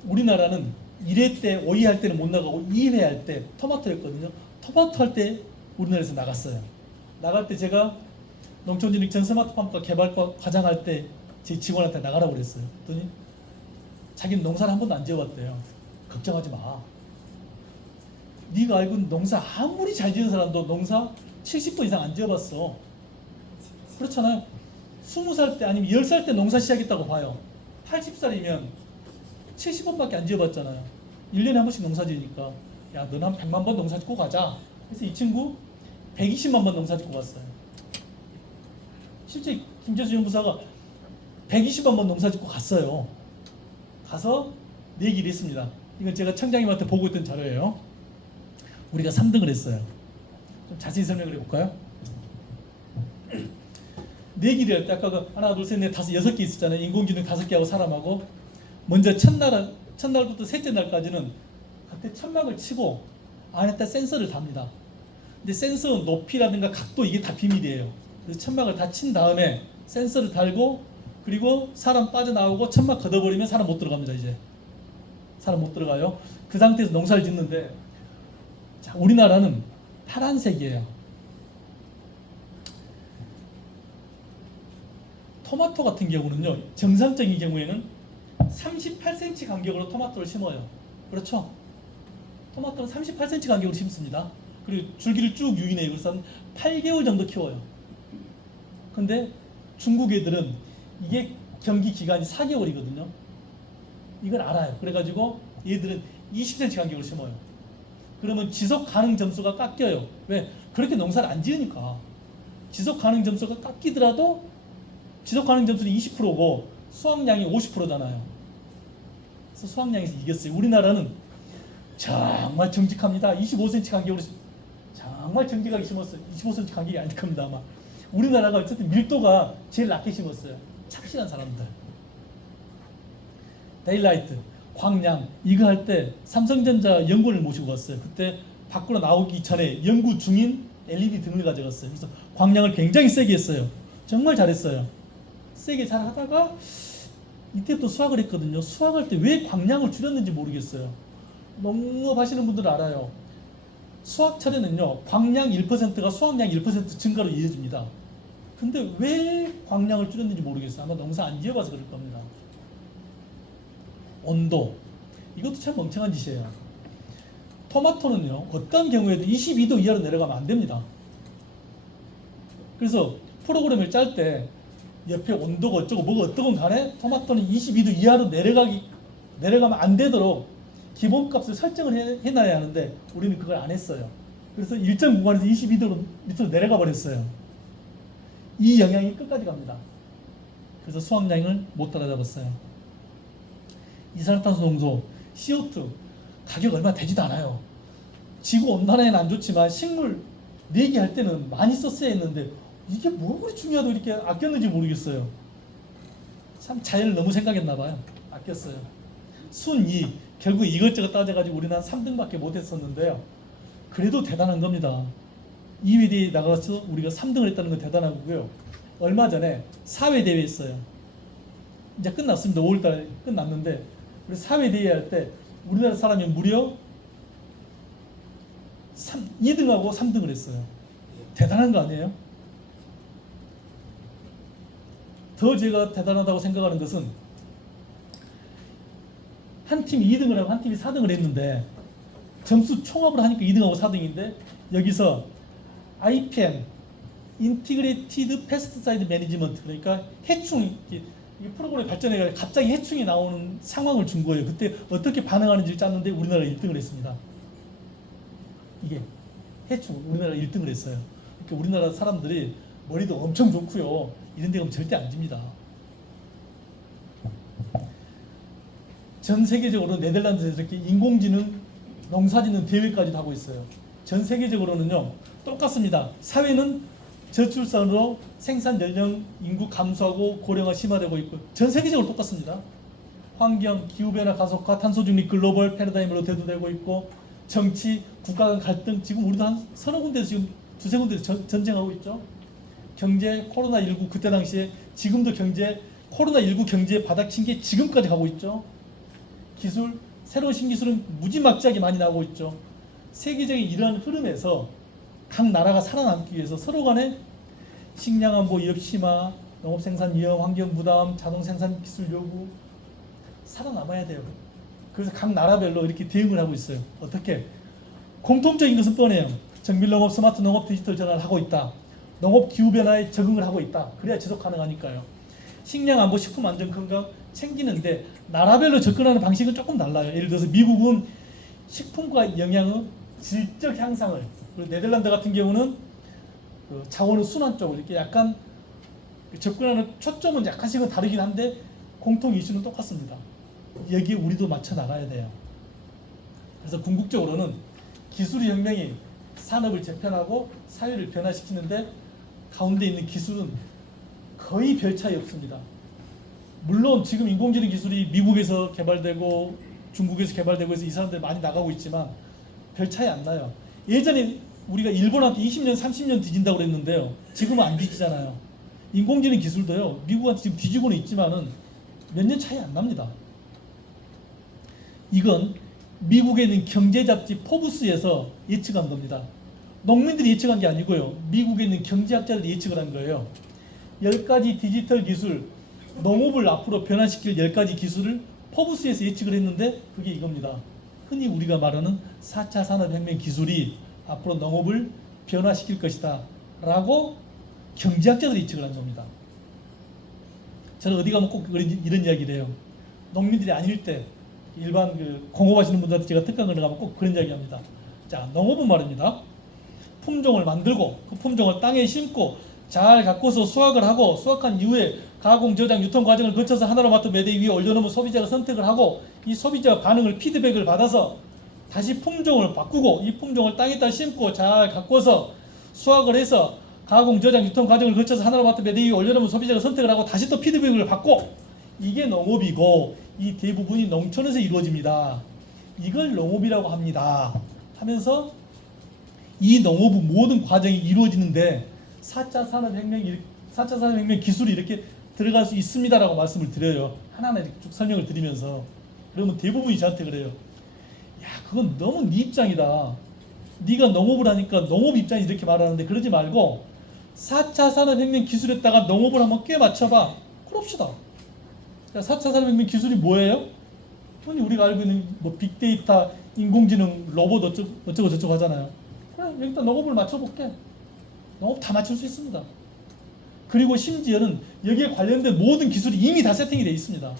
우리나라는 1회 때 오이 할 때는 못 나가고 2회 할 때 토마토였거든요. 토마토 할 때 우리나라에서 나갔어요. 나갈 때 제가 농촌진흥 전 스마트팜과 개발과 과장할 때 제 직원한테 나가라고 그랬어요. 그랬더니 자기는 농사를 한 번도 안 지어봤대요. 걱정하지 마. 네가 알고 있는 농사 아무리 잘 지은 사람도 농사 70번 이상 안 지어봤어. 그렇잖아요. 20살 때 아니면 10살 때 농사 시작했다고 봐요. 80살이면 70번밖에 안 지어봤잖아요. 1년에 한 번씩 농사 지으니까 야, 너는 한 100만 번 농사 짓고 가자. 그래서 이 친구 120만 번 농사 짓고 갔어요. 실제 김재수 연구사가 120만 번 농사 짓고 갔어요. 가서 내기를 했습니다. 이건 제가 청장님한테 보고 있던 자료예요. 우리가 3등을 했어요. 좀 자세히 설명을 해볼까요? 내기를 할 때 아까 그 하나, 둘, 셋, 넷, 다섯, 6개 있었잖아요. 인공지능 5개하고 사람하고. 먼저 첫날부터 셋째 날까지는 그때 천막을 치고 안에다 센서를 답니다. 근데 센서 높이라든가 각도 이게 다 비밀이에요. 그래서 천막을 다 친 다음에 센서를 달고 그리고 사람 빠져나오고 천막 걷어버리면 사람 못 들어갑니다. 이제 사람 못 들어가요. 그 상태에서 농사를 짓는데, 자, 우리나라는 파란색이에요. 토마토 같은 경우는요, 정상적인 경우에는 38cm 간격으로 토마토를 심어요. 그렇죠? 토마토는 38cm 간격으로 심습니다. 그리고 줄기를 쭉 유인해요. 그래서 한 8개월 정도 키워요. 근데 중국 애들은 이게 경기 기간이 4개월이거든요. 이걸 알아요. 그래가지고 얘들은 20cm 간격으로 심어요. 그러면 지속 가능 점수가 깎여요. 왜? 그렇게 농사를 안 지으니까. 지속 가능 점수가 깎이더라도 지속 가능 점수는 20%고 수확량이 50%잖아요. 그래서 수확량에서 이겼어요. 우리나라는 정말 정직합니다. 25cm 간격으로 정말 정직하게 심었어요. 25cm 간격이 아닐 겁니다 아마. 우리나라가 어쨌든 밀도가 제일 낮게 심었어요. 착실한 사람들. 데일라이트, 광량 이거 할 때 삼성전자 연구원을 모시고 갔어요. 그때 밖으로 나오기 전에 연구 중인 LED 등을 가져갔어요. 그래서 광량을 굉장히 세게 했어요. 정말 잘했어요. 세게 잘 하다가 이때 또 수학을 했거든요. 수학할 때 왜 광량을 줄였는지 모르겠어요. 농업 하시는 분들은 알아요. 수학철에는요, 광량 1%가 수확량 1% 증가로 이어집니다. 근데 왜 광량을 줄였는지 모르겠어요. 아마 농사 안 지어봐서 그럴 겁니다. 온도. 이것도 참 멍청한 짓이에요. 토마토는요, 어떤 경우에도 22도 이하로 내려가면 안 됩니다. 그래서 프로그램을 짤 때 옆에 온도가 어쩌고 뭐가 어떠건 간에 토마토는 22도 이하로 내려가면 안 되도록 기본값을 설정을 해놔야 하는데 우리는 그걸 안 했어요. 그래서 일정 구간에서 22도로 밑으로 내려가 버렸어요. 이 영향이 끝까지 갑니다. 그래서 수확량을 못 따라잡았어요. 이산화탄소 농도, CO2 가격 얼마 되지도 않아요. 지구 온난화에는 안 좋지만 식물 내기 할 때는 많이 썼어야 했는데 이게 뭐 그리 중요하다고 이렇게 아꼈는지 모르겠어요. 참 자연을 너무 생각했나 봐요. 아꼈어요. 순위 결국 이것저것 따져가지고 우리는 한 3등밖에 못했었는데요. 그래도 대단한 겁니다. 2위대에 나가서 우리가 3등을 했다는 건 대단하고요. 얼마 전에 사회대회 했어요. 이제 끝났습니다. 5월달에 끝났는데 우리 사회대회 할 때 우리나라 사람이 무려 2등하고 3등을 했어요. 대단한 거 아니에요? 더 제가 대단하다고 생각하는 것은 한 팀이 2등을 하고 한 팀이 4등을 했는데 점수 총합을 하니까 2등하고 4등인데 여기서 IPM Integrated Pesticide Management 그러니까 해충 이 프로그램이 발전해가 갑자기 해충이 나오는 상황을 준 거예요. 그때 어떻게 반응하는지를 짰는데 우리나라가 1등을 했습니다. 이게 해충 우리나라가 1등을 했어요. 그러니까 우리나라 사람들이 머리도 엄청 좋고요. 이런 데 가면 절대 안 집니다. 전 세계적으로 네덜란드에서 이렇게 인공지능 농사짓는 대회까지도 하고 있어요. 전 세계적으로는요 똑같습니다. 사회는 저출산으로 생산 연령 인구 감소하고 고령화 심화되고 있고 전 세계적으로 똑같습니다. 환경, 기후변화 가속화, 탄소 중립 글로벌 패러다임으로 대두되고 있고 정치, 국가 간 갈등 지금 우리도 한 서너 군데에서 지금 두세 군데에서 전쟁하고 있죠. 경제, 코로나19 그때 당시에 지금도 경제, 코로나19 경제에 바닥친 게 지금까지 가고 있죠. 기술, 새로운 신기술은 무지막지하게 많이 나오고 있죠. 세계적인 이러한 흐름에서 각 나라가 살아남기 위해서 서로 간에 식량 안보 위협 심화, 농업 생산 위험, 환경 부담, 자동 생산 기술 요구 살아남아야 돼요. 그래서 각 나라별로 이렇게 대응을 하고 있어요. 어떻게? 공통적인 것은 뻔해요. 정밀 농업, 스마트 농업, 디지털 전환을 하고 있다. 농업 기후 변화에 적응을 하고 있다. 그래야 지속 가능하니까요. 식량 안보, 식품 안전 건강 챙기는데 나라별로 접근하는 방식은 조금 달라요. 예를 들어서 미국은 식품과 영양의 질적 향상을, 그리고 네덜란드 같은 경우는 그 자원의 순환 쪽을 이렇게 약간 접근하는 초점은 약간씩은 다르긴 한데 공통 이슈는 똑같습니다. 여기에 우리도 맞춰 나가야 돼요. 그래서 궁극적으로는 기술의 혁명이 산업을 재편하고 사회를 변화시키는데 가운데 있는 기술은 거의 별 차이 없습니다. 물론 지금 인공지능 기술이 미국에서 개발되고 중국에서 개발되고 해서 이 사람들 많이 나가고 있지만 별 차이 안 나요. 예전에 우리가 일본한테 20년, 30년 뒤진다고 그랬는데요. 지금은 안 뒤지잖아요. 인공지능 기술도요. 미국한테 지금 뒤지고는 있지만은 몇 년 차이 안 납니다. 이건 미국에 있는 경제 잡지 포브스에서 예측한 겁니다. 농민들이 예측한 게 아니고요. 미국에 있는 경제학자들이 예측을 한 거예요. 10가지 디지털 기술, 농업을 앞으로 변화시킬 10가지 기술을 포브스에서 예측을 했는데 그게 이겁니다. 흔히 우리가 말하는 4차 산업혁명 기술이 앞으로 농업을 변화시킬 것이다 라고 경제학자들이 예측을 한 겁니다. 저는 어디 가면 꼭 이런 이야기를 해요. 농민들이 아닐 때 일반 공업하시는 분들한테 제가 특강을 가면 꼭 그런 이야기 합니다. 자, 농업은 말입니다. 품종을 만들고 그 품종을 땅에 심고 잘 가꿔서 수확을 하고 수확한 이후에 가공, 저장, 유통 과정을 거쳐서 하나로마트 매대 위에 올려놓으면 소비자가 선택을 하고 이 소비자 반응을 피드백을 받아서 다시 품종을 바꾸고 이 품종을 땅에다 심고 잘 가꿔서 수확을 해서 가공, 저장, 유통 과정을 거쳐서 하나로마트 매대 위에 올려놓으면 소비자가 선택을 하고 다시 또 피드백을 받고 이게 농업이고 이 대부분이 농촌에서 이루어집니다. 이걸 농업이라고 합니다. 하면서 이 농업의 모든 과정이 이루어지는데 4차 산업혁명 기술이 이렇게 들어갈 수 있습니다라고 말씀을 드려요. 하나하나 이렇게 쭉 설명을 드리면서 그러면 대부분이 저한테 그래요. 야, 그건 너무 네 입장이다. 네가 농업을 하니까 농업 입장이 이렇게 말하는데 그러지 말고 4차 산업혁명 기술에다가 농업을 한번 꽤 맞춰봐. 그럽시다. 4차 산업혁명 기술이 뭐예요? 흔히 우리가 알고 있는 뭐 빅데이터, 인공지능, 로봇 어쩌고 저쩌고 하잖아요. 그래, 여기다 농업을 맞춰볼게. 농업 다 맞출 수 있습니다. 그리고 심지어는 여기에 관련된 모든 기술이 이미 다 세팅이 되어 있습니다.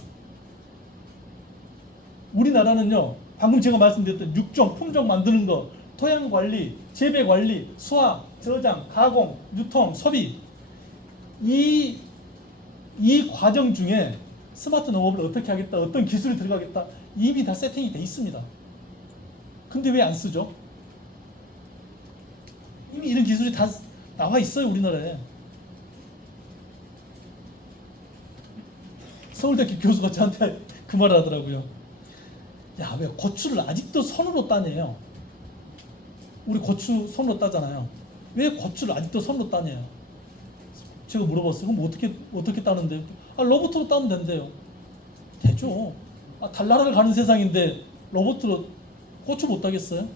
우리나라는요, 방금 제가 말씀드렸던 육종, 품종 만드는 거, 토양 관리, 재배 관리, 수확, 저장, 가공, 유통, 소비 이 과정 중에 스마트 농업을 어떻게 하겠다, 어떤 기술이 들어가겠다 이미 다 세팅이 되어 있습니다. 근데 왜 안 쓰죠? 이미 이런 기술이 다 나와 있어요, 우리나라에. 서울대학교 교수가 저한테 그 말을 하더라고요. 야, 왜 고추를 아직도 손으로 따네요? 우리 고추 손으로 따잖아요. 왜 고추를 아직도 손으로 따네요? 제가 물어봤어요. 그럼 어떻게 따는데? 아, 로봇으로 따면 된대요. 되죠. 아, 달나라를 가는 세상인데 로봇으로 고추 못 따겠어요?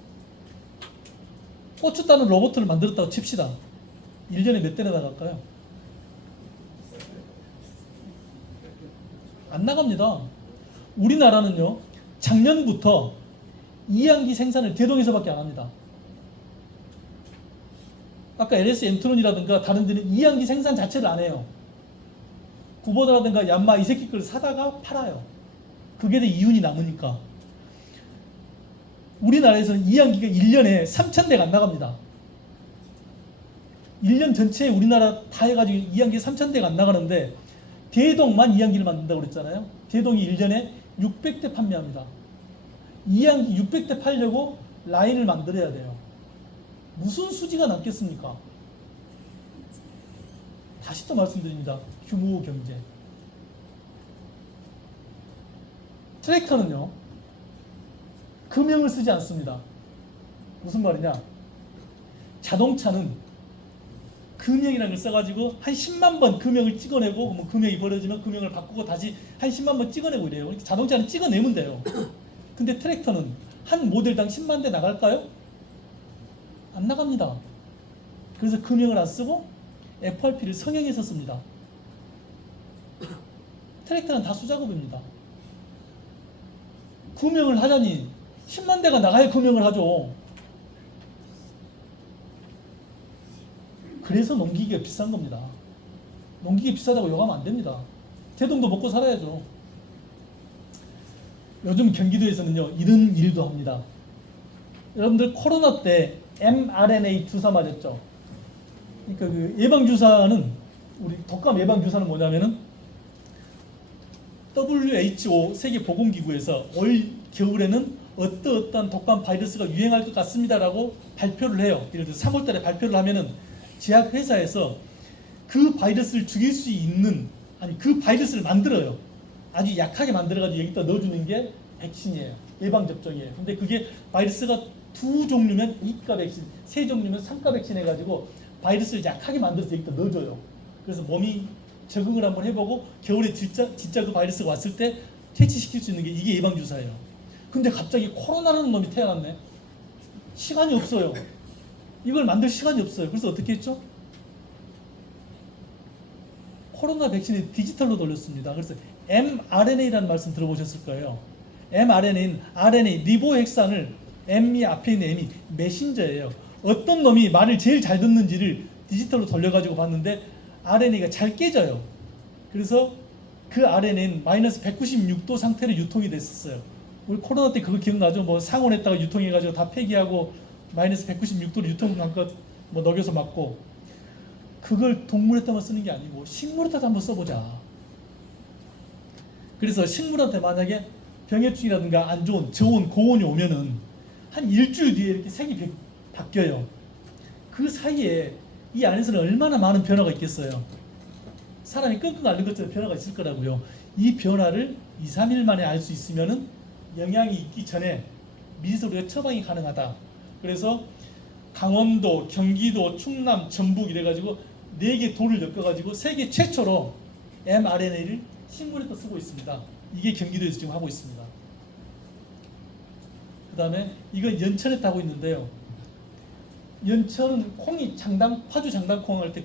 고추 따는 로봇을 만들었다고 칩시다. 1년에 몇 대나 나갈까요? 안 나갑니다. 우리나라는요, 작년부터 이항기 생산을 대동에서밖에 안 합니다. 아까 LS 엔트론이라든가 다른 데는 이항기 생산 자체를 안 해요. 구보다라든가 얀마 이 새끼 걸 사다가 팔아요. 그게 내 이윤이 남으니까. 우리나라에서는 이항기가 1년에 3,000대가 안 나갑니다. 1년 전체에 우리나라 다 해가지고 이항기 3,000대가 안 나가는데 대동만 이항기를 만든다고 그랬잖아요. 대동이 1년에 600대 판매합니다. 이항기 600대 팔려고 라인을 만들어야 돼요. 무슨 수지가 남겠습니까? 다시 또 말씀드립니다. 규모 경제. 트랙터는요, 금형을 쓰지 않습니다. 무슨 말이냐? 자동차는 금형이라는 걸 써가지고 한 10만 번 금형을 찍어내고 뭐 금형이 버려지면 금형을 바꾸고 다시 한 10만 번 찍어내고 이래요. 자동차는 찍어내면 돼요. 근데 트랙터는 한 모델당 10만 대 나갈까요? 안 나갑니다. 그래서 금형을 안 쓰고 FRP를 성형해서 씁니다. 트랙터는 다 수작업입니다. 금형을 하자니 10만 대가 나가야 금형을 하죠. 그래서 농기계가 비싼 겁니다. 농기계 비싸다고 욕하면 안 됩니다. 대동도 먹고 살아야죠. 요즘 경기도에서는요, 이런 일도 합니다. 여러분들 코로나 때 mRNA 주사 맞았죠? 그러니까 그 예방주사는, 우리 독감 예방주사는 뭐냐면은 WHO 세계보건기구에서 올 겨울에는 어떠한 독감 바이러스가 유행할 것 같습니다라고 발표를 해요. 예를 들어서 3월달에 발표를 하면은 제약회사에서 그 바이러스를 죽일 수 있는, 아니 그 바이러스를 만들어요. 아주 약하게 만들어가지고 여기다 넣어주는 게 백신이에요. 예방접종이에요. 근데 그게 바이러스가 2종류면 2가 백신, 3종류면 3가 백신 해가지고 바이러스를 약하게 만들어서 여기다 넣어줘요. 그래서 몸이 적응을 한번 해보고 겨울에 진짜 그 바이러스가 왔을 때 퇴치시킬 수 있는 게 이게 예방주사예요. 근데 갑자기 코로나라는 놈이 태어났네. 시간이 없어요. 이걸 만들 시간이 없어요. 그래서 어떻게 했죠? 코로나 백신을 디지털로 돌렸습니다. 그래서 mRNA라는 말씀 들어보셨을 거예요. mRNA는 RNA 리보핵산을 M이 앞에 있는 M이 메신저예요. 어떤 놈이 말을 제일 잘 듣는지를 디지털로 돌려가지고 봤는데 RNA가 잘 깨져요. 그래서 그 RNA는 마이너스 196도 상태로 유통이 됐었어요. 우리 코로나 때 그거 기억나죠? 뭐 상온에다가 유통해가지고 다 폐기하고 마이너스 196도로 유통한것 뭐 녹여서 맞고, 그걸 동물에다만 쓰는 게 아니고 식물에다도 한번 써보자. 그래서 식물한테 만약에 병해충이라든가 안 좋은 저온, 고온이 오면은 한 일주일 뒤에 이렇게 색이 바뀌어요. 그 사이에 이 안에서는 얼마나 많은 변화가 있겠어요. 사람이 끙끙 앓는 것처럼 변화가 있을 거라고요. 이 변화를 2, 3일 만에 알 수 있으면은 영향이 있기 전에 미리서 우리가 처방이 가능하다. 그래서 강원도, 경기도, 충남, 전북 이래가지고 4개 도를 엮어가지고 세계 최초로 mRNA를 식물에도 쓰고 있습니다. 이게 경기도에서 지금 하고 있습니다. 그 다음에 이건 연천에도 하고 있는데요. 연천은 콩이 파주 장당콩 할 때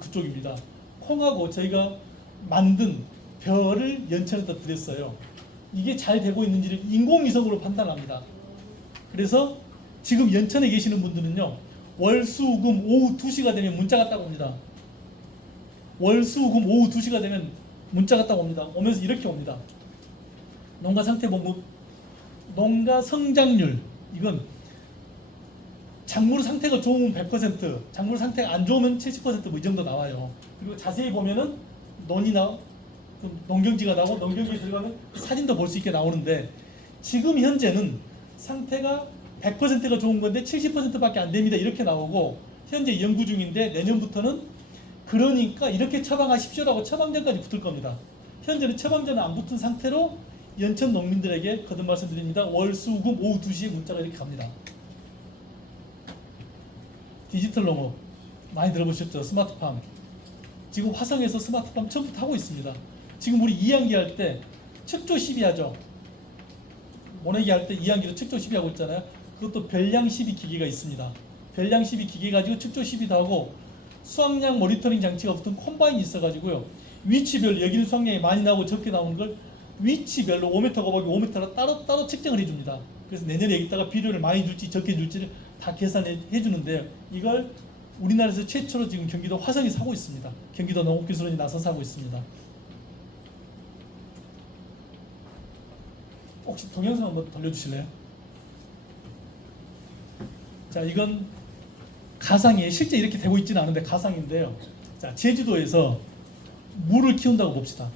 그쪽입니다. 콩하고 저희가 만든 벼를 연천에다 드렸어요. 이게 잘 되고 있는지를 인공위성으로 판단합니다. 그래서 지금 연천에 계시는 분들은요, 월수금 오후 2시가 되면 문자가 딱 옵니다. 월수금 오후 2시가 되면 문자가 딱 옵니다. 오면서 이렇게 옵니다. 농가 상태 보면 농가 성장률, 이건 작물 상태가 좋으면 100%, 작물 상태가 안 좋으면 70% 이 정도 나와요. 그리고 자세히 보면은 농경지가 나오고 농경지에 들어가면 사진도 볼 수 있게 나오는데, 지금 현재는 상태가 100%가 좋은 건데 70%밖에 안 됩니다. 이렇게 나오고 현재 연구 중인데 내년부터는 그러니까 이렇게 처방하십시오라고 처방전까지 붙을 겁니다. 현재는 처방전은 안 붙은 상태로 연천 농민들에게 거듭 말씀드립니다. 월, 수, 금 오후 2시에 문자가 이렇게 갑니다. 디지털 농업 많이 들어보셨죠? 스마트팜. 지금 화성에서 스마트팜 처음부터 하고 있습니다. 지금 우리 2학기 할 때 측조 시비 하죠. 모내기 할 때 2학기로 측조 시비 하고 있잖아요. 그것도 별량 시비 기계가 있습니다. 별량 시비 기계 가지고 측조 시비도 하고, 수확량 모니터링 장치가 붙은 콤바인이 있어가지고요, 위치별로 여기는 수확량이 많이 나오고 적게 나오는 걸 위치별로 5m 곱하기 5m로 따로 측정을 해줍니다. 그래서 내년에 여기다가 비료를 많이 줄지 적게 줄지를 다 계산해 주는데요. 이걸 우리나라에서 최초로 지금 경기도 화성에서 하고 있습니다. 경기도 농업기술원이 나서서 하고 있습니다. 혹시 동영상 한번 돌려주실래요? 자, 이건 가상이에요. 실제 이렇게 되고 있지는 않은데 가상인데요. 자, 제주도에서 물을 키운다고 봅시다.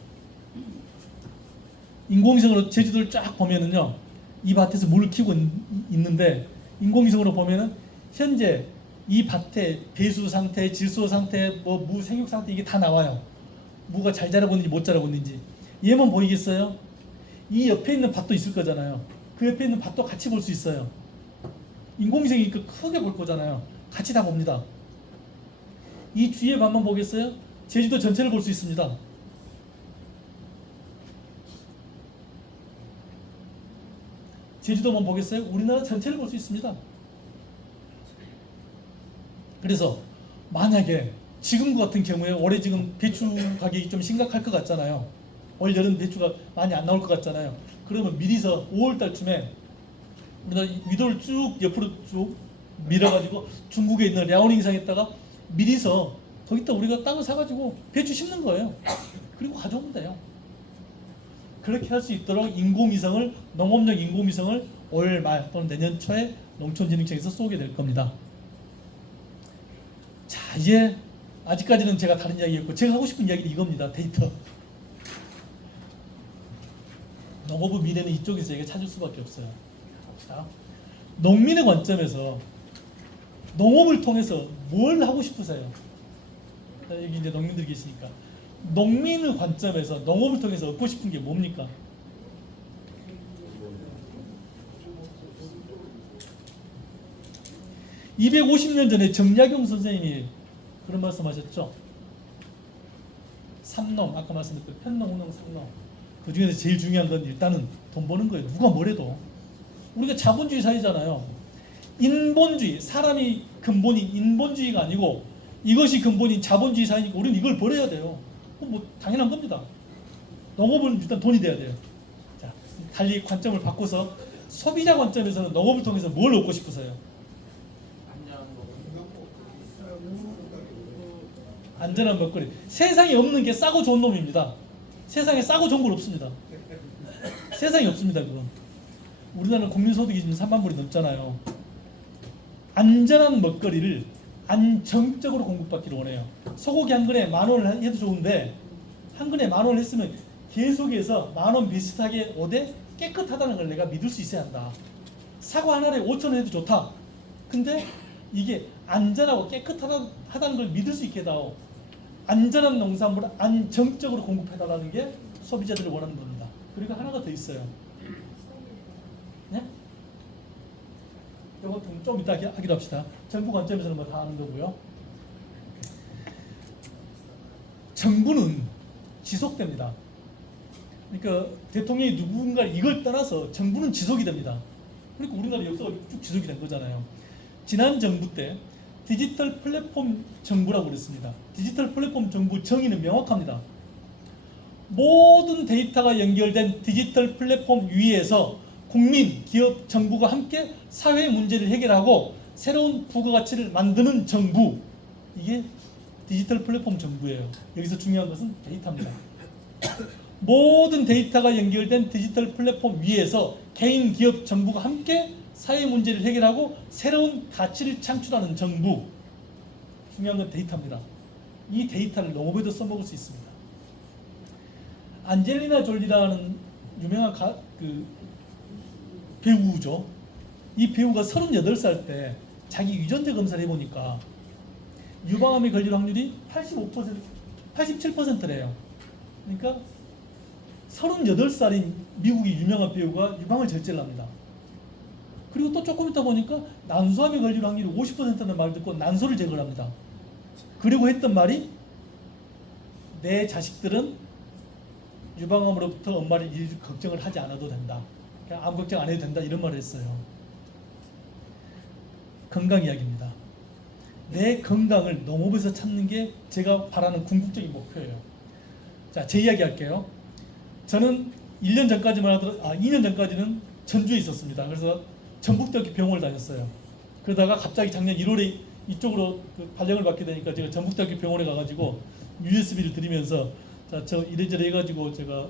인공위성으로 제주도를 쫙 보면은요, 이 밭에서 물을 키우고 있는데, 인공위성으로 보면은 현재 이 밭의 배수 상태, 질소 상태, 뭐 무 생육 상태, 이게 다 나와요. 무가 잘 자라고 있는지 못 자라고 있는지. 얘만 보이겠어요? 이 옆에 있는 밭도 있을 거잖아요. 그 옆에 있는 밭도 같이 볼 수 있어요. 인공위성이니까 크게 볼 거잖아요. 같이 다 봅니다. 이 뒤에 밭만 보겠어요? 제주도 전체를 볼 수 있습니다. 제주도만 보겠어요? 우리나라 전체를 볼 수 있습니다. 그래서 만약에 지금 같은 경우에 올해 지금 배추 가격이 좀 심각할 것 같잖아요. 올 여름 배추가 많이 안 나올 것 같잖아요. 그러면 미리서 5월 달쯤에 우리나라 위도를 쭉 옆으로 쭉 밀어가지고 중국에 있는 랴오닝상에다가 미리서 거기다 우리가 땅을 사가지고 배추 심는 거예요. 그리고 가져오면 돼요. 그렇게 할 수 있도록 인공위성을, 농업용 인공위성을 올 말 또는 내년 초에 농촌진흥청에서 쏘게 될 겁니다. 자, 이제 아직까지는 제가 다른 이야기였고, 제가 하고 싶은 이야기는 이겁니다. 데이터. 농업의 미래는 이쪽에서 얘가 찾을 수밖에 없어요. 자, 농민의 관점에서 농업을 통해서 뭘 하고 싶으세요? 자, 여기 이제 농민들 계시니까 농민의 관점에서 농업을 통해서 얻고 싶은 게 뭡니까? (250년) 전에 정약용 선생님이 그런 말씀하셨죠. 삼농, 아까 말씀드렸던 편농, 후농, 삼농. 그 중에서 제일 중요한 건 일단은 돈 버는 거예요. 누가 뭐래도. 우리가 자본주의 사회잖아요. 인본주의, 사람이 근본인 인본주의가 아니고 이것이 근본인 자본주의 사회니까 우리는 이걸 버려야 돼요. 뭐 당연한 겁니다. 농업은 일단 돈이 돼야 돼요. 자, 달리 관점을 바꿔서 소비자 관점에서는 농업을 통해서 뭘 얻고 싶으세요? 안전한 먹거리. 세상에 없는 게 싸고 좋은 놈입니다. 세상에 싸고 좋은 건 없습니다. 세상에 없습니다. 그건. 우리나라는 국민소득이 지금 3만 불이 넘잖아요. 안전한 먹거리를 안정적으로 공급받기를 원해요. 소고기 한 근에 10,000원을 해도 좋은데 한 근에 10,000원을 했으면 계속해서 10,000원 비슷하게 오되 깨끗하다는 걸 내가 믿을 수 있어야 한다. 사과 하나에 5,000원 해도 좋다. 근데 이게 안전하고 깨끗하다는 걸 믿을 수 있게 해다오. 안전한 농산물을 안정적으로 공급해달라는 게 소비자들이 원하는 겁니다. 그리고 하나가 더 있어요. 네? 이거 좀 이따 하기로 합시다. 정부 관점에서는 뭐 다 아는 거고요. 정부는 지속됩니다. 그러니까 대통령이 누군가 이걸 떠나서 정부는 지속이 됩니다. 그러니까 우리나라 역사가 쭉 지속이 된 거잖아요. 지난 정부 때 디지털 플랫폼 정부라고 그랬습니다. 디지털 플랫폼 정부 정의는 명확합니다. 모든 데이터가 연결된 디지털 플랫폼 위에서 국민, 기업, 정부가 함께 사회 문제를 해결하고 새로운 부가가치를 만드는 정부. 이게 디지털 플랫폼 정부예요. 여기서 중요한 것은 데이터입니다. 모든 데이터가 연결된 디지털 플랫폼 위에서 개인, 기업, 정부가 함께 사회 문제를 해결하고 새로운 가치를 창출하는 정부. 중요한 건 데이터입니다. 이 데이터를 농업에도 써먹을 수 있습니다. 안젤리나 졸리라는 유명한 배우죠. 이 배우가 38살 때 자기 유전자 검사를 해보니까 유방암에 걸릴 확률이 87%래요. 그러니까 38살인 미국의 유명한 배우가 유방을 절제를 합니다. 그리고 또 조금 있다 보니까 난소암에 걸릴 확률이 50%는 말 듣고 난소를 제거합니다. 그리고 했던 말이 내 자식들은 유방암으로부터 엄마를 걱정을 하지 않아도 된다. 그냥 암 걱정 안 해도 된다 이런 말을 했어요. 건강 이야기입니다. 내 건강을 농업에서 찾는 게 제가 바라는 궁극적인 목표예요. 자, 제 이야기 할게요. 저는 2년 전까지는 전주에 있었습니다. 그래서 전북대학교 병원을 다녔어요. 그러다가 갑자기 작년 1월에 이쪽으로 발령을 받게 되니까 제가 전북대학교 병원에 가가지고 USB를 드리면서 자, 저 이래저래 해가지고 제가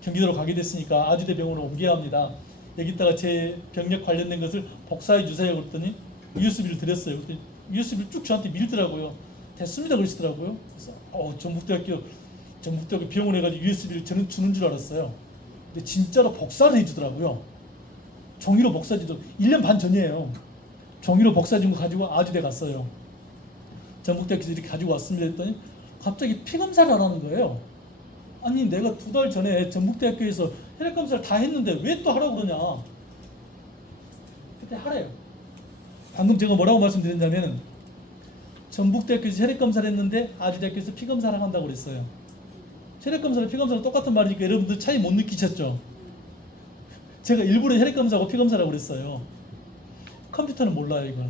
경기도로 가게 됐으니까 아주대 병원으로 옮겨야 합니다. 여기다가 제 병력 관련된 것을 복사해 주세요. 그랬더니 USB를 드렸어요. 그랬더니 USB를 쭉 저한테 밀더라고요. 됐습니다 그러시더라고요. 그래서 전북대학교 병원에 가지고 USB를 저는 주는 줄 알았어요. 근데 진짜로 복사를 해주더라고요. 종이로 복사지도 1년 반 전이에요. 종이로 복사준 거 가지고 아주대 갔어요. 전북대학교에서 이렇게 가지고 왔습니다 했더니 갑자기 피 검사를 하라는 거예요. 아니 내가 2달 전에 전북대학교에서 혈액 검사를 다 했는데 왜 또 하라고 그러냐. 그때 하래요. 방금 제가 뭐라고 말씀드렸냐면 전북대학교에서 혈액 검사를 했는데 아주대학교에서 피 검사를 한다고 그랬어요. 혈액 검사랑 피 검사랑 똑같은 말이니까 여러분들 차이 못 느끼셨죠? 제가 일부러 혈액 검사하고 피 검사라고 그랬어요. 컴퓨터는 몰라요 이걸.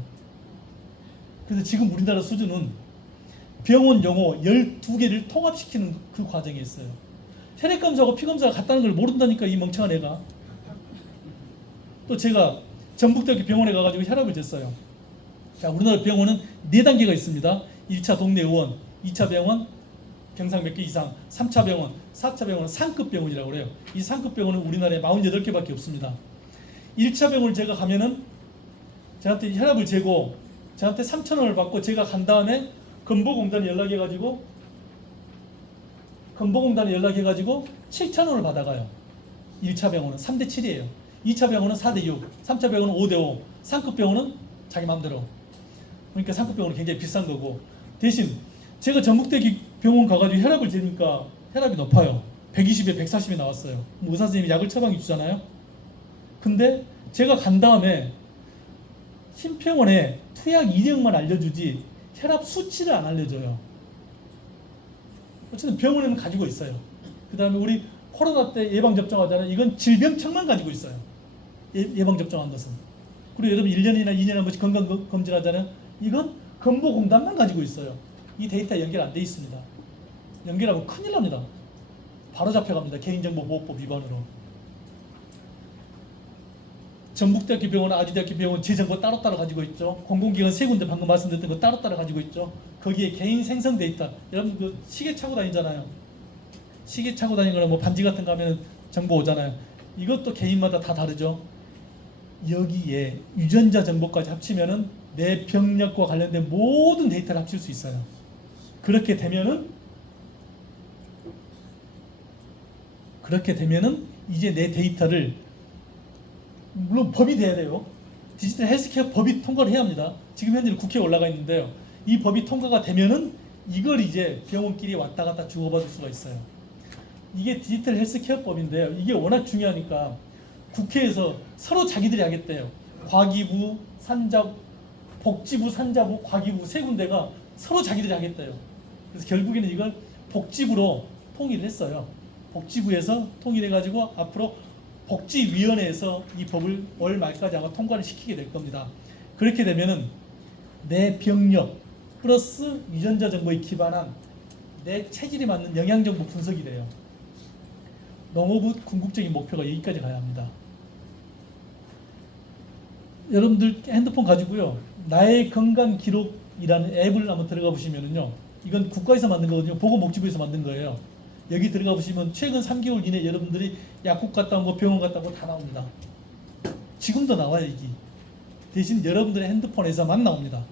그래서 지금 우리나라 수준은 병원 용어 12개를 통합시키는 그 과정에 있어요. 혈액 검사하고 피 검사가 같다는 걸 모른다니까 이 멍청한 애가. 또 제가 전북대학교 병원에 가가지고 혈압을 쟀어요. 자, 우리나라 병원은 4단계가 있습니다. 1차 동네 의원, 2차 병원, 경상 몇 개 이상, 3차 병원, 4차 병원은 상급 병원이라고 그래요. 이 상급 병원은 우리나라에 48개밖에 없습니다. 1차 병원을 제가 가면은 저한테 혈압을 재고 저한테 3,000원을 받고 제가 간 다음에 건보공단에 연락해가지고 7,000원을 받아가요. 1차 병원은 3대 7이에요. 2차 병원은 4대 6, 3차 병원은 5대 5, 상급 병원은 자기 마음대로. 그러니까 상급 병원은 굉장히 비싼 거고 대신 제가 전북대 병원 가가지고 혈압을 재니까 혈압이 높아요. 120에 140이 나왔어요. 의사 선생님이 약을 처방해 주잖아요. 근데 제가 간 다음에 심평원에 투약 이력만 알려주지 혈압 수치를 안 알려줘요. 어쨌든 병원에는 가지고 있어요. 그 다음에 우리 코로나 때 예방접종하잖아요. 이건 질병청만 가지고 있어요. 예방접종한 것은. 그리고 여러분 1년이나 2년에 한 번씩 건강검진하잖아요. 이건 건보공단만 가지고 있어요. 이 데이터 연결 안 돼 있습니다. 연결하면 큰일 납니다. 바로 잡혀갑니다. 개인정보보호법 위반으로. 전북대학교 병원, 아주대학교 병원 제 정보 따로따로 가지고 있죠. 공공기관 세 군데 방금 말씀드렸던 거 따로따로 가지고 있죠. 거기에 개인 생성 데이터. 여러분 그 시계 차고 다니잖아요. 시계 차고 다니는 거나 뭐 반지 같은 거 하면 정보 오잖아요. 이것도 개인마다 다 다르죠. 여기에 유전자 정보까지 합치면은 내 병력과 관련된 모든 데이터를 합칠 수 있어요. 그렇게 되면은 이제 내 데이터를 물론 법이 돼야 돼요. 디지털 헬스케어 법이 통과를 해야 합니다. 지금 현재는 국회에 올라가 있는데요. 이 법이 통과가 되면은 이걸 이제 병원끼리 왔다 갔다 주고받을 수가 있어요. 이게 디지털 헬스케어법인데요. 이게 워낙 중요하니까 국회에서 서로 자기들이 하겠대요. 과기부, 복지부, 산자부, 과기부 세 군데가 서로 자기들이 하겠대요. 그래서 결국에는 이걸 복지부로 통일을 했어요. 복지부에서 통일해가지고 앞으로 복지위원회에서 이 법을 올 말까지 아마 통과를 시키게 될 겁니다. 그렇게 되면은 내 병력 플러스 유전자 정보에 기반한 내 체질에 맞는 영양 정보 분석이 돼요. 농업부 궁극적인 목표가 여기까지 가야 합니다. 여러분들 핸드폰 가지고요. 나의 건강 기록이라는 앱을 한번 들어가 보시면은요. 이건 국가에서 만든 거거든요. 보건복지부에서 만든 거예요. 여기 들어가 보시면 최근 3개월 이내 여러분들이 약국 갔다 온 거, 병원 갔다 온 거 다 나옵니다. 지금도 나와요, 이게. 대신 여러분들의 핸드폰에서만 나옵니다.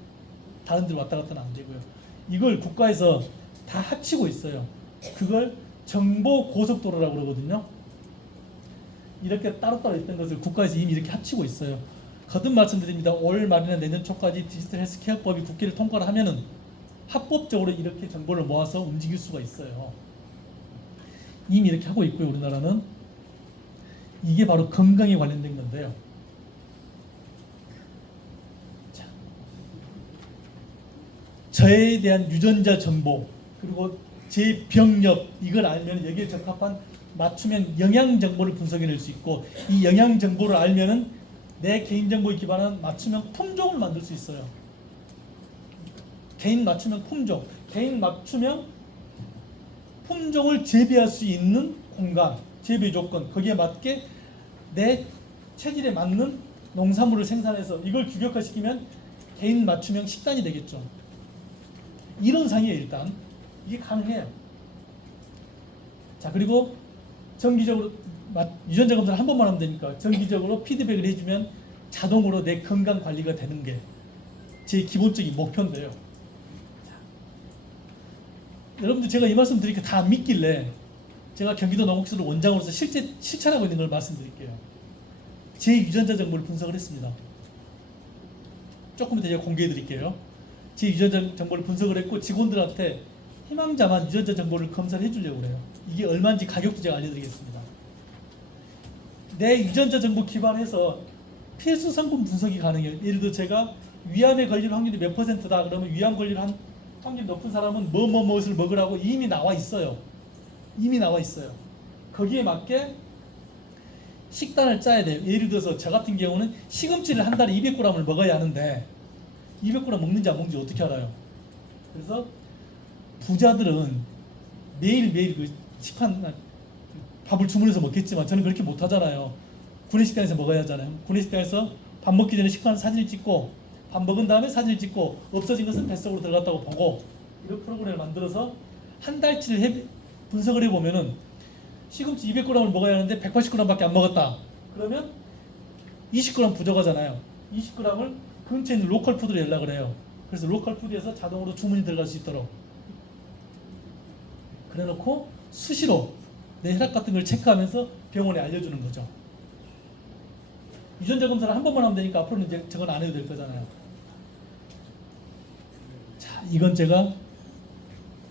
다른 데 왔다 갔다는 안 되고요. 이걸 국가에서 다 합치고 있어요. 그걸 정보 고속도로라고 그러거든요. 이렇게 따로따로 있던 것을 국가에서 이미 이렇게 합치고 있어요. 거듭 말씀드립니다. 올 말이나 내년 초까지 디지털 헬스케어법이 국회를 통과를 하면은 합법적으로 이렇게 정보를 모아서 움직일 수가 있어요. 이미 이렇게 하고 있고요. 우리나라는 이게 바로 건강에 관련된 건데요. 자, 저에 대한 유전자 정보 그리고 제 병력 이걸 알면 여기에 적합한 맞춤형 영양 정보를 분석해낼 수 있고 이 영양 정보를 알면은 내 개인 정보에 기반한 맞춤형 품종을 만들 수 있어요. 개인 맞춤형 품종, 개인 맞춤형 품종을 재배할 수 있는 공간, 재배 조건, 거기에 맞게 내 체질에 맞는 농산물을 생산해서 이걸 규격화시키면 개인 맞춤형 식단이 되겠죠. 이론상이에요. 일단 이게 가능해요. 자, 그리고 정기적으로 유전자 검사를 한 번만 하면 되니까 정기적으로 피드백을 해주면 자동으로 내 건강 관리가 되는 게 제 기본적인 목표인데요. 여러분들 제가 이 말씀 드리니까 다 안 믿길래 제가 경기도 농업기술 원장으로서 실제 실천하고 있는 걸 말씀드릴게요. 제 유전자 정보를 분석을 했습니다. 조금 이따 제가 공개해 드릴게요. 제 유전자 정보를 분석을 했고 직원들한테 희망자만 유전자 정보를 검사를 해주려고 그래요. 이게 얼마인지 가격도 제가 알려드리겠습니다. 내 유전자 정보 기반해서 필수 성분 분석이 가능해요. 예를 들어 제가 위암에 걸릴 확률이 몇 %다 그러면 위암 걸릴 확률이 높은 사람은 무엇을 먹으라고 이미 나와 있어요. 이미 나와 있어요. 거기에 맞게 식단을 짜야 돼요. 예를 들어서 저 같은 경우는 시금치를 한 달에 200g을 먹어야 하는데 200g 먹는지 안 먹는지 어떻게 알아요? 그래서 부자들은 매일매일 그 식판 밥을 주문해서 먹겠지만 저는 그렇게 못 하잖아요. 구내식당에서 먹어야 하잖아요. 구내식당에서 밥 먹기 전에 식판 사진을 찍고 밥 먹은 다음에 사진을 찍고 없어진 것은 뱃속으로 들어갔다고 보고 이런 프로그램을 만들어서 한 달치를 분석을 해보면은 시금치 200g을 먹어야 하는데 180g밖에 안 먹었다. 그러면 20g 부족하잖아요. 20g을 근처에 있는 로컬 푸드로 연락을 해요. 그래서 로컬 푸드에서 자동으로 주문이 들어갈 수 있도록 그래놓고 수시로 내 혈압 같은 걸 체크하면서 병원에 알려주는 거죠. 유전자 검사를 한 번만 하면 되니까 앞으로는 이제 저건 안 해도 될 거잖아요. 자, 이건 제가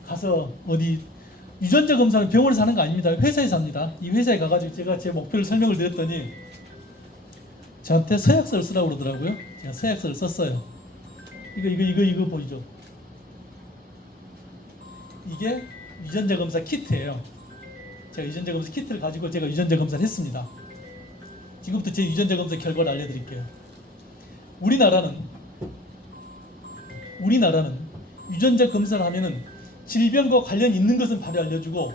가서 어디 유전자 검사는 병원에서 하는 거 아닙니다. 회사에서 합니다. 이 회사에 가가지고 제가 제 목표를 설명을 드렸더니 저한테 서약서를 쓰라고 그러더라고요. 제가 서약서를 썼어요. 이거 보이죠? 이게 유전자 검사 키트예요. 제가 유전자 검사 키트를 가지고 제가 유전자 검사를 했습니다. 지금부터 제 유전자 검사 결과를 알려드릴게요. 우리나라는 유전자 검사를 하면은 질병과 관련 있는 것은 바로 알려주고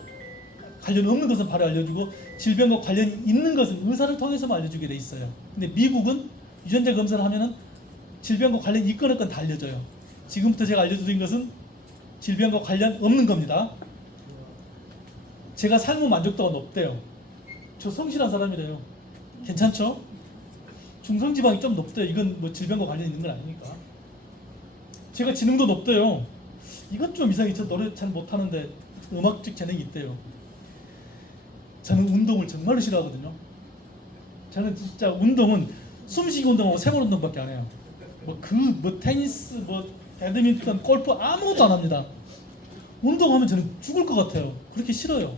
관련 없는 것은 바로 알려주고 질병과 관련 있는 것은 의사를 통해서만 알려주게 돼 있어요. 근데 미국은 유전자 검사를 하면은 질병과 관련 있건 없건 다 알려줘요. 지금부터 제가 알려드린 것은 질병과 관련 없는 겁니다. 제가 삶의 만족도가 높대요. 저 성실한 사람이래요. 괜찮죠? 중성지방이 좀 높대요. 이건 뭐 질병과 관련 있는 건 아니니까. 제가 지능도 높대요. 이건 좀 이상해. 저 노래 잘 못하는데 음악적 재능이 있대요. 저는 운동을 정말로 싫어하거든요. 저는 진짜 운동은 숨쉬기 운동하고 세번 운동밖에 안 해요. 뭐 테니스, 뭐 배드민턴, 골프 아무것도 안 합니다. 운동하면 저는 죽을 것 같아요. 그렇게 싫어요.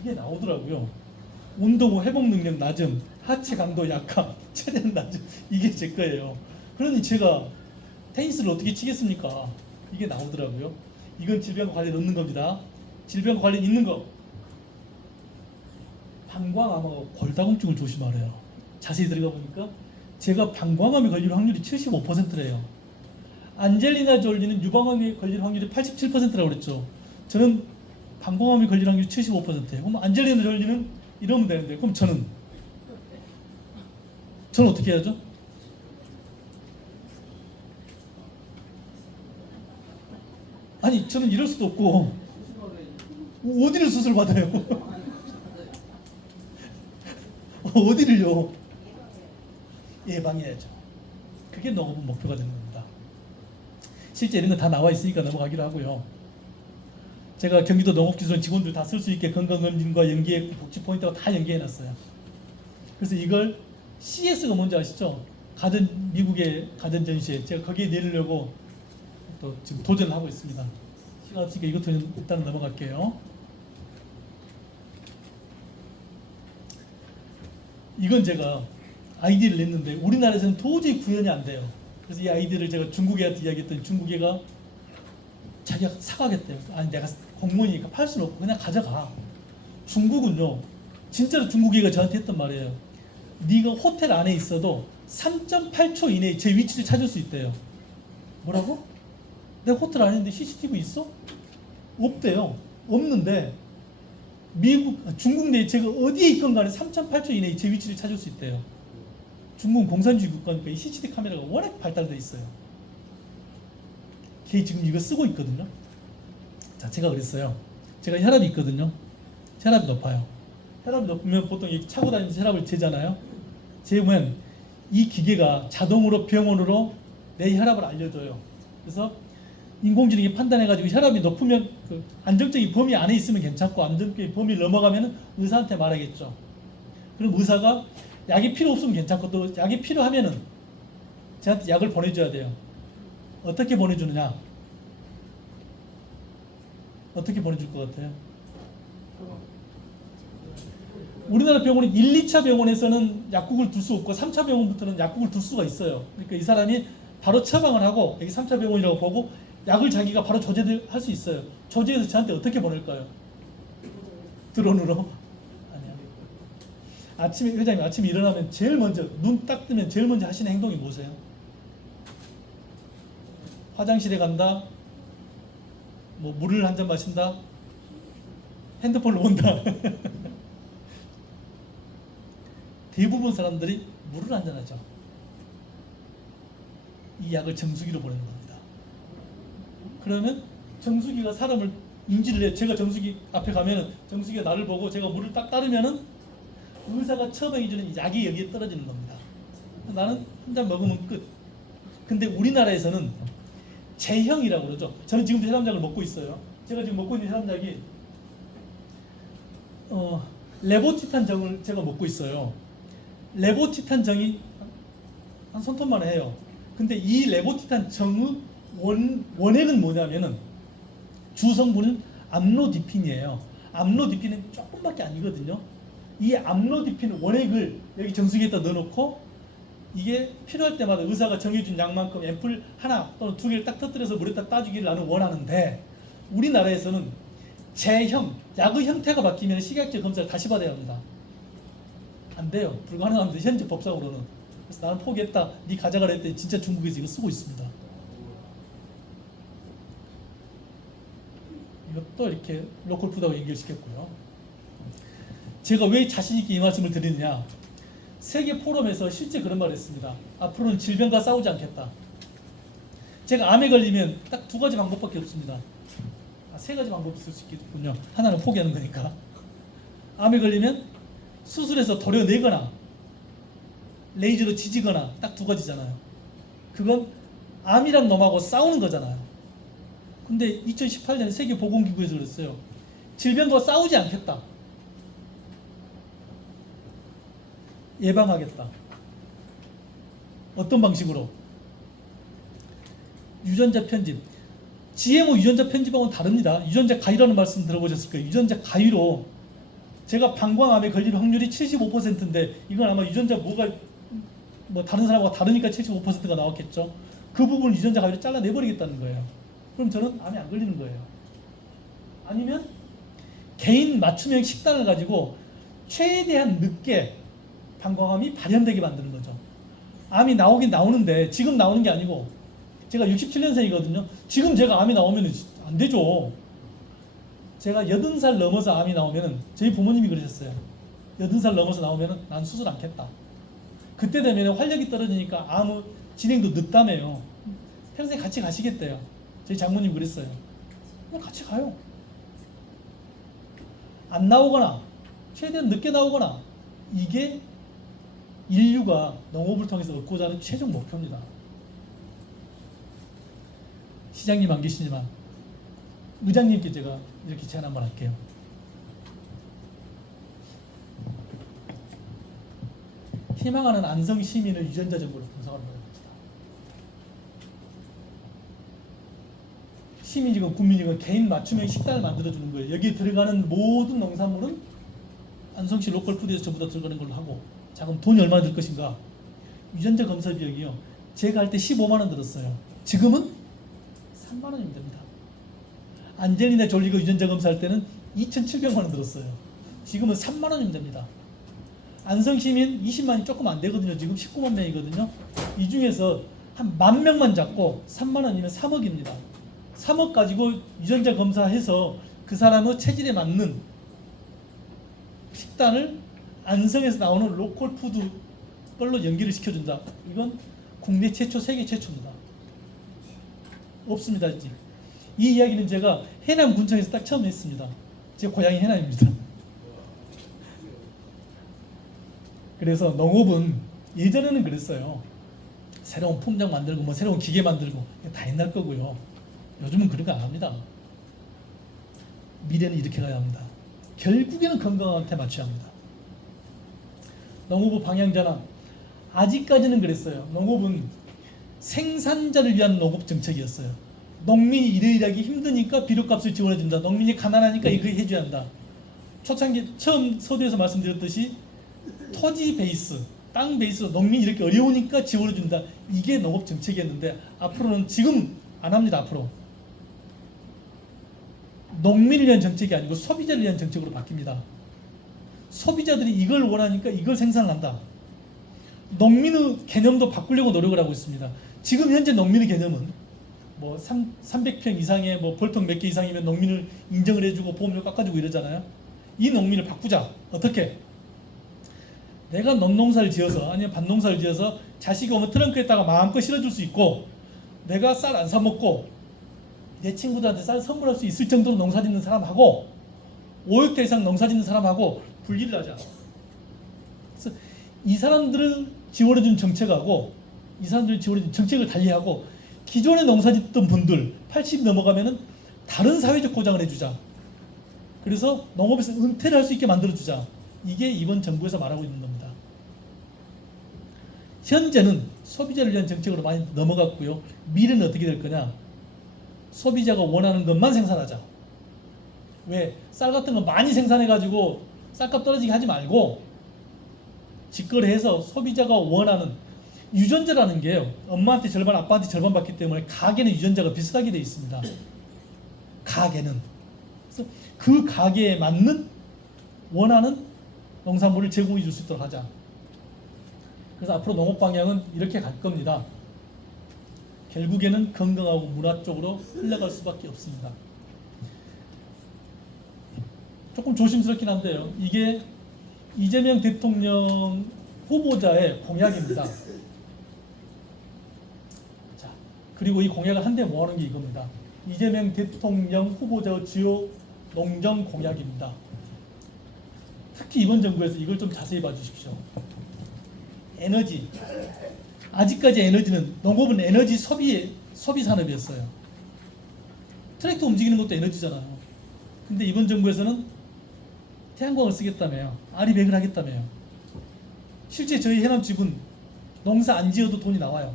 이게 나오더라고요. 운동 후 회복 능력 낮음, 하체 강도 약함, 체력 낮음, 이게 제 거예요. 그러니 제가 테니스를 어떻게 치겠습니까? 이게 나오더라고요. 이건 질병과 관련 없는 겁니다. 질병과 관련 있는 거. 방광암하고 골다공증을 조심하래요. 자세히 들어가 보니까 제가 방광암에 걸릴 확률이 75%래요. 안젤리나 졸리는 유방암에 걸릴 확률이 87%라고 그랬죠. 저는 방광암에 걸릴 확률이 75%예요. 그럼 안젤리나 졸리는 이러면 되는데 그럼 저는 어떻게 해야죠? 아니 저는 이럴 수도 없고 어디를 수술 받아요? 어디를요? 예방해야죠. 그게 너무 목표가 되는 겁니다. 실제 이런 거 다 나와 있으니까 넘어가기로 하고요. 제가 경기도 농업기술원 직원들 다 쓸 수 있게 건강검진과 연계 복지 포인트가 다 연계해놨어요. 그래서 이걸 CS가 뭔지 아시죠? 미국의 가전 전시회 제가 거기에 내리려고 또 지금 도전을 하고 있습니다. 시간 없으니까 이것도 일단 넘어갈게요. 이건 제가 아이디를 냈는데 우리나라에서는 도저히 구현이 안 돼요. 그래서 이 아이디를 제가 중국 애한테 이야기했더니 중국 애가 자기가 사가겠대요. 아니 내가 공무원이니까 팔 수는 없고 그냥 가져가. 중국은요. 진짜로 중국 애가 저한테 했던 말이에요. 네가 호텔 안에 있어도 3.8초 이내에 제 위치를 찾을 수 있대요. 뭐라고? 내가 호텔 안에 있는데 CCTV 있어? 없대요. 없는데 중국 내에 제가 어디에 있건 간에 3.8초 이내에 제 위치를 찾을 수 있대요. 중국은 공산주의 국가니까 이 CCTV 카메라가 워낙 발달되어 있어요. 걔 지금 이거 쓰고 있거든요. 자, 제가 그랬어요. 제가 혈압이 있거든요. 혈압이 높아요. 혈압이 높으면 보통 이렇게 차고 다니면서 혈압을 재잖아요. 재면 이 기계가 자동으로 병원으로 내 혈압을 알려줘요. 그래서 인공지능이 판단해가지고 혈압이 높으면 그 안정적인 범위 안에 있으면 괜찮고 안정적인 범위를 넘어가면 의사한테 말하겠죠. 그럼 의사가 약이 필요 없으면 괜찮고 또 약이 필요하면은 저한테 약을 보내줘야 돼요. 어떻게 보내주느냐? 어떻게 보내줄 것 같아요? 우리나라 병원이 1, 2차 병원에서는 약국을 둘 수 없고 3차 병원부터는 약국을 둘 수가 있어요. 그러니까 이 사람이 바로 처방을 하고 여기 3차 병원이라고 보고 약을 자기가 바로 조제할 수 있어요. 조제해서 저한테 어떻게 보낼까요? 드론으로? 아니야. 회장님 아침에 일어나면 제일 먼저 눈 딱 뜨면 제일 먼저 하시는 행동이 뭐세요? 화장실에 간다? 뭐 물을 한 잔 마신다? 핸드폰을 본다? 대부분 사람들이 물을 한 잔 하죠. 이 약을 정수기로 보내는 겁니다. 그러면 정수기가 사람을 인지를 해. 제가 정수기 앞에 가면은 정수기가 나를 보고 제가 물을 딱 따르면은 의사가 처방해주는 약이 여기에 떨어지는 겁니다. 나는 한 잔 먹으면 끝. 근데 우리나라에서는 제형이라고 그러죠. 저는 지금 혈압약을 먹고 있어요. 제가 지금 먹고 있는 혈압약이 레보티탄 정을 제가 먹고 있어요. 레보티탄 정이 한 손톱만 해요. 근데 이 레보티탄 정의 원액은 뭐냐면은 주성분은 암로디핀이에요. 암로디핀은 조금밖에 아니거든요. 이 암로디핀 원액을 여기 정수기에다 넣어놓고 이게 필요할 때마다 의사가 정해준 약만큼 앰플 하나 또는 두 개를 딱 터뜨려서 물에다 따주기를 나는 원하는데 우리나라에서는 제형, 약의 형태가 바뀌면 식약처 검사를 다시 받아야 합니다. 안 돼요. 불가능합니다. 현재 법상으로는. 그래서 나는 포기했다. 네 가져가라 했더니 진짜 중국에서 이거 쓰고 있습니다. 이것도 이렇게 로컬푸드하고 연결시켰고요. 제가 왜 자신 있게 이 말씀을 드리느냐. 세계 포럼에서 실제 그런 말을 했습니다. 앞으로는 질병과 싸우지 않겠다. 제가 암에 걸리면 딱 두 가지 방법밖에 없습니다. 세 가지 방법이 있을 수 있겠군요. 하나는 포기하는 거니까. 암에 걸리면 수술해서 도려내거나 레이저로 지지거나 딱 두 가지잖아요. 그건 암이란 놈하고 싸우는 거잖아요. 근데 2018년 세계보건기구에서 그랬어요. 질병과 싸우지 않겠다. 예방하겠다. 어떤 방식으로? 유전자 편집. GMO 유전자 편집하고는 다릅니다. 유전자 가위라는 말씀 들어보셨을 거예요. 유전자 가위로 제가 방광암에 걸릴 확률이 75%인데 이건 아마 유전자 뭐가 뭐 다른 사람하고 다르니까 75%가 나왔겠죠. 그 부분을 유전자 가위로 잘라내버리겠다는 거예요. 그럼 저는 암에 안 걸리는 거예요. 아니면 개인 맞춤형 식단을 가지고 최대한 늦게 방광암이 발현되게 만드는 거죠. 암이 나오긴 나오는데 지금 나오는 게 아니고 제가 67년생이거든요. 지금 제가 암이 나오면 안 되죠. 제가 80살 넘어서 암이 나오면 저희 부모님이 그러셨어요. 80살 넘어서 나오면 난 수술 않겠다. 그때 되면 활력이 떨어지니까 암 진행도 늦다며요. 평생 같이 가시겠대요. 저희 장모님 그랬어요. 그냥 같이 가요. 안 나오거나 최대한 늦게 나오거나 이게 인류가 농업을 통해서 얻고자 하는 최종 목표입니다. 시장님 안 계시지만 의장님께 제가 이렇게 제안 한번 할게요. 희망하는 안성 시민을 유전자 정보로 분석하는 거예요. 시민이건 국민이건 개인 맞춤형 식단을 만들어주는 거예요. 여기에 들어가는 모든 농산물은 안성시 로컬푸드에서 전부 다 들어가는 걸로 하고 자 그럼 돈이 얼마 들 것인가? 유전자 검사 비용이요. 제가 할 때 15만 원 들었어요. 지금은 3만 원이면 됩니다. 안젤리나 졸리가 유전자 검사할 때는 2,700만 원 들었어요. 지금은 3만 원이면 됩니다. 안성시민 20만이 조금 안 되거든요. 지금 19만 명이거든요. 이 중에서 한 10,000명만 잡고 3만 원이면 3억입니다. 3억 가지고 유전자 검사해서 그 사람의 체질에 맞는 식단을 안성에서 나오는 로컬 푸드 걸로 연기를 시켜준다. 이건 국내 최초, 세계 최초입니다. 없습니다. 이제. 이 이야기는 제가 해남군청에서 딱 처음 했습니다. 제 고향이 해남입니다. 그래서 농업은 예전에는 그랬어요. 새로운 품종 만들고 뭐 새로운 기계 만들고 다 옛날 거고요. 요즘은 그런 거 안 합니다. 미래는 이렇게 가야 합니다. 결국에는 건강한테 맞춰야 합니다. 농업부 방향전환 아직까지는 그랬어요. 농업은 생산자를 위한 농업 정책이었어요. 농민이 일하기 힘드니까 비료값을 지원해준다. 농민이 가난하니까 이거 해줘야 한다. 초창기 처음 서두에서 말씀드렸듯이 토지 베이스, 땅 베이스로 농민이 이렇게 어려우니까 지원해준다. 이게 농업 정책이었는데 앞으로는 지금 안 합니다. 앞으로 농민을 위한 정책이 아니고 소비자를 위한 정책으로 바뀝니다. 소비자들이 이걸 원하니까 이걸 생산을 한다. 농민의 개념도 바꾸려고 노력을 하고 있습니다. 지금 현재 농민의 개념은 뭐 300평 이상의 뭐 벌통 몇 개 이상이면 농민을 인정을 해주고 보험료 깎아주고 이러잖아요. 이 농민을 바꾸자. 어떻게? 내가 논농사를 지어서 아니면 밭농사를 지어서 자식이 오면 트렁크에다가 마음껏 실어줄 수 있고 내가 쌀 안 사 먹고 내 친구들한테 쌀 선물할 수 있을 정도로 농사 짓는 사람하고 5헥타 이상 농사 짓는 사람하고 분리를 하자. 그래서 이 사람들을 지원해준 정책하고 이 사람들을 지원해준 정책을 달리하고 기존에 농사 짓던 분들 80 넘어가면은 다른 사회적 보장을 해주자. 그래서 농업에서 은퇴를 할 수 있게 만들어주자. 이게 이번 정부에서 말하고 있는 겁니다. 현재는 소비자를 위한 정책으로 많이 넘어갔고요. 미래는 어떻게 될 거냐? 소비자가 원하는 것만 생산하자. 왜? 쌀 같은 거 많이 생산해가지고 쌀값 떨어지게 하지 말고 직거래해서 소비자가 원하는 유전자라는 게요. 엄마한테 절반, 아빠한테 절반 받기 때문에 가게는 유전자가 비슷하게 되어 있습니다. 가게는 그래서 그 가게에 맞는 원하는 농산물을 제공해 줄 수 있도록 하자. 그래서 앞으로 농업 방향은 이렇게 갈 겁니다. 결국에는 건강하고 문화 쪽으로 흘러갈 수밖에 없습니다. 조금 조심스럽긴 한데요. 이게 이재명 대통령 후보자의 공약입니다. 자, 그리고 이 공약을 한데 모아놓은 게 이겁니다. 이재명 대통령 후보자의 주요 농정 공약입니다. 특히 이번 정부에서 이걸 좀 자세히 봐주십시오. 에너지. 아직까지 에너지는, 농업은 에너지 소비 산업이었어요. 트랙터 움직이는 것도 에너지잖아요. 근데 이번 정부에서는 태양광을 쓰겠다며요. 아리백을 하겠다며요. 실제 저희 해남집은 농사 안 지어도 돈이 나와요.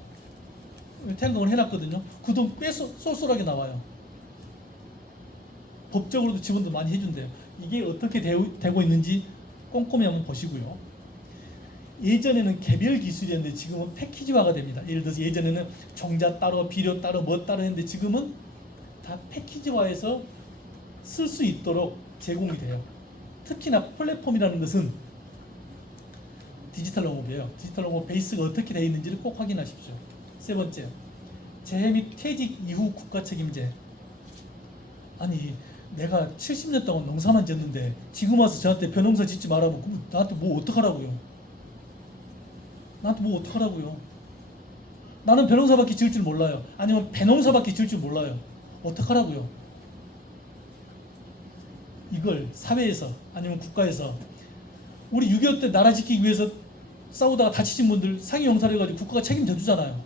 태양광을 해놨거든요. 그 돈 꽤 쏠쏠하게 나와요. 법적으로도 지원도 많이 해준대요. 이게 어떻게 되고 있는지 꼼꼼히 한번 보시고요. 예전에는 개별 기술이었는데 지금은 패키지화가 됩니다. 예를 들어서 예전에는 종자 따로, 비료 따로, 뭐 따로 했는데 지금은 다 패키지화해서 쓸 수 있도록 제공이 돼요. 특히나 플랫폼이라는 것은 디지털 농업이에요. 디지털 농업 베이스가 어떻게 되어 있는지를 꼭 확인하십시오. 세 번째, 재해 및 퇴직 이후 국가 책임제. 아니, 내가 70년 동안 농사만 짓는데 지금 와서 저한테 벼농사 짓지 말라고 그럼 나한테 뭐 어떡하라고요? 나한테 뭐 어떡하라고요? 나는 벼농사밖에 지을 줄 몰라요. 아니면 배농사밖에 지을 줄 몰라요. 어떡하라고요? 이걸 사회에서 아니면 국가에서 우리 6.25 때 나라 지키기 위해서 싸우다가 다치신 분들 상해용사를 해가지고 국가가 책임져 주잖아요.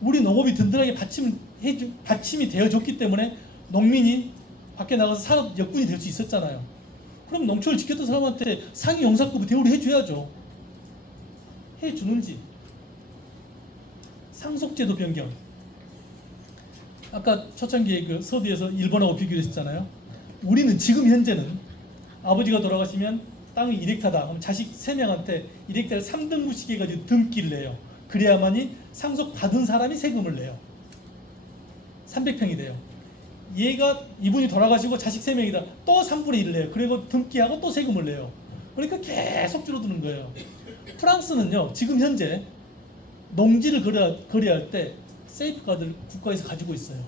우리 농업이 든든하게 받침이 되어줬기 때문에 농민이 밖에 나가서 산업 역군이 될 수 있었잖아요. 그럼 농촌을 지켰던 사람한테 상해용사급 대우를 해줘야죠. 해주는지. 상속제도 변경. 아까 초창기에 그 서두에서 일본하고 비교를 했잖아요. 우리는 지금 현재는 아버지가 돌아가시면 땅이 1헥타다. 그럼 자식 3명한테 1헥타를 3등분씩 해가지고 등기를 내요. 그래야만이 상속 받은 사람이 세금을 내요. 300평이 돼요. 이분이 돌아가시고 자식 3명이다. 또 3분의 1을 내요. 그리고 등기하고 또 세금을 내요. 그러니까 계속 줄어드는 거예요. 프랑스는요, 지금 현재 농지를 거래할 때 세이프가드를 국가에서 가지고 있어요.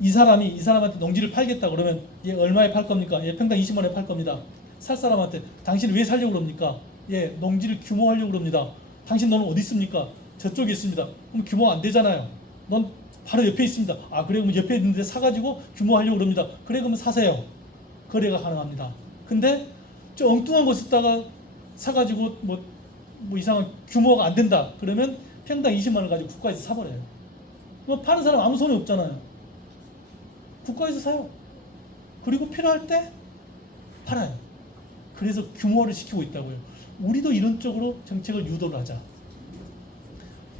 이 사람한테 농지를 팔겠다 그러면 얘 얼마에 팔 겁니까? 얘 평당 20만 원에 팔 겁니다. 살 사람한테 당신은 왜 살려고 그럽니까? 예, 농지를 규모하려고 그럽니다. 당신 너는 어디 있습니까? 저쪽에 있습니다. 그럼 규모 안 되잖아요. 넌 바로 옆에 있습니다. 아, 그래, 그럼 옆에 있는데 사가지고 규모하려고 그럽니다. 그래, 그러면 사세요. 거래가 가능합니다. 근데 저 엉뚱한 거 쓰다가 사가지고 뭐 이상한 규모가 안 된다. 그러면 평당 20만 원 가지고 국가에서 사버려요. 그럼 파는 사람 아무 손이 없잖아요. 국가에서 사요. 그리고 필요할 때 팔아요. 그래서 규모화를 시키고 있다고요. 우리도 이런 쪽으로 정책을 유도를 하자.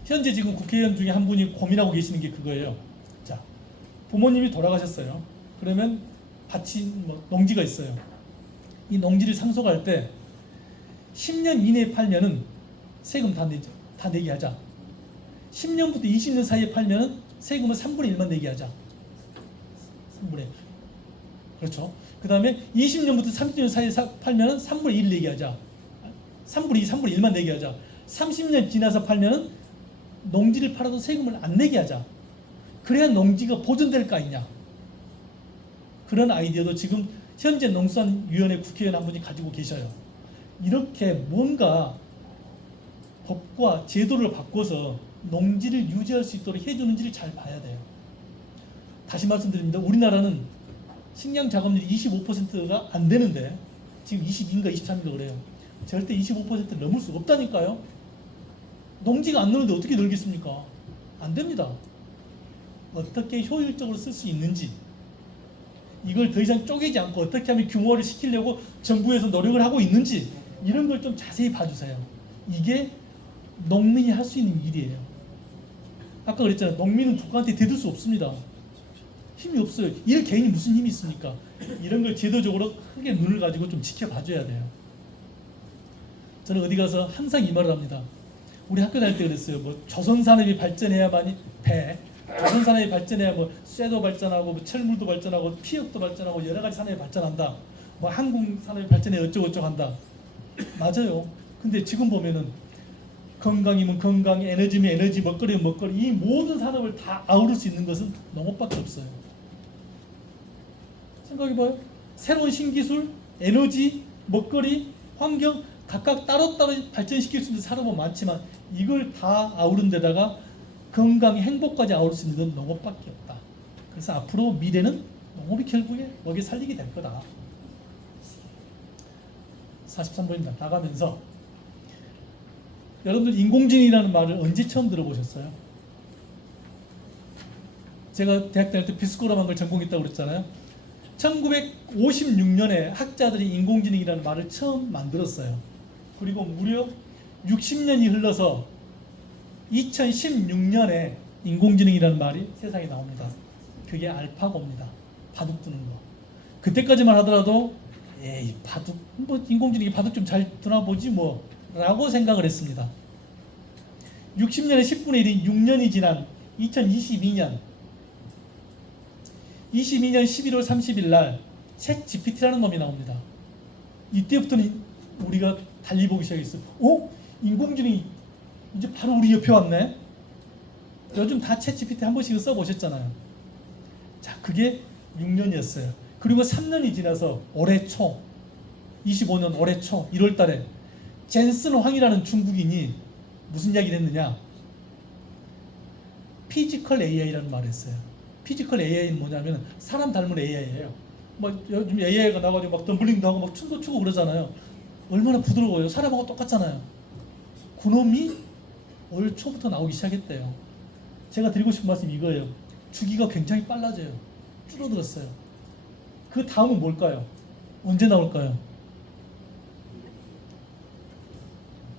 현재 지금 국회의원 중에 한 분이 고민하고 계시는 게 그거예요. 자, 부모님이 돌아가셨어요. 그러면 밭이 농지가 있어요. 이 농지를 상속할 때 10년 이내에 팔면은 세금 다 내게 하자. 10년부터 20년 사이에 팔면은 세금을 3분의 1만 내게 하자. 3분의 1. 그렇죠. 그 다음에 20년부터 30년 사이에 팔면은 3분의 1 내게 하자. 3분의 2, 3분의 1만 내게 하자. 30년 지나서 팔면은 농지를 팔아도 세금을 안 내게 하자. 그래야 농지가 보존될 거 아니냐. 그런 아이디어도 지금 현재 농수산위원회 국회의원 한 분이 가지고 계셔요. 이렇게 뭔가 법과 제도를 바꿔서 농지를 유지할 수 있도록 해주는지를 잘 봐야 돼요. 다시 말씀드립니다. 우리나라는 식량 작업률이 25%가 안 되는데 지금 22인가 23인가 그래요. 절대 25%를 넘을 수 없다니까요. 농지가 안 늘는데 어떻게 늘겠습니까? 안 됩니다. 어떻게 효율적으로 쓸 수 있는지, 이걸 더 이상 쪼개지 않고 어떻게 하면 규모화를 시키려고 정부에서 노력을 하고 있는지, 이런 걸 좀 자세히 봐주세요. 이게 농민이 할 수 있는 일이에요. 아까 그랬잖아요. 농민은 국가한테 대들 수 없습니다. 힘이 없어요. 일 개인이 무슨 힘이 있습니까? 이런 걸 제도적으로 크게 눈을 가지고 좀 지켜봐줘야 돼요. 저는 어디 가서 항상 이 말을 합니다. 우리 학교 다닐 때 그랬어요. 뭐 조선산업이 발전해야만이 조선 산업이 발전해야 뭐 쇠도 발전하고 뭐 철물도 발전하고 피혁도 발전하고 여러 가지 산업이 발전한다. 뭐 항공 산업이 발전해 어쩌고저쩌고 한다. 맞아요. 근데 지금 보면은 건강이면 건강, 에너지면 에너지, 먹거리면 먹거리, 이 모든 산업을 다 아우를 수 있는 것은 농업밖에 없어요. 생각해봐요. 새로운 신기술, 에너지, 먹거리, 환경 각각 따로따로 발전시킬 수 있는 산업은 많지만 이걸 다 아우른 데다가 건강, 행복까지 아우를 수 있는 건 농업밖에 없다. 그래서 앞으로 미래는 농업이 결국에 먹여 살리게 될 거다. 43번입니다. 나가면서 여러분들 인공지능이라는 말을 언제 처음 들어보셨어요? 제가 대학 다닐 때 비스코라만 걸 전공했다고 그랬잖아요. 1956년에 학자들이 인공지능이라는 말을 처음 만들었어요. 그리고 무려 60년이 흘러서 2016년에 인공지능이라는 말이 세상에 나옵니다. 그게 알파고입니다. 바둑 두는 거. 그때까지만 하더라도 에이 바둑 뭐 인공지능이 바둑 좀 잘 두나 보지 뭐 라고 생각을 했습니다. 60년의 10분의 1인 6년이 지난 2022년 11월 30일 날 챗 GPT라는 놈이 나옵니다. 이때부터는 우리가 달리 보기 시작했어요. 인공지능이 이제 바로 우리 옆에 왔네. 요즘 다 챗 GPT 한 번씩은 써보셨잖아요. 자, 그게 6년이었어요. 그리고 3년이 지나서 올해 초 25년 올해 초 1월 달에 젠슨 황이라는 중국인이 무슨 이야기를 했느냐? 피지컬 AI라는 말을 했어요. 피지컬 AI는 뭐냐면 사람 닮은 AI예요. 뭐 요즘 AI가 나와가지고 막 덤블링도 하고 막 춤도 추고 그러잖아요. 얼마나 부드러워요. 사람하고 똑같잖아요. 그놈이 올 초부터 나오기 시작했대요. 제가 드리고 싶은 말씀이 이거예요. 주기가 굉장히 빨라져요. 줄어들었어요. 그 다음은 뭘까요? 언제 나올까요?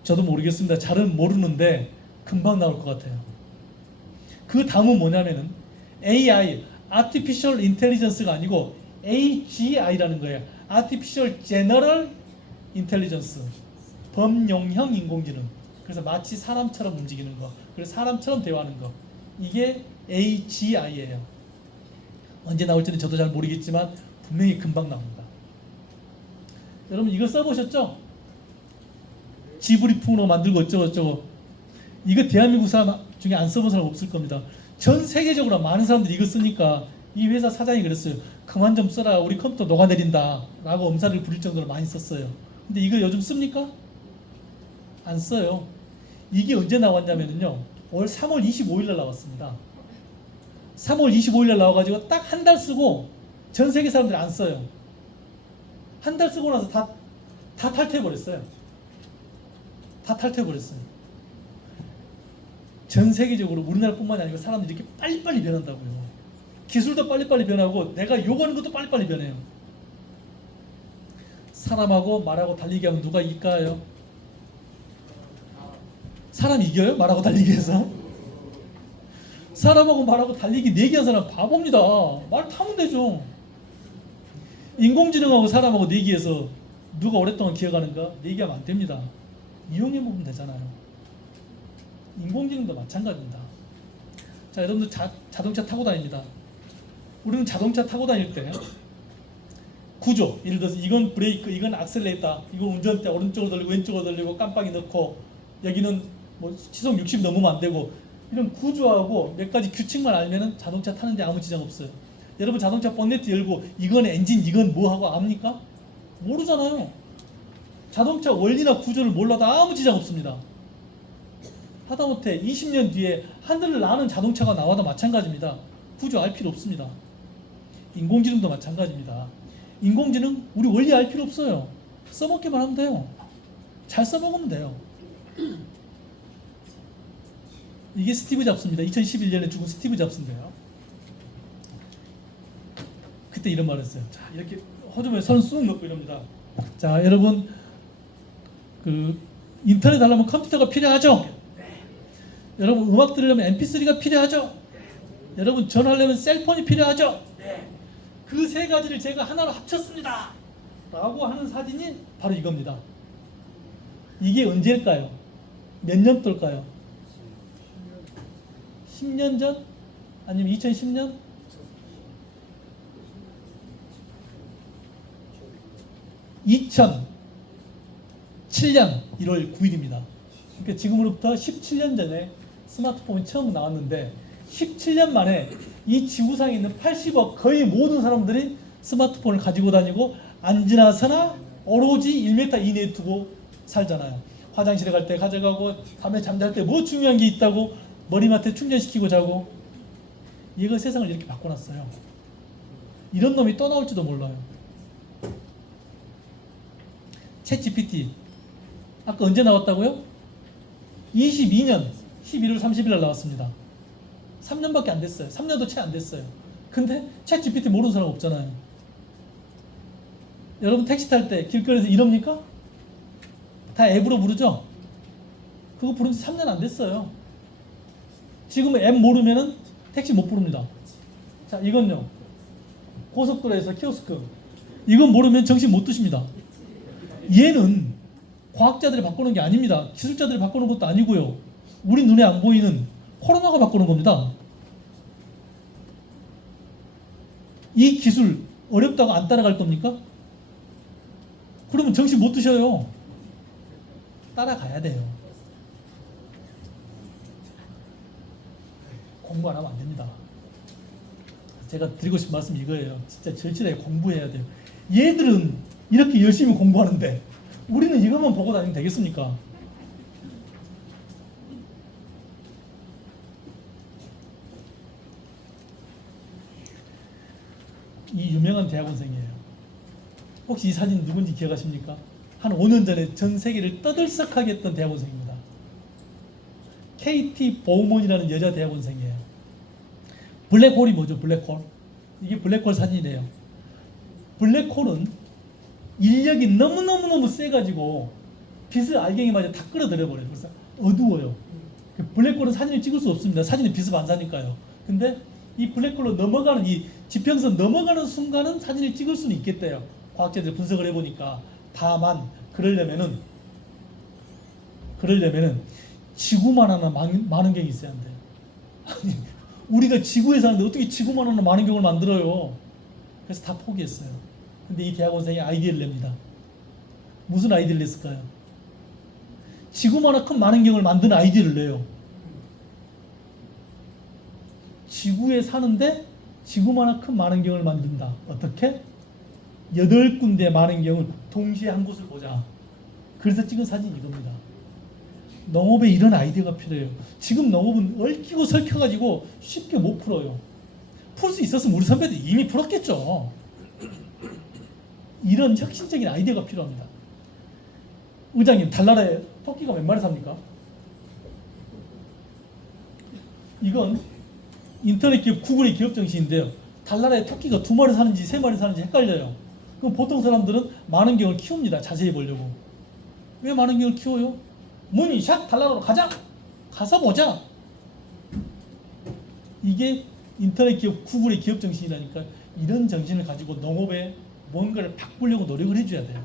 저도 모르겠습니다. 잘은 모르는데 금방 나올 것 같아요. 그 다음은 뭐냐면은 AI, Artificial Intelligence가 아니고 AGI라는 거예요. Artificial General Intelligence, 범용형 인공지능. 그래서 마치 사람처럼 움직이는 거, 그래서 사람처럼 대화하는 거. 이게 AGI예요. 언제 나올지는 저도 잘 모르겠지만 분명히 금방 나옵니다. 여러분 이거 써보셨죠? 지브리풍으로 만들고 어쩌고저쩌고. 이거 대한민국 사람 중에 안 써본 사람 없을 겁니다. 전 세계적으로 많은 사람들이 이거 쓰니까 이 회사 사장이 그랬어요. 그만 좀 써라. 우리 컴퓨터 녹아내린다. 라고 엄살을 부릴 정도로 많이 썼어요. 근데 이거 요즘 씁니까? 안 써요. 이게 언제 나왔냐면요. 올 3월 25일 날 나왔습니다. 3월 25일 날 나와가지고 딱 한 달 쓰고 전 세계 사람들이 안 써요. 한 달 쓰고 나서 다 탈퇴해버렸어요. 다 탈퇴해버렸어요. 전 세계적으로 우리나라뿐만이 아니고 사람들이 이렇게 빨리빨리 변한다고요. 기술도 빨리빨리 변하고 내가 요구하는 것도 빨리빨리 변해요. 사람하고 말하고 달리기 하면 누가 이길까요? 사람이 이겨요? 말하고 달리기 해서? 사람하고 말하고 달리기 내기한 사람 바보입니다. 말 타면 되죠. 인공지능하고 사람하고 내기해서 누가 오랫동안 기억하는가? 내기하면 안 됩니다. 이용해 보면 되잖아요. 인공지능도 마찬가지입니다. 자, 여러분들 자동차 타고 다닙니다. 우리는 자동차 타고 다닐 때 구조, 예를 들어서 이건 브레이크, 이건 악셀레이터, 이건 운전대 오른쪽으로 돌리고 왼쪽으로 돌리고 깜빡이 넣고 여기는 뭐 시속 60 넘으면 안 되고 이런 구조하고 몇 가지 규칙만 알면은 자동차 타는데 아무 지장 없어요. 여러분 자동차 본네트 열고 이건 엔진, 이건 뭐 하고 압니까? 모르잖아요. 자동차 원리나 구조를 몰라도 아무 지장 없습니다. 하다못해 20년 뒤에 하늘을 나는 자동차가 나와도 마찬가지입니다. 구조 알 필요 없습니다. 인공지능도 마찬가지입니다. 인공지능 우리 원리 알 필요 없어요. 써먹기만 하면 돼요. 잘 써먹으면 돼요. 이게 스티브 잡스입니다. 2011년에 죽은 스티브 잡스인데요. 그때 이런 말을 했어요. 자, 이렇게 허접에 손 쑥 넣고 이럽니다. 자, 여러분 그 인터넷 하려면 컴퓨터가 필요하죠? 여러분 음악 들으려면 MP3가 필요하죠? 여러분 전화하려면 셀폰이 필요하죠? 그 세 가지를 제가 하나로 합쳤습니다. 라고 하는 사진이 바로 이겁니다. 이게 언제일까요? 몇 년도일까요? 10년 전? 아니면 2010년? 2007년 1월 9일입니다. 그러니까 지금으로부터 17년 전에 스마트폰이 처음 나왔는데 17년 만에 이 지구상에 있는 80억 거의 모든 사람들이 스마트폰을 가지고 다니고 앉으나서나 오로지 1m 이내에 두고 살잖아요. 화장실에 갈 때 가져가고 밤에 잠잘 때 뭐 중요한 게 있다고 머리맡에 충전시키고 자고. 얘가 세상을 이렇게 바꿔놨어요. 이런 놈이 또 나올지도 몰라요. 챗 GPT 아까 언제 나왔다고요? 22년 11월 30일 날 나왔습니다. 3년밖에 안 됐어요. 3년도 채 안 됐어요. 근데 챗 GPT 모르는 사람 없잖아요. 여러분 택시 탈 때 길거리에서 이럽니까? 다 앱으로 부르죠? 그거 부른 지 3년 안 됐어요. 지금 앱 모르면은 택시 못 부릅니다. 자, 이건요. 고속도로에서 키오스크. 이건 모르면 정신 못 드십니다. 얘는 과학자들이 바꾸는 게 아닙니다. 기술자들이 바꾸는 것도 아니고요. 우리 눈에 안 보이는 코로나가 바꾸는 겁니다. 이 기술 어렵다고 안 따라갈 겁니까? 그러면 정신 못 드셔요. 따라가야 돼요. 공부 안 하면 안 됩니다. 제가 드리고 싶은 말씀이 이거예요. 진짜 절실하게 공부해야 돼요. 얘들은 이렇게 열심히 공부하는데 우리는 이것만 보고 다니면 되겠습니까? 이 유명한 대학원생이에요. 혹시 이 사진 누군지 기억하십니까? 한 5년 전에 전 세계를 떠들썩하게 했던 대학원생입니다. KT 보우먼이라는 여자 대학원생이에요. 블랙홀이 뭐죠? 블랙홀. 이게 블랙홀 사진이래요. 블랙홀은 인력이 너무너무 세가지고 빛을 알갱이 맞아 다 끌어들여 버려요. 그래서 어두워요. 블랙홀은 사진을 찍을 수 없습니다. 사진이 빛을 반사니까요. 근데 이 블랙홀로 넘어가는 이 지평선 넘어가는 순간은 사진을 찍을 수는 있겠대요. 과학자들이 분석을 해보니까. 다만 그러려면은 지구만한 만원경이 있어야 한대요. 아니, 우리가 지구에 사는데 어떻게 지구만한 만원경을 만들어요? 그래서 다 포기했어요. 근데 이 대학원생이 아이디어를 냅니다. 무슨 아이디어를 냈을까요? 지구만한 큰 만원경을 만드는 아이디어를 내요. 지구에 사는데 지구만한 큰 만원경을 만든다. 어떻게? 8군데 만원경을 동시에 한 곳을 보자. 그래서 찍은 사진이 이겁니다. 농업에 이런 아이디어가 필요해요. 지금 농업은 얽히고 설켜가지고 쉽게 못 풀어요. 풀 수 있었으면 우리 선배들이 이미 풀었겠죠. 이런 혁신적인 아이디어가 필요합니다. 의장님, 달나라에 토끼가 몇 마리 삽니까? 이건 인터넷 기업 구글의 기업 정신인데요. 달나라에 토끼가 2마리 사는지 3마리 사는지 헷갈려요. 그럼 보통 사람들은 만원경을 키웁니다. 자세히 보려고. 왜 만원경을 키워요? 문이 샥 달나라로 가자. 가서 보자. 이게 인터넷 기업 구글의 기업 정신이라니까. 이런 정신을 가지고 농업에 뭔가를 바꾸려고 노력을 해줘야 돼요.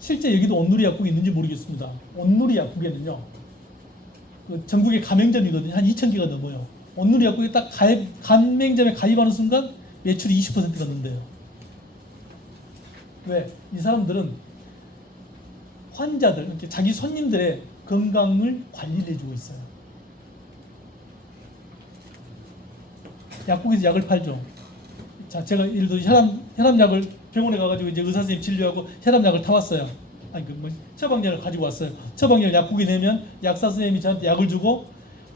실제 여기도 온누리 약국이 있는지 모르겠습니다. 온누리 약국에는요, 그 전국에 가맹점이거든요. 한 2,000개가 넘어요. 온누리 약국에 딱 가맹점에 가입하는 순간 매출이 20%가 는대요. 왜? 이 사람들은 환자들, 이렇게 자기 손님들의 건강을 관리를 해주고 있어요. 약국에서 약을 팔죠. 자, 제가 예를 들어 혈압약을 병원에 가가지고 이제 의사 선생님 진료하고 혈압약을 타왔어요. 아니 처방약을 가지고 왔어요. 처방약 약국에 내면 약사 선생님이 저한테 약을 주고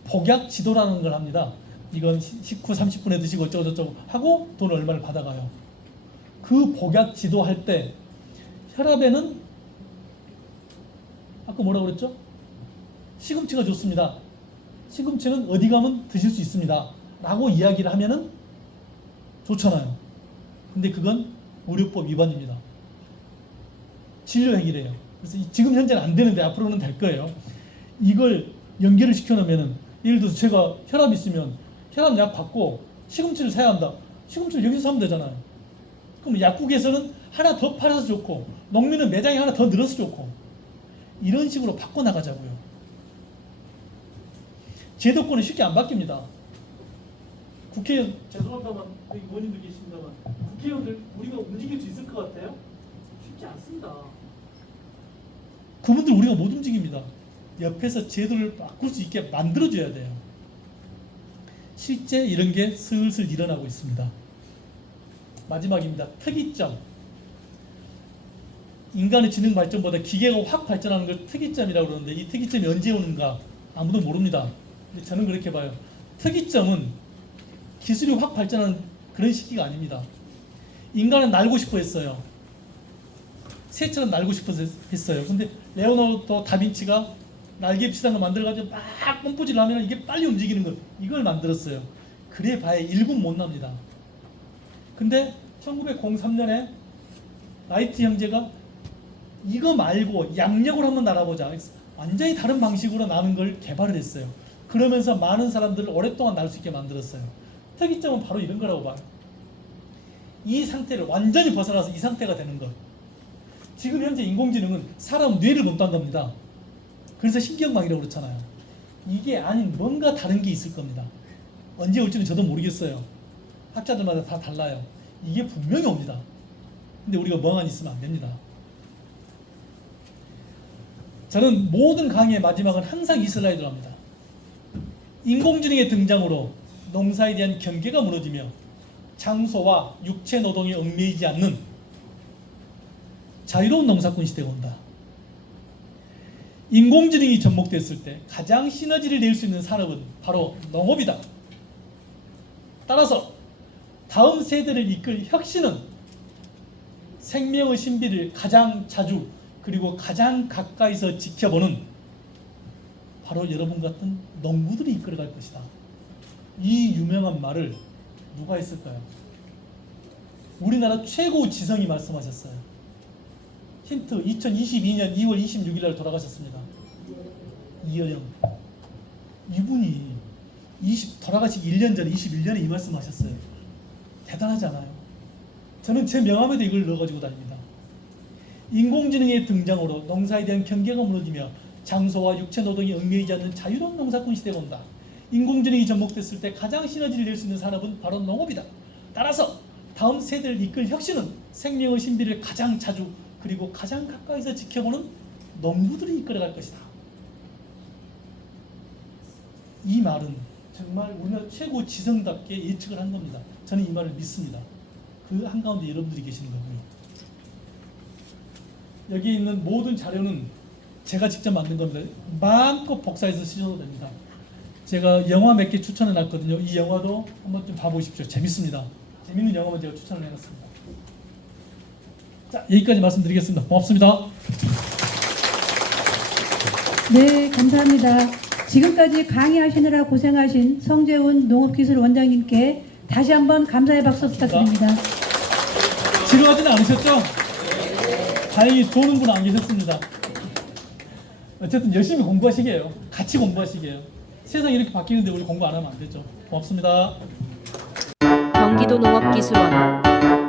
복약 지도라는 걸 합니다. 이건 식후 30분에 드시고 어쩌고저쩌고 하고 돈 얼마를 받아가요. 그 복약 지도할 때 혈압에는 아까 뭐라고 그랬죠? 시금치가 좋습니다. 시금치는 어디 가면 드실 수 있습니다. 라고 이야기를 하면은 좋잖아요. 근데 그건 의료법 위반입니다. 진료 행위래요. 그래서 지금 현재는 안 되는데 앞으로는 될 거예요. 이걸 연결을 시켜놓으면은 예를 들어서 제가 혈압 있으면 혈압약 받고 시금치를 사야 한다. 시금치를 여기서 사면 되잖아요. 그럼 약국에서는 하나 더 팔아서 좋고 농민은 매장이 하나 더 늘어서 좋고 이런 식으로 바꿔나가자고요. 제도권은 쉽게 안 바뀝니다. 국회의원, 죄송합니다만 여기 의원님들 계십니다만 국회의원들 우리가 움직일 수 있을 것 같아요? 쉽지 않습니다. 그분들 우리가 못 움직입니다. 옆에서 제도를 바꿀 수 있게 만들어줘야 돼요. 실제 이런 게 슬슬 일어나고 있습니다. 마지막입니다. 특이점. 인간의 지능 발전보다 기계가 확 발전하는 걸 특이점이라고 그러는데 이 특이점이 언제 오는가 아무도 모릅니다. 근데 저는 그렇게 봐요. 특이점은 기술이 확 발전하는 그런 시기가 아닙니다. 인간은 날고 싶어 했어요. 새처럼 날고 싶어 했어요. 근데 레오나르도 다빈치가 날개 비슷한 거 만들어가지고 막 pompo질을 하면 이게 빨리 움직이는 거 이걸 만들었어요. 그래 봐야 1분 못 납니다. 근데 1903년에 라이트 형제가 이거 말고 양력으로 한번 날아보자. 완전히 다른 방식으로 나는 걸 개발을 했어요. 그러면서 많은 사람들을 오랫동안 날 수 있게 만들었어요. 특이점은 바로 이런 거라고 봐요. 이 상태를 완전히 벗어나서 이 상태가 되는 것. 지금 현재 인공지능은 사람 뇌를 못한답니다. 그래서 신경망이라고 그렇잖아요. 이게 아닌 뭔가 다른 게 있을 겁니다. 언제 올지는 저도 모르겠어요. 학자들마다 다 달라요. 이게 분명히 옵니다. 근데 우리가 멍하니 있으면 안 됩니다. 저는 모든 강의의 마지막은 항상 이 슬라이드를 합니다. 인공지능의 등장으로 농사에 대한 경계가 무너지며 장소와 육체 노동에 얽매이지 않는 자유로운 농사꾼 시대가 온다. 인공지능이 접목됐을 때 가장 시너지를 낼 수 있는 산업은 바로 농업이다. 따라서 다음 세대를 이끌 혁신은 생명의 신비를 가장 자주 그리고 가장 가까이서 지켜보는 바로 여러분 같은 농부들이 이끌어갈 것이다. 이 유명한 말을 누가 했을까요? 우리나라 최고 지성이 말씀하셨어요. 힌트 2022년 2월 26일 날 돌아가셨습니다. 이여영. 이분이 돌아가시기 1년 전에 21년에 이 말씀하셨어요. 대단하잖아요. 저는 제 명함에도 이걸 넣어가지고 다닙니다. 인공지능의 등장으로 농사에 대한 경계가 무너지며 장소와 육체 노동이 얽매이지 않는 자유로운 농사꾼 시대가 온다. 인공지능이 접목됐을 때 가장 시너지를 낼 수 있는 산업은 바로 농업이다. 따라서 다음 세대를 이끌 혁신은 생명의 신비를 가장 자주 그리고 가장 가까이서 지켜보는 농부들이 이끌어갈 것이다. 이 말은 정말 우리나라 최고 지성답게 예측을 한 겁니다. 저는 이 말을 믿습니다. 그 한가운데 여러분들이 계시는 거고요. 여기 있는 모든 자료는 제가 직접 만든 겁니다. 마음껏 복사해서 쓰셔도 됩니다. 제가 영화 몇 개 추천해 놨거든요. 이 영화도 한번 좀 봐보십시오. 재밌습니다. 재밌는 영화만 제가 추천을 해놨습니다. 자, 여기까지 말씀드리겠습니다. 고맙습니다. 네, 감사합니다. 지금까지 강의하시느라 고생하신 성재훈 농업기술원장님께 다시 한번 감사의 박수 부탁드립니다. 지루하지는 않으셨죠? 다행히 도는 분 안 계셨습니다. 어쨌든 열심히 공부하시게요. 같이 공부하시게요. 세상이 이렇게 바뀌는데 우리 공부 안 하면 안 되죠. 고맙습니다. 경기도 농업기술원